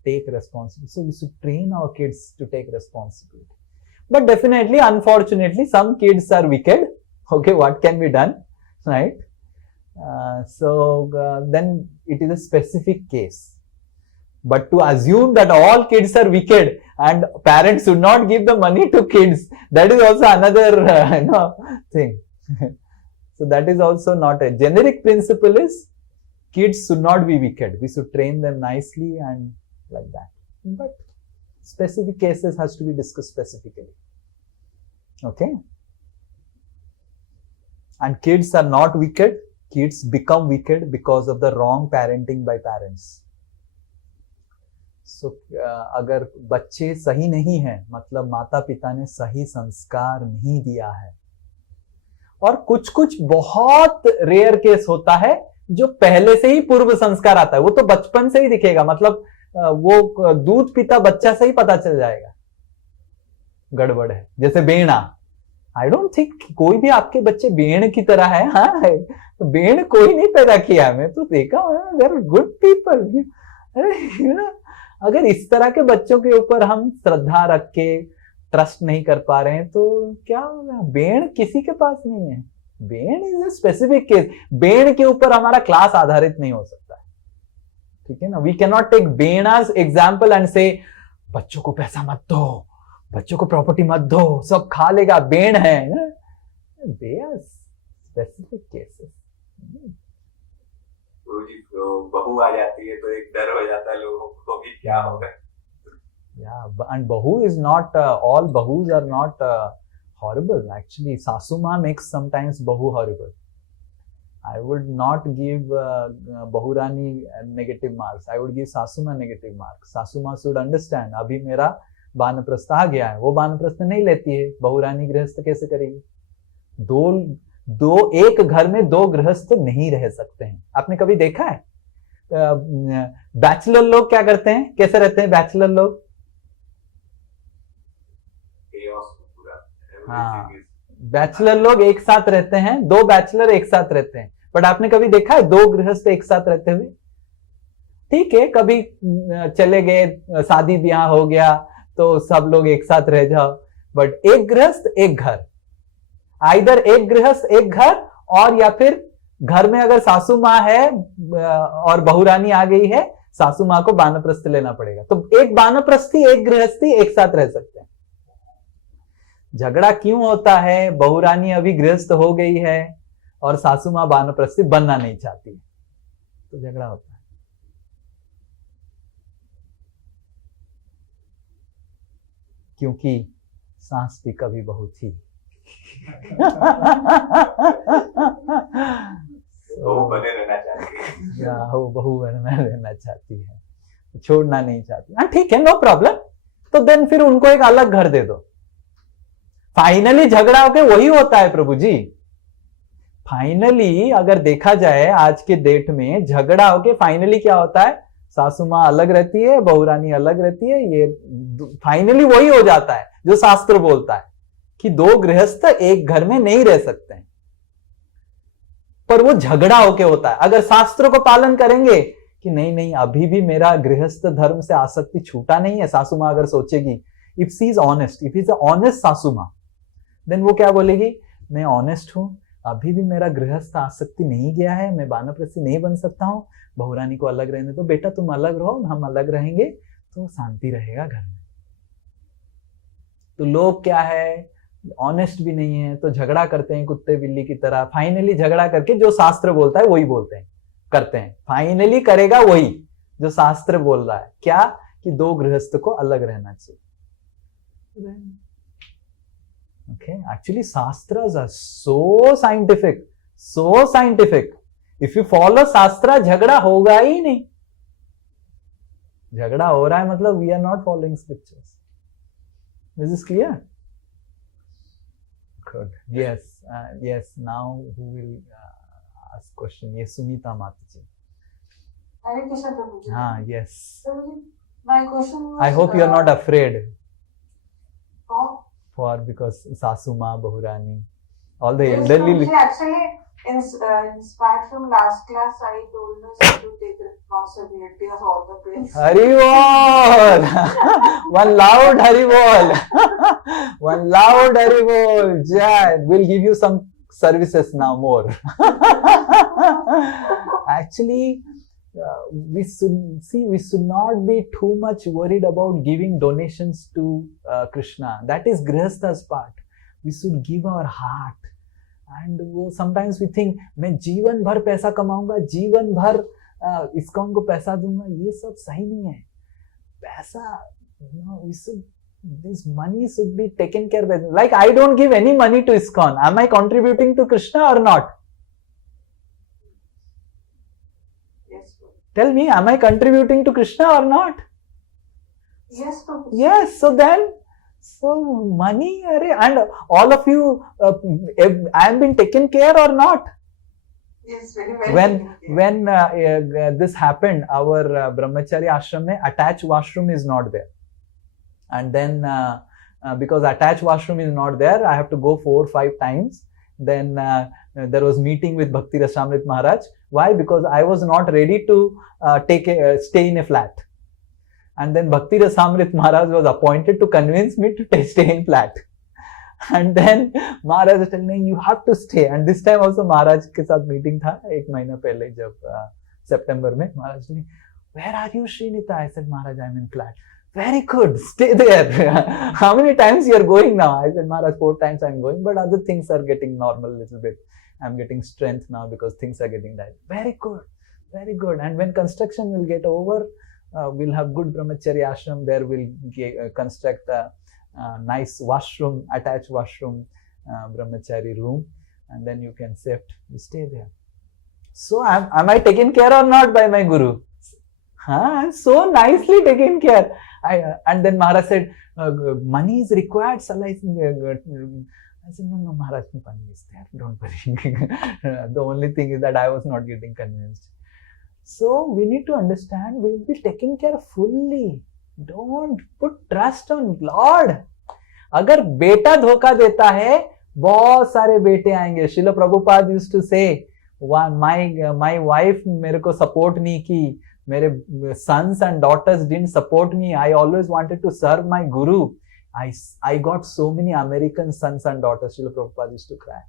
take responsibility. So we should train our kids to take responsibility. But definitely, unfortunately, some kids are wicked. Okay, what can be done, right? Then it is a specific case. But to assume that all kids are wicked and parents should not give the money to kids, that is also another thing. So that is also not a generic principle. Is kids should not be wicked. We should train them nicely and like that. But specific cases has to be discussed specifically. Okay? And kids are not wicked. Kids become wicked because of the wrong parenting by parents. So अगर बच्चे सही नहीं हैं, मतलब माता पिता ने सही संस्कार नहीं दिया है. और कुछ कुछ बहुत रेयर केस होता है जो पहले से ही पूर्व संस्कार आता है. वो तो बचपन से ही दिखेगा, मतलब वो दूध पीता बच्चा से ही पता चल जाएगा गड़बड़ है. जैसे बेड़ा, आई डोंट थिंक कोई भी आपके बच्चे बेड़ की तरह है. हाँ, तो बेड़ कोई नहीं पैदा किया. मैं तो देखा देयर आर गुड पीपल. अगर इस तरह के बच्चों के ऊपर हम श्रद्धा रख के ट्रस्ट नहीं कर पा रहे हैं तो क्या होगा? बेड़ किसी के पास नहीं है. बेड़ इज अ स्पेसिफिक केस. बेड़ के ऊपर हमारा क्लास आधारित नहीं हो सकता है. ठीक है ना? We can not take bad as example and say बच्चों को पैसा मत दो, बच्चों को प्रॉपर्टी मत दो, सब खा लेगा, बेड़ है. They are specific cases. बहू आ जाती है तो एक डर हो जाता है लोगों को कि क्या होगा. Yeah, and bahu is not all bahus are not horrible. Actually, Sasuma makes sometimes bahu horrible. I would not give Bahurani negative marks. I would give Sasuma negative marks. Sasuma should understand. अभी मेरा बानप्रस्थ आ गया है, वो बानप्रस्थ नहीं लेती है, बहुरानी गृहस्थ कैसे करेगी? एक घर में दो गृहस्थ नहीं रह सकते हैं. आपने कभी देखा है बैचलर लोग क्या करते हैं, कैसे रहते हैं बैचलर लोग? हाँ, बैचलर लोग एक साथ रहते हैं, दो बैचलर एक साथ रहते हैं. बट आपने कभी देखा है दो गृहस्थ एक साथ रहते हुए? ठीक है, कभी चले गए, शादी ब्याह हो गया तो सब लोग एक साथ रह जाओ. बट एक गृहस्थ एक घर, आइदर एक गृहस्थ एक घर, और या फिर घर में अगर सासू माँ है और बहुरानी आ गई है, सासू माँ को वानप्रस्थ लेना पड़ेगा. तो एक वानप्रस्थी एक गृहस्थी एक साथ रह सकते हैं. झगड़ा क्यों होता है? बहुरानी अभी गृहस्थ हो गई है और सासू माँ वानप्रस्थी बनना नहीं चाहती है, तो झगड़ा होता है. क्योंकि सांस भी कभी बहू थी. वो बने रहना चाहती है, वो बहू बनना रहना चाहती है, छोड़ना नहीं चाहती. हाँ ठीक है, नो प्रॉब्लम. तो देन फिर उनको एक अलग घर दे दो. फाइनली झगड़ा होके वही होता है प्रभु जी. फाइनली अगर देखा जाए आज के डेट में झगड़ा होके फाइनली क्या होता है? सासू माँ अलग रहती है, बहुरानी अलग रहती है. ये फाइनली वही हो जाता है जो शास्त्र बोलता है कि दो गृहस्थ एक घर में नहीं रह सकते हैं. पर वो झगड़ा होके होता है. अगर शास्त्रों को पालन करेंगे कि नहीं नहीं अभी भी मेरा गृहस्थ धर्म से आसक्ति छूटा नहीं है, सासू माँ अगर सोचेगी, if she is honest, if is honest सासू माँ, देन वो क्या बोलेगी? मैं ऑनेस्ट हूं, अभी भी मेरा गृहस्थ आसक्ति नहीं गया है, मैं वानप्रस्थी नहीं बन सकता हूं, बहुरानी को अलग रहने दो. बेटा तुम अलग रहो, हम अलग रहेंगे, तो शांति रहेगा घर में. तो लोग क्या है, ऑनेस्ट भी नहीं है, तो झगड़ा करते हैं कुत्ते बिल्ली की तरह. फाइनली झगड़ा करके जो शास्त्र बोलता है वही बोलते हैं, करते हैं. फाइनली करेगा वही जो शास्त्र बोल रहा है, क्या? कि दो गृहस्थ को अलग रहना चाहिए. Okay, actually shastras are so scientific, so scientific. If you follow shastra, झगड़ा होगा ही नहीं. झगड़ा हो रहा है मतलब we are not following scriptures. Is this clear? Good. Yes, yes. Now who will ask question? Yes, Sunita Mataji. Hare Krishna Prabhuji. Ah, yes. Prabhuji, my question was. I hope you are not afraid. Oh. Because Sasu Ma, Bahurani, all the Yes, elderly. Prabhuji, actually, inspired from last class, I told myself to take responsibility of all the praise. Hari Bol! One loud Hari Bol! One loud Hari Bol! Jai! We'll give you some services now more. Actually, we should not be too much worried about giving donations to Krishna. That is Grihastha's part. We should give our heart. And sometimes we think, मैं जीवन भर पैसा कमाऊंगा, जीवन भर ISKCON को पैसा दूंगा. ये सब सही नहीं है. पैसा, this money should be taken care of. Like I don't give any money to ISKCON. Am I contributing to Krishna or not? Yes, Prabhuji. Tell me, am I contributing to Krishna or not? Yes, Prabhuji. Yes, so money, and all of you, I am being taken care or not? Yes, very well. When this happened, our brahmachari ashram mein attached washroom is not there, and then because attached washroom is not there, I have to go 4 or 5 times. Then there was meeting with Bhakti Rasamrit Maharaj. Why? Because I was not ready to stay in a flat. And then Bhakti Rasamrit Maharaj was appointed to convince me to stay in flat. And then Maharaj was telling me, you have to stay. And this time also Maharaj के साथ meeting था 1 महीना पहले जब September में. Maharaj told me, where are you, Sri Nitai? I said, Maharaj, I'm in flat. Very good, stay there. How many times you are going now? I said, Maharaj, 4 times I'm going, but other things are getting normal a little bit. I'm getting strength now because things are getting died. Very good, very good. And when construction will get over, we'll have good brahmachari ashram. There we'll construct a nice washroom, attached washroom, brahmachari room, and then you can stay there. So am I taken care or not by my guru? I'm so nicely taken care. And then Maharaj said, money is required, I said, no, Maharaj, pani is there. Don't worry. The only thing is that I was not getting convinced. So we need to understand, we will be taken care fully. Don't put trust on Lord. अगर बेटा धोखा देता है, बहुत सारे बेटे आएंगे. Srila Prabhupada used to say, my wife मेरे को support नहीं की. मेरे sons and daughters didn't support me. I always wanted to serve my guru. I got so many American sons and daughters. Srila Prabhupada used to cry.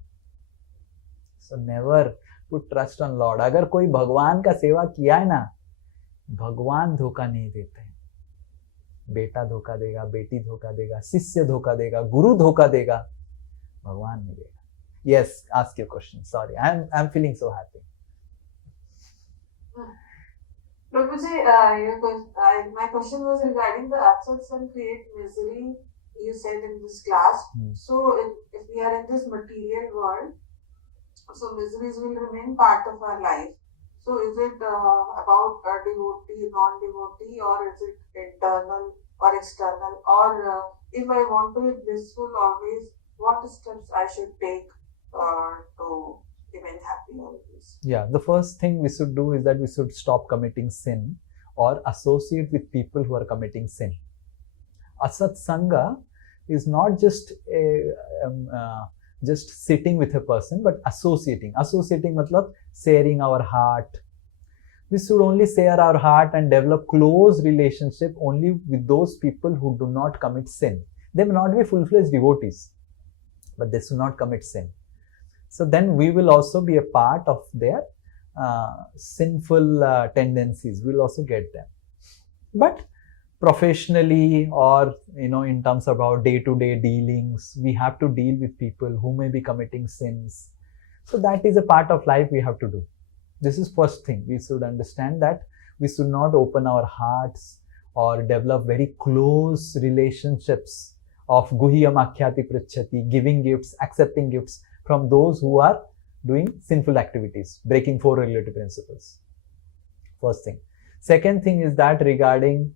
So never put trust on Lord. अगर कोई भगवान का सेवा किया है ना, भगवान धोखा नहीं देते. बेटा धोखा देगा, बेटी धोखा देगा, शिष्य धोखा देगा, गुरु धोखा देगा, भगवान नहीं देगा. Yes, ask your question. Sorry, I'm feeling so happy. Prabhuji, my question was regarding the absence and create misery. You said in this class. So if we are in this material world, so miseries will remain part of our life. So is it about a devotee, non-devotee, or is it internal or external? Or if I want to be blissful always, what steps I should take to remain happy always? Yeah, the first thing we should do is that we should stop committing sin or associate with people who are committing sin. Asat Sangha is not just just sitting with a person, but associating. Associating matlab sharing our heart. We should only share our heart and develop close relationship only with those people who do not commit sin. They may not be full-fledged devotees, but they should not commit sin. So then we will also be a part of their sinful tendencies. We'll also get them. But professionally or in terms of our day-to-day dealings, we have to deal with people who may be committing sins. So that is a part of life we have to do. This is first thing. We should understand that we should not open our hearts or develop very close relationships of guhyam akhyati prachati, giving gifts, accepting gifts from those who are doing sinful activities, breaking 4 relative principles. First thing. Second thing is that regarding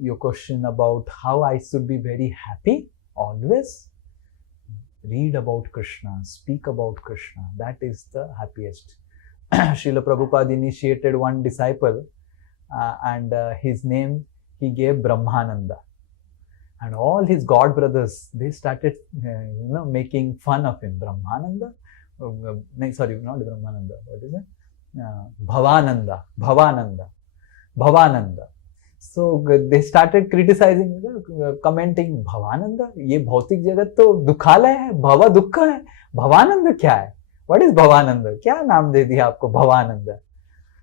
your question about how I should be very happy always, read about Krishna, speak about Krishna. That is the happiest. Srila Prabhupada initiated one disciple and his name he gave Brahmananda. And all his god brothers, they started making fun of him. Brahmananda? Sorry, not Brahmananda. What is it? Bhavananda. So they started criticizing, commenting, Bhavananda? ये भौतिक जगत तो दुखालय है, भवा दुखा है, Bhavananda क्या है? What is Bhavananda? क्या नाम दे दिया आपको Bhavananda?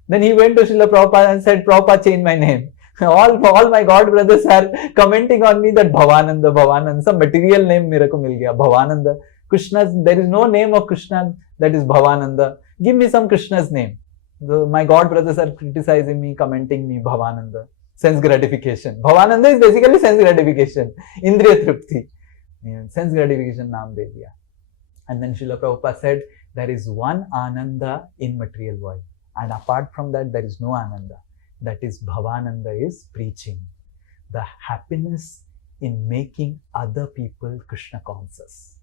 Then he went to Srila Prabhupada and said, Prabhupada, change my name. All my god brothers are commenting on me that Bhavananda, some material name मेरे को मिल गया, Bhavananda. Krishna's, there is no name of Krishna that is Bhavananda. Give me some Krishna's name. My god brothers are criticizing me, commenting me, Bhavananda. Sense gratification. Bhavananda is basically sense gratification. Indriya Tripti. Sense gratification naam de diya. And then Srila Prabhupada said, there is one Ananda in material world. And apart from that, there is no Ananda. That is Bhavananda is preaching. The happiness in making other people Krishna conscious.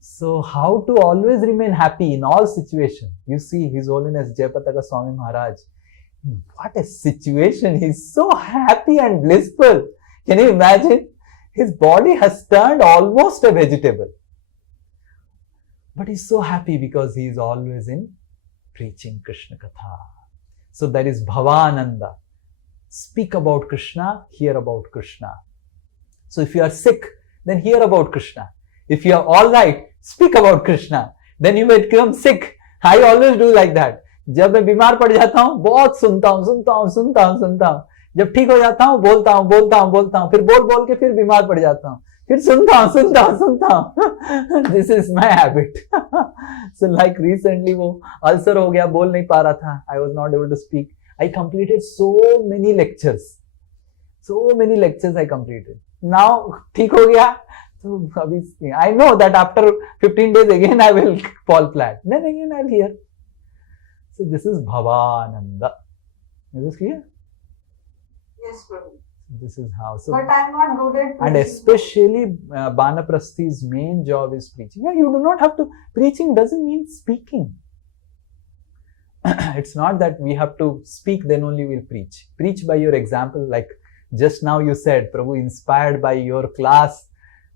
So how to always remain happy in all situations? You see His Holiness Jayapataka Swami Maharaj. What a situation. He's so happy and blissful. Can you imagine? His body has turned almost a vegetable. But he's so happy because he is always in preaching Krishna Katha. So that is Bhavananda. Speak about Krishna, hear about Krishna. So if you are sick, then hear about Krishna. If you are alright, speak about Krishna. Then you may become sick. I always do like that. जब मैं बीमार पड़ जाता हूँ बहुत सुनता हूँ जब ठीक हो जाता हूँ बोलता हूँ फिर बोल के फिर बीमार पड़ जाता हूँ फिर सुनता हूँ this is my habit so like recently वो अल्सर हो गया बोल नहीं पा रहा था I was not able to speak I completed so many lectures I completed now ठीक हो गया तो अभी I know that after 15 days again I will fall flat then again I'll hear. So this is Bhavananda. Is this clear? Yes, Prabhu. This is how. So, but I'm not good at and especially Banaprasthi's main job is preaching. Yeah, you do not have to. Preaching doesn't mean speaking. It's not that we have to speak, then only we'll preach. Preach by your example. Like just now you said, Prabhu, inspired by your class,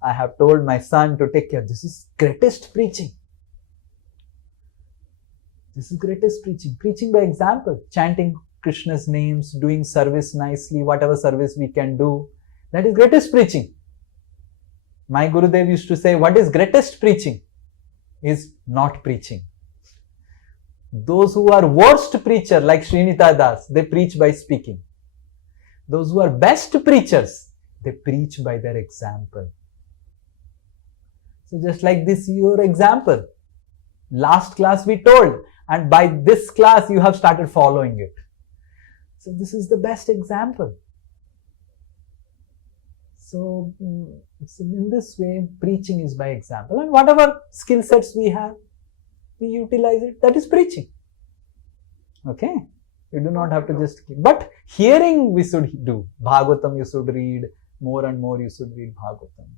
I have told my son to take care. This is greatest preaching. This is greatest preaching. Preaching by example. Chanting Krishna's names, doing service nicely, whatever service we can do. That is greatest preaching. My Gurudev used to say, what is greatest preaching? Is not preaching. Those who are worst preacher, like Sri Nitai Das, they preach by speaking. Those who are best preachers, they preach by their example. So just like this, your example. Last class we told, and by this class you have started following it. So this is the best example. So in this way, preaching is by example. And whatever skill sets we have, we utilize it. That is preaching. Okay? You do not have to just keep. But hearing we should do. Bhagavatam you should read. More and more you should read Bhagavatam.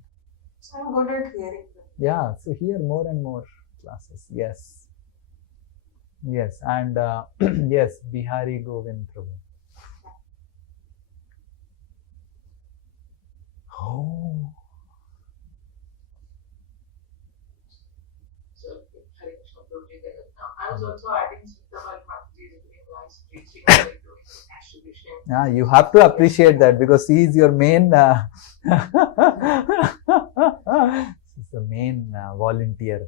So I'm good at hearing. Yeah, so hear more and more classes. Yes. Yes, and yes, Bihari Govind Prabhu. Oh. So, Hare Krishna Prabhuji, I was also adding Sridhar Mataji is doing nice preaching, doing distribution. Yeah, you have to appreciate that because he is your main, he's the main volunteer.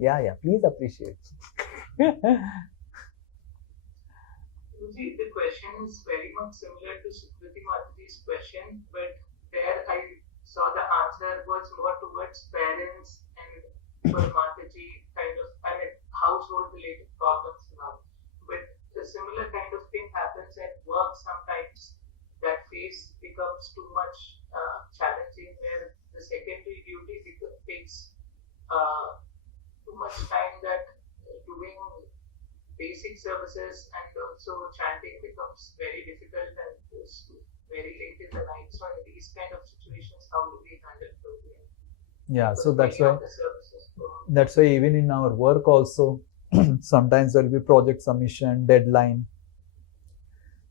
Yeah, please appreciate. Prabhuji, the question is very much similar to Sukriti Mataji's question, but there I saw the answer was more towards parents and for Mataji kind of, household related problems now. But a similar kind of thing happens at work sometimes. That phase becomes too much challenging where the secondary duty takes too much time that doing basic services and also chanting becomes very difficult and goes very late in the night. So in these kind of situations, how do we handle it? Yeah, so that's why even in our work also, sometimes there will be project submission, deadline.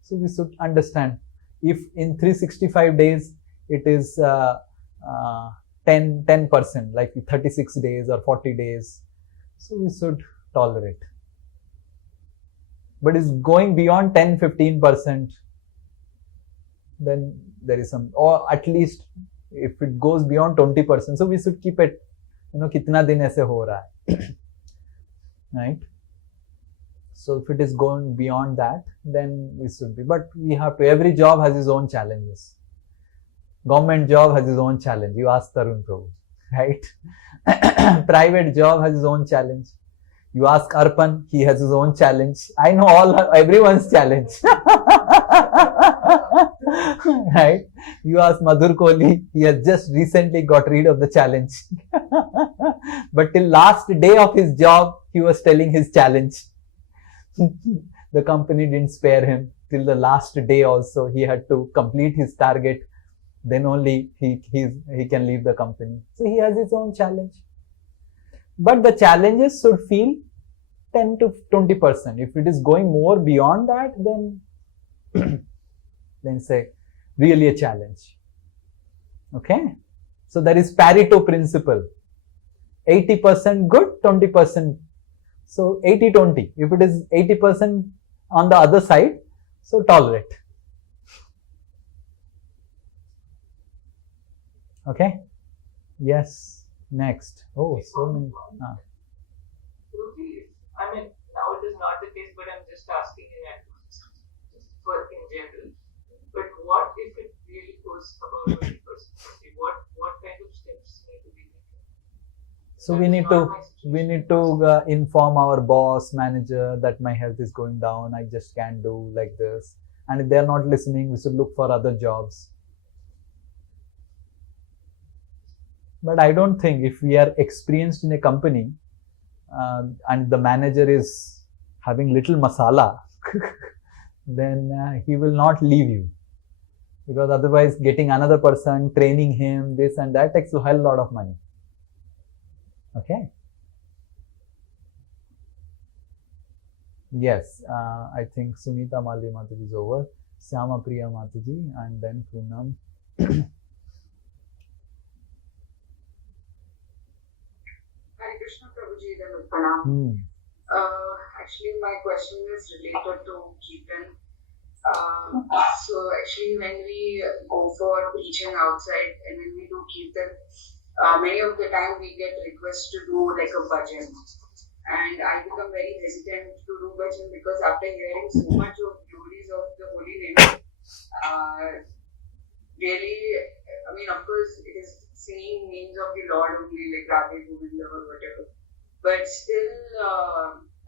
So we should understand if in 365 days it is 10%, like 36 days or 40 days. So we should tolerate. But it's going beyond 10-15%, then there is some, or at least if it goes beyond 20%, so we should keep it, kitna din aise ho raha hai, right? So if it is going beyond that, then we should be. But we have to, every job has its own challenges. Government job has its own challenge. You ask Tarun Prabhu, right? Private job has its own challenge. You ask Arpan, he has his own challenge. I know everyone's challenge. Right? You ask Madhur Kohli, he has just recently got rid of the challenge. But till last day of his job, he was telling his challenge. The company didn't spare him. Till the last day also, he had to complete his target. Then only he can leave the company. So he has his own challenge. But the challenges should feel 10-20%. If it is going more beyond that, then say really a challenge. Okay? So there is Pareto principle. 80% good, 20%. So 80-20. If it is 80% on the other side, so tolerate. Okay? Yes. Next. Oh, so many. Now it is not the case, but I'm just asking in advance, just for in general. But what if it really goes about 20%? What kind of steps need to be taken? So we need to inform our boss, manager that my health is going down. I just can't do like this. And if they are not listening, we should look for other jobs. But I don't think if we are experienced in a company and the manager is having little masala, then he will not leave you. Because otherwise getting another person, training him, this and that takes a hell lot of money. Okay. Yes, I think Sunita Mali Mataji is over, Syama Priya Mataji, and then Poonam. Hare Krishna Prabhuji, then Pranam. Actually, my question is related to Kirtan. So actually, when we go for preaching outside and when we do Kirtan, many of the time we get requests to do like a bhajan. And I become very hesitant to do bhajan because after hearing so much of glories of the holy name, really, I mean, of course, it is singing names of the Lord only, like Radhe Govinda or whatever. But still,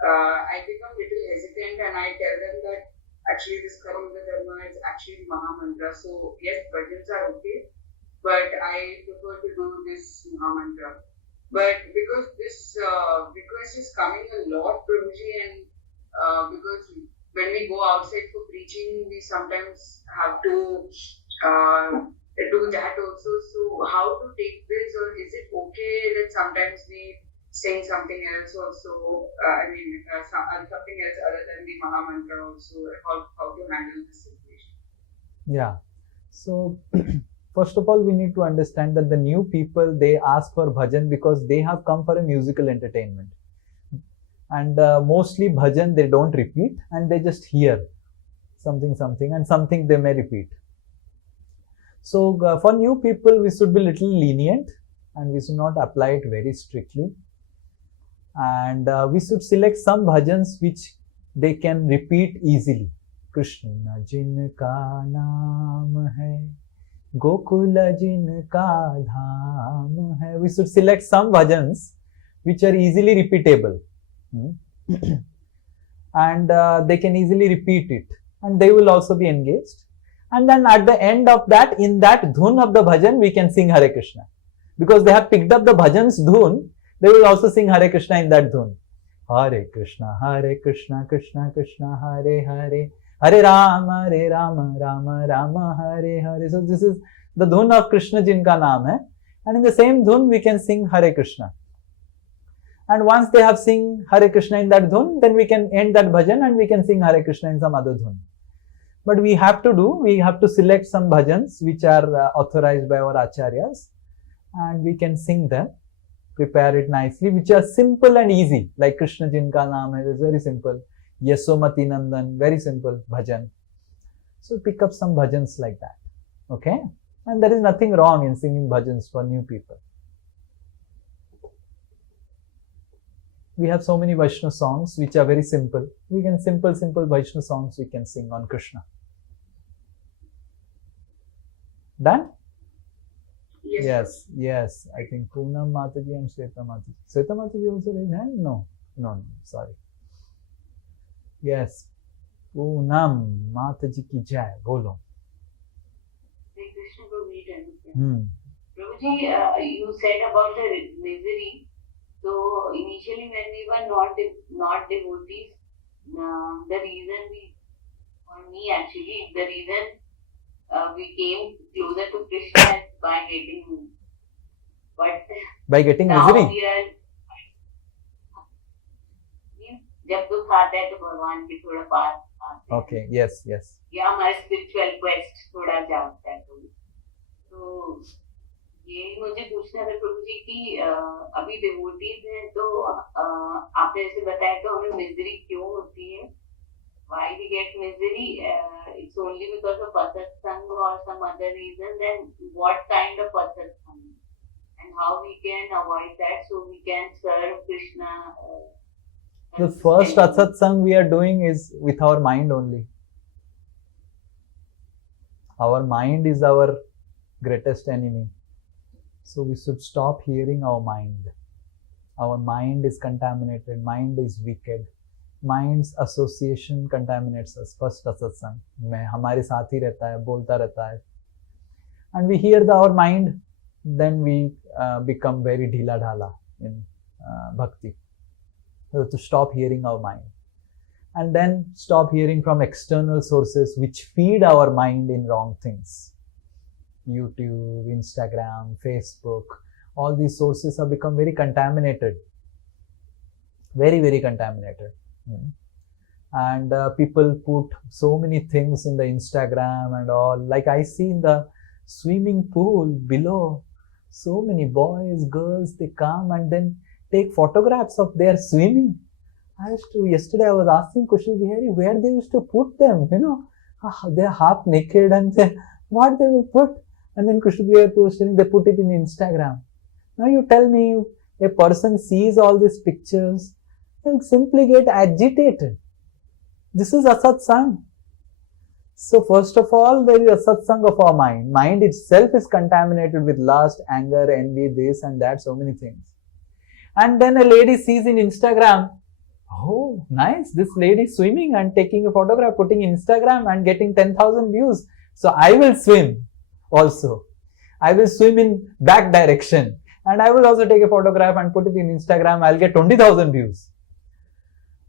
I become little hesitant and I tell them that actually this Karunga Dharma is actually Maha Mantra. So, yes, bhajans are okay, but I prefer to do this Maha Mantra. But because this request is coming a lot, Prabhuji, and because when we go outside for preaching, we sometimes have to do that also. So how to take this, or is it okay that sometimes we sing something else also? Something else other than the Maha Mantra also. How to handle this situation? Yeah. So first of all, we need to understand that the new people, they ask for bhajan because they have come for a musical entertainment. And mostly bhajan, they don't repeat and they just hear something and something they may repeat. So for new people, we should be little lenient and we should not apply it very strictly. And we should select some bhajans which they can repeat easily. Krishna jinka naam hai, Gokula jinka dham hai. We should select some bhajans which are easily repeatable. And they can easily repeat it. And they will also be engaged. And then at the end of that, in that dhun of the bhajan, we can sing Hare Krishna. Because they have picked up the bhajan's dhun, they will also sing Hare Krishna in that dhun. Hare Krishna, Krishna Krishna, Hare Hare, Hare Rama, Rama Rama, Hare Hare. So this is the dhun of Krishna jinka naam hai. And in the same dhun, we can sing Hare Krishna. And once they have sing Hare Krishna in that dhun, then we can end that bhajan and we can sing Hare Krishna in some other dhun. But we have to select some bhajans which are authorized by our acharyas and we can sing them, prepare it nicely, which are simple and easy, like Krishna jinka naam hai, is very simple. Yasomati Nandan, very simple bhajan. So pick up some bhajans like that, okay? And there is nothing wrong in singing bhajans for new people. We have so many Vaishnava songs which are very simple. We can simple Vaishnava songs we can sing on Krishna. Done? Yes. I think Poonam Mataji and Shweta Mataji. Shweta Mataji also raised hand? No, sorry. Yes. Poonam Mataji ki jai. Bolo. Hare Krishna Prabhuji. Prabhuji, you said about the misery. So initially when we were not devotees, the reason we came closer to Krishna is by getting now misery. We are, जब दुख आता है तो भगवान के थोड़ा पास आते हैं. Okay, yes. या हमारा स्पिरिचुअल क्वेस्ट थोड़ा जागता है तो ये मुझे पूछना था प्रभु जी कि अभी डिवोटीज हैं तो आपने जैसे बताया तो हमें मिजरी क्यों होती है? Why we get misery? It's only because of asatsang or some other reason. Then what kind of asatsang? And how we can avoid that so we can serve Krishna? The first asatsang we are doing is with our mind only. Our mind is our greatest enemy. So we should stop hearing our mind. Our mind is contaminated. Mind is wicked. Mind's association contaminates us. First asatsang. हमारे साथ ही रहता है, बोलता रहता है. And we hear our mind, then we become very dhila dhala in bhakti. So to stop hearing our mind. and then stop hearing from external sources which feed our mind in wrong things. YouTube, Instagram, Facebook, all these sources have become very contaminated. Very, very contaminated. And people put so many things in the Instagram and all. Like I see in the swimming pool below, so many boys, girls, they come and then take photographs of their swimming. Yesterday I was asking Kushal Bihari where they used to put them, they're half naked and then what they will put. And then Kushal Bihari was telling they put it in Instagram. Now you tell me, a person sees all these pictures and simply get agitated. This is asatsang. So first of all, there is asatsang of our mind. Mind itself is contaminated with lust, anger, envy, this and that, so many things. And then a lady sees in Instagram, oh, nice, this lady swimming and taking a photograph, putting in Instagram and getting 10,000 views. So I will swim also. I will swim in back direction. And I will also take a photograph and put it in Instagram. I'll get 20,000 views.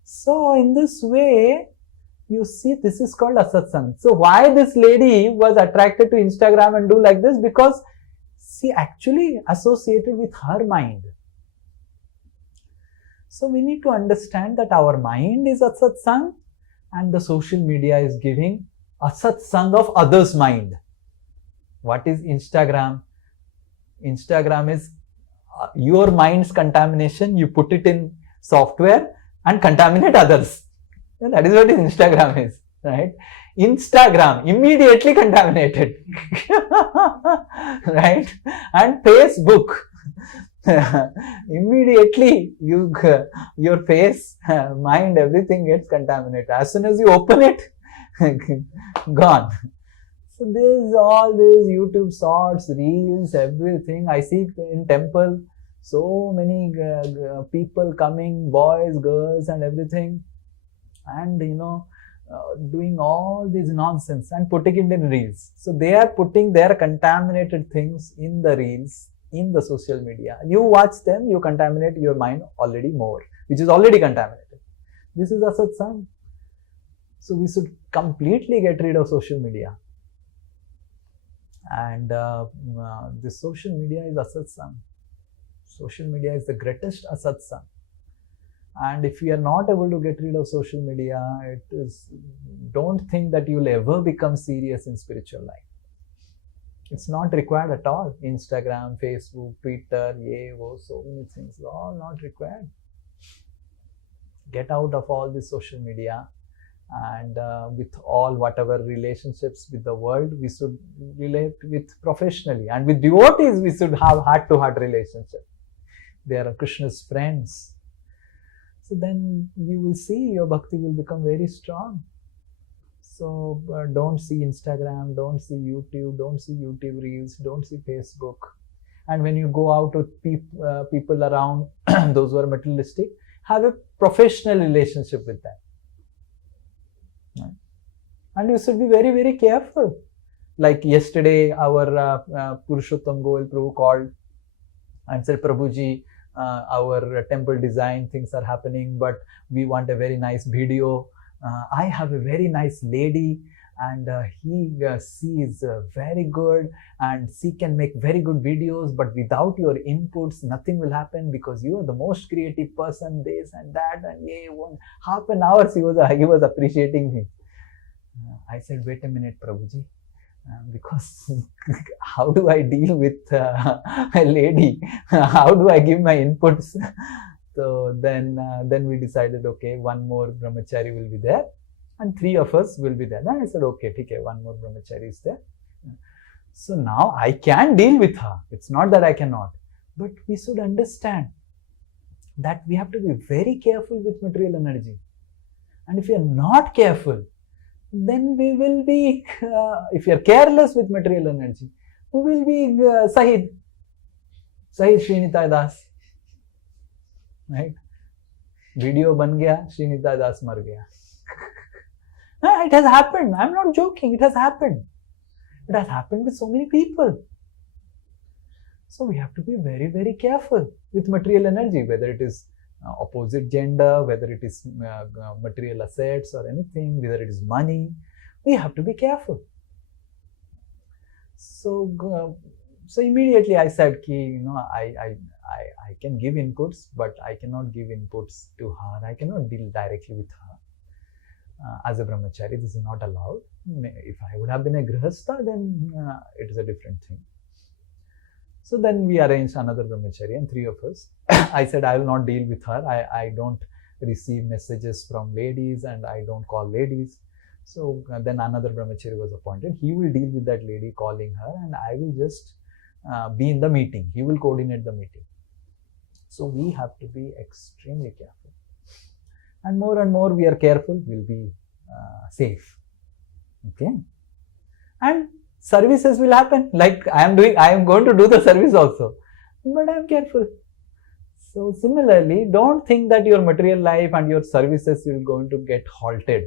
So in this way, you see, this is called asatsang. So why this lady was attracted to Instagram and do like this? Because she actually associated with her mind. So we need to understand that our mind is asatsang and the social media is giving asatsang of others' mind. What is Instagram? Instagram is your mind's contamination. You put it in software and contaminate others. And that is what Instagram is, right? Instagram, immediately contaminated, right? And Facebook, immediately your face, mind, everything gets contaminated. As soon as you open it, gone. So there's all these YouTube shorts, reels, everything. I see in temple, so many people coming, boys, girls and everything. And doing all these nonsense and putting it in reels. So they are putting their contaminated things in the reels, in the social media. You watch them, you contaminate your mind already more, which is already contaminated. This is asatsang. So we should completely get rid of social media. And the social media is asatsang. Social media is the greatest asatsang. And if you are not able to get rid of social media, don't think that you will ever become serious in spiritual life. It's not required at all. Instagram, Facebook, Twitter, so many things, all not required. Get out of all this social media, and with all whatever relationships with the world, we should relate with professionally. And with devotees, we should have heart-to-heart relationship. They are Krishna's friends. So then you will see your bhakti will become very strong. So don't see Instagram, don't see YouTube, don't see YouTube Reels, don't see Facebook. And when you go out with people around, those who are materialistic, have a professional relationship with them. Right? And you should be very, very careful. Like yesterday, our Purushottam Goel Prabhu called and said, Prabhuji, our temple design things are happening, but we want a very nice video. I have a very nice lady and she is very good and she can make very good videos, but without your inputs nothing will happen because you are the most creative person, this and that, and half an hour he was appreciating me. I said, wait a minute, Prabhuji. Because how do I deal with a lady? How do I give my inputs? So then we decided, okay, one more brahmachari will be there and 3 of us will be there. Then I said, okay, one more brahmachari is there. So now I can deal with her. It's not that I cannot. But we should understand that we have to be very careful with material energy. And if we are not careful, then we will be, if you are careless with material energy, we will be Sahid Sri Nitai Das. Right? Video ban gaya, Sri Nitai Das mar gaya. It has happened. I'm not joking. It has happened. It has happened with so many people. So we have to be very, very careful with material energy, whether it is opposite gender, whether it is material assets or anything, whether it is money, we have to be careful. So immediately I said, I can give inputs, but I cannot give inputs to her. I cannot deal directly with her. As a brahmachari, this is not allowed. If I would have been a grihastha, then it is a different thing. So then we arranged another brahmachari, and 3 of us. I said, I will not deal with her. I don't receive messages from ladies, and I don't call ladies. So then another brahmachari was appointed. He will deal with that lady calling her, and I will just be in the meeting. He will coordinate the meeting. So we have to be extremely careful. And more we are careful, we'll be safe. Okay? And services will happen. Like I am going to do the service also. But I am careful. So similarly, don't think that your material life and your services will going to get halted.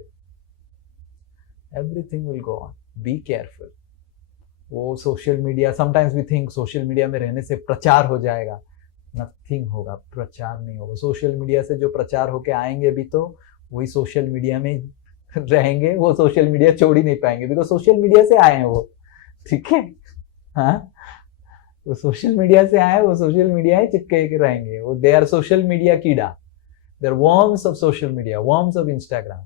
Everything will go on. Be careful. Oh, social media. Sometimes we think social media में रहने से प्रचार हो जाएगा. Nothing होगा. प्रचार नहीं होगा. Social media से जो प्रचार होके आएंगे भी तो वही social media में रहेंगे. वो social media छोड़ ही नहीं पाएंगे. Because social media से आए हैं वो. ठीक है? हाँ? वो social media से आए, वो social media ही चिपके के रहेंगे. वो they are social media कीड़ा. They are worms of social media, worms of Instagram.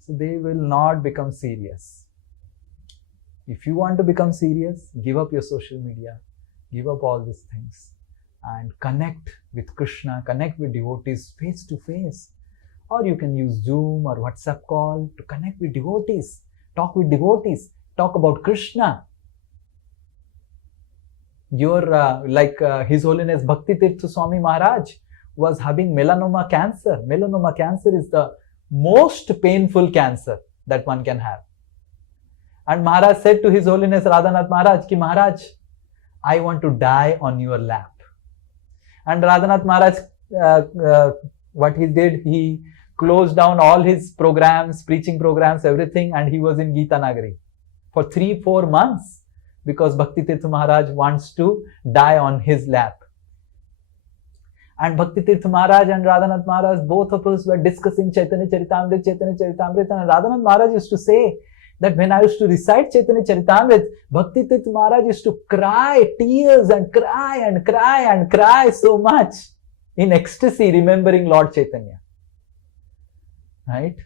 So they will not become serious. If you want to become serious, give up your social media, give up all these things, and connect with Krishna, connect with devotees face to face. Or you can use Zoom or WhatsApp call to connect with devotees, talk with devotees, talk about Krishna. His Holiness Bhakti Tirtha Swami Maharaj was having melanoma cancer. Melanoma cancer is the most painful cancer that one can have. And Maharaj said to His Holiness Radhanath Maharaj, Ki Maharaj, I want to die on your lap. And Radhanath Maharaj, what he did, he closed down all his programs, preaching programs, everything, and he was in Gita Nagari for 3-4 months because Bhakti Tirtha Maharaj wants to die on his lap. And Bhakti Tirtha Maharaj and Radhanath Maharaj, both of us were discussing Chaitanya Charitamrita, and Radhanath Maharaj used to say that when I used to recite Chaitanya Charitamrita, Bhakti Tirtha Maharaj used to cry tears and cry and cry and cry so much in ecstasy, remembering Lord Chaitanya. Right?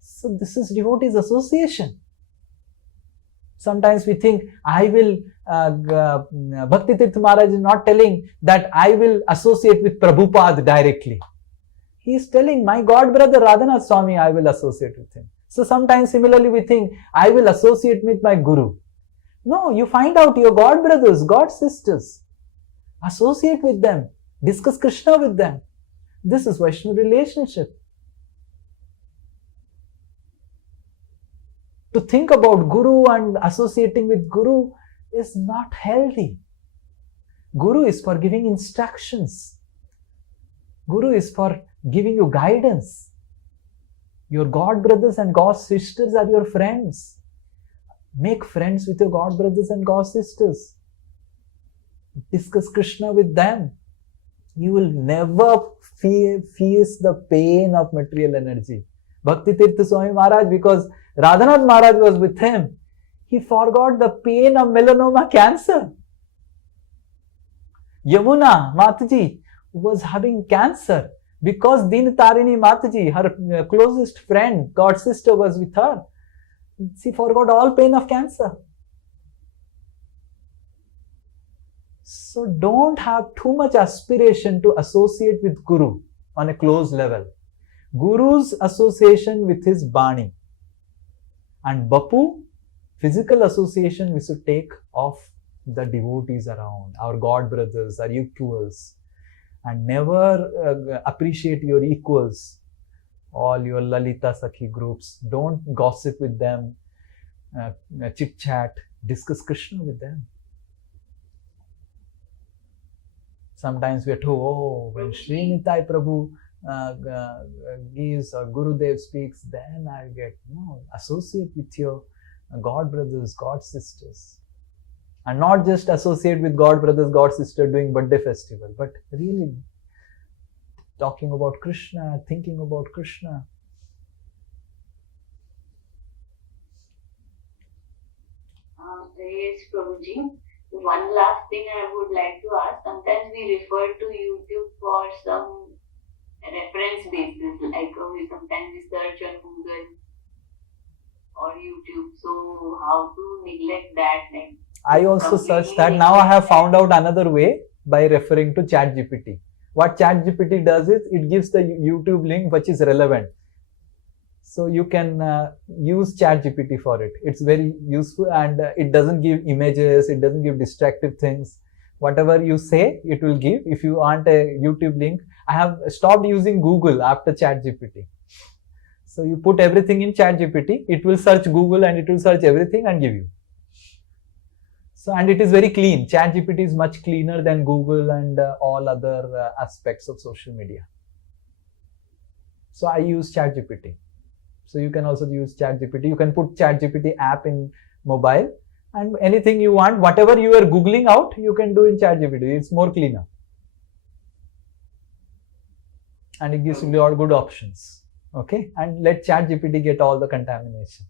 So this is devotees association. Sometimes we think, Bhakti Tirtha Maharaj is not telling that I will associate with Prabhupada directly. He is telling, my God brother Radhanath Swami, I will associate with him. So sometimes similarly we think, I will associate with my Guru. No, you find out your God brothers, God sisters. Associate with them. Discuss Krishna with them. This is Vaishnava relationship. To think about Guru and associating with Guru is not healthy. Guru is for giving instructions. Guru is for giving you guidance. Your God brothers and God sisters are your friends. Make friends with your God brothers and God sisters. Discuss Krishna with them. You will never face the pain of material energy. Bhakti Tirtha Swami Maharaj, because Radhanath Maharaj was with him, he forgot the pain of melanoma cancer. Yamuna Mataji was having cancer because Din Tarini Mataji, her closest friend, God sister, was with her. She forgot all pain of cancer. So don't have too much aspiration to associate with Guru on a close level. Guru's association with his Bani. And Bapu, physical association we should take of the devotees around, our God brothers, our equals. And never appreciate your equals, all your Lalita Sakhi groups. Don't gossip with them, chit chat, discuss Krishna with them. Sometimes we are told, when Sri Nitai Prabhu gives or Gurudev speaks, then I get, no, associate with your God brothers, God sisters. And not just associate with God brothers, God sister doing birthday festival, but really talking about Krishna, thinking about Krishna. Yes, Prabhuji. One last thing I would like to ask. Sometimes we refer to YouTube for some reference basis, like we sometimes we search on Google or YouTube. So how to neglect that? Like, I also searched that. Now I have found out another way by referring to ChatGPT. What ChatGPT does is it gives the YouTube link which is relevant. So you can use ChatGPT for it. It's very useful, and it doesn't give images, it doesn't give distractive things. Whatever you say, it will give. If you want a YouTube link, I have stopped using Google after ChatGPT. So you put everything in ChatGPT, it will search Google and it will search everything and give you. So, and it is very clean. ChatGPT is much cleaner than Google and all other aspects of social media. So I use ChatGPT. So you can also use ChatGPT. You can put ChatGPT app in mobile, and anything you want, whatever you are Googling out, you can do in ChatGPT. It's more cleaner. And it gives you all good options. Okay? And let ChatGPT get all the contamination.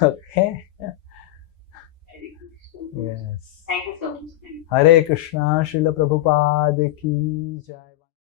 Okay? Yes. Thank you so much. Hare Krishna, Srila Prabhupada ki jai.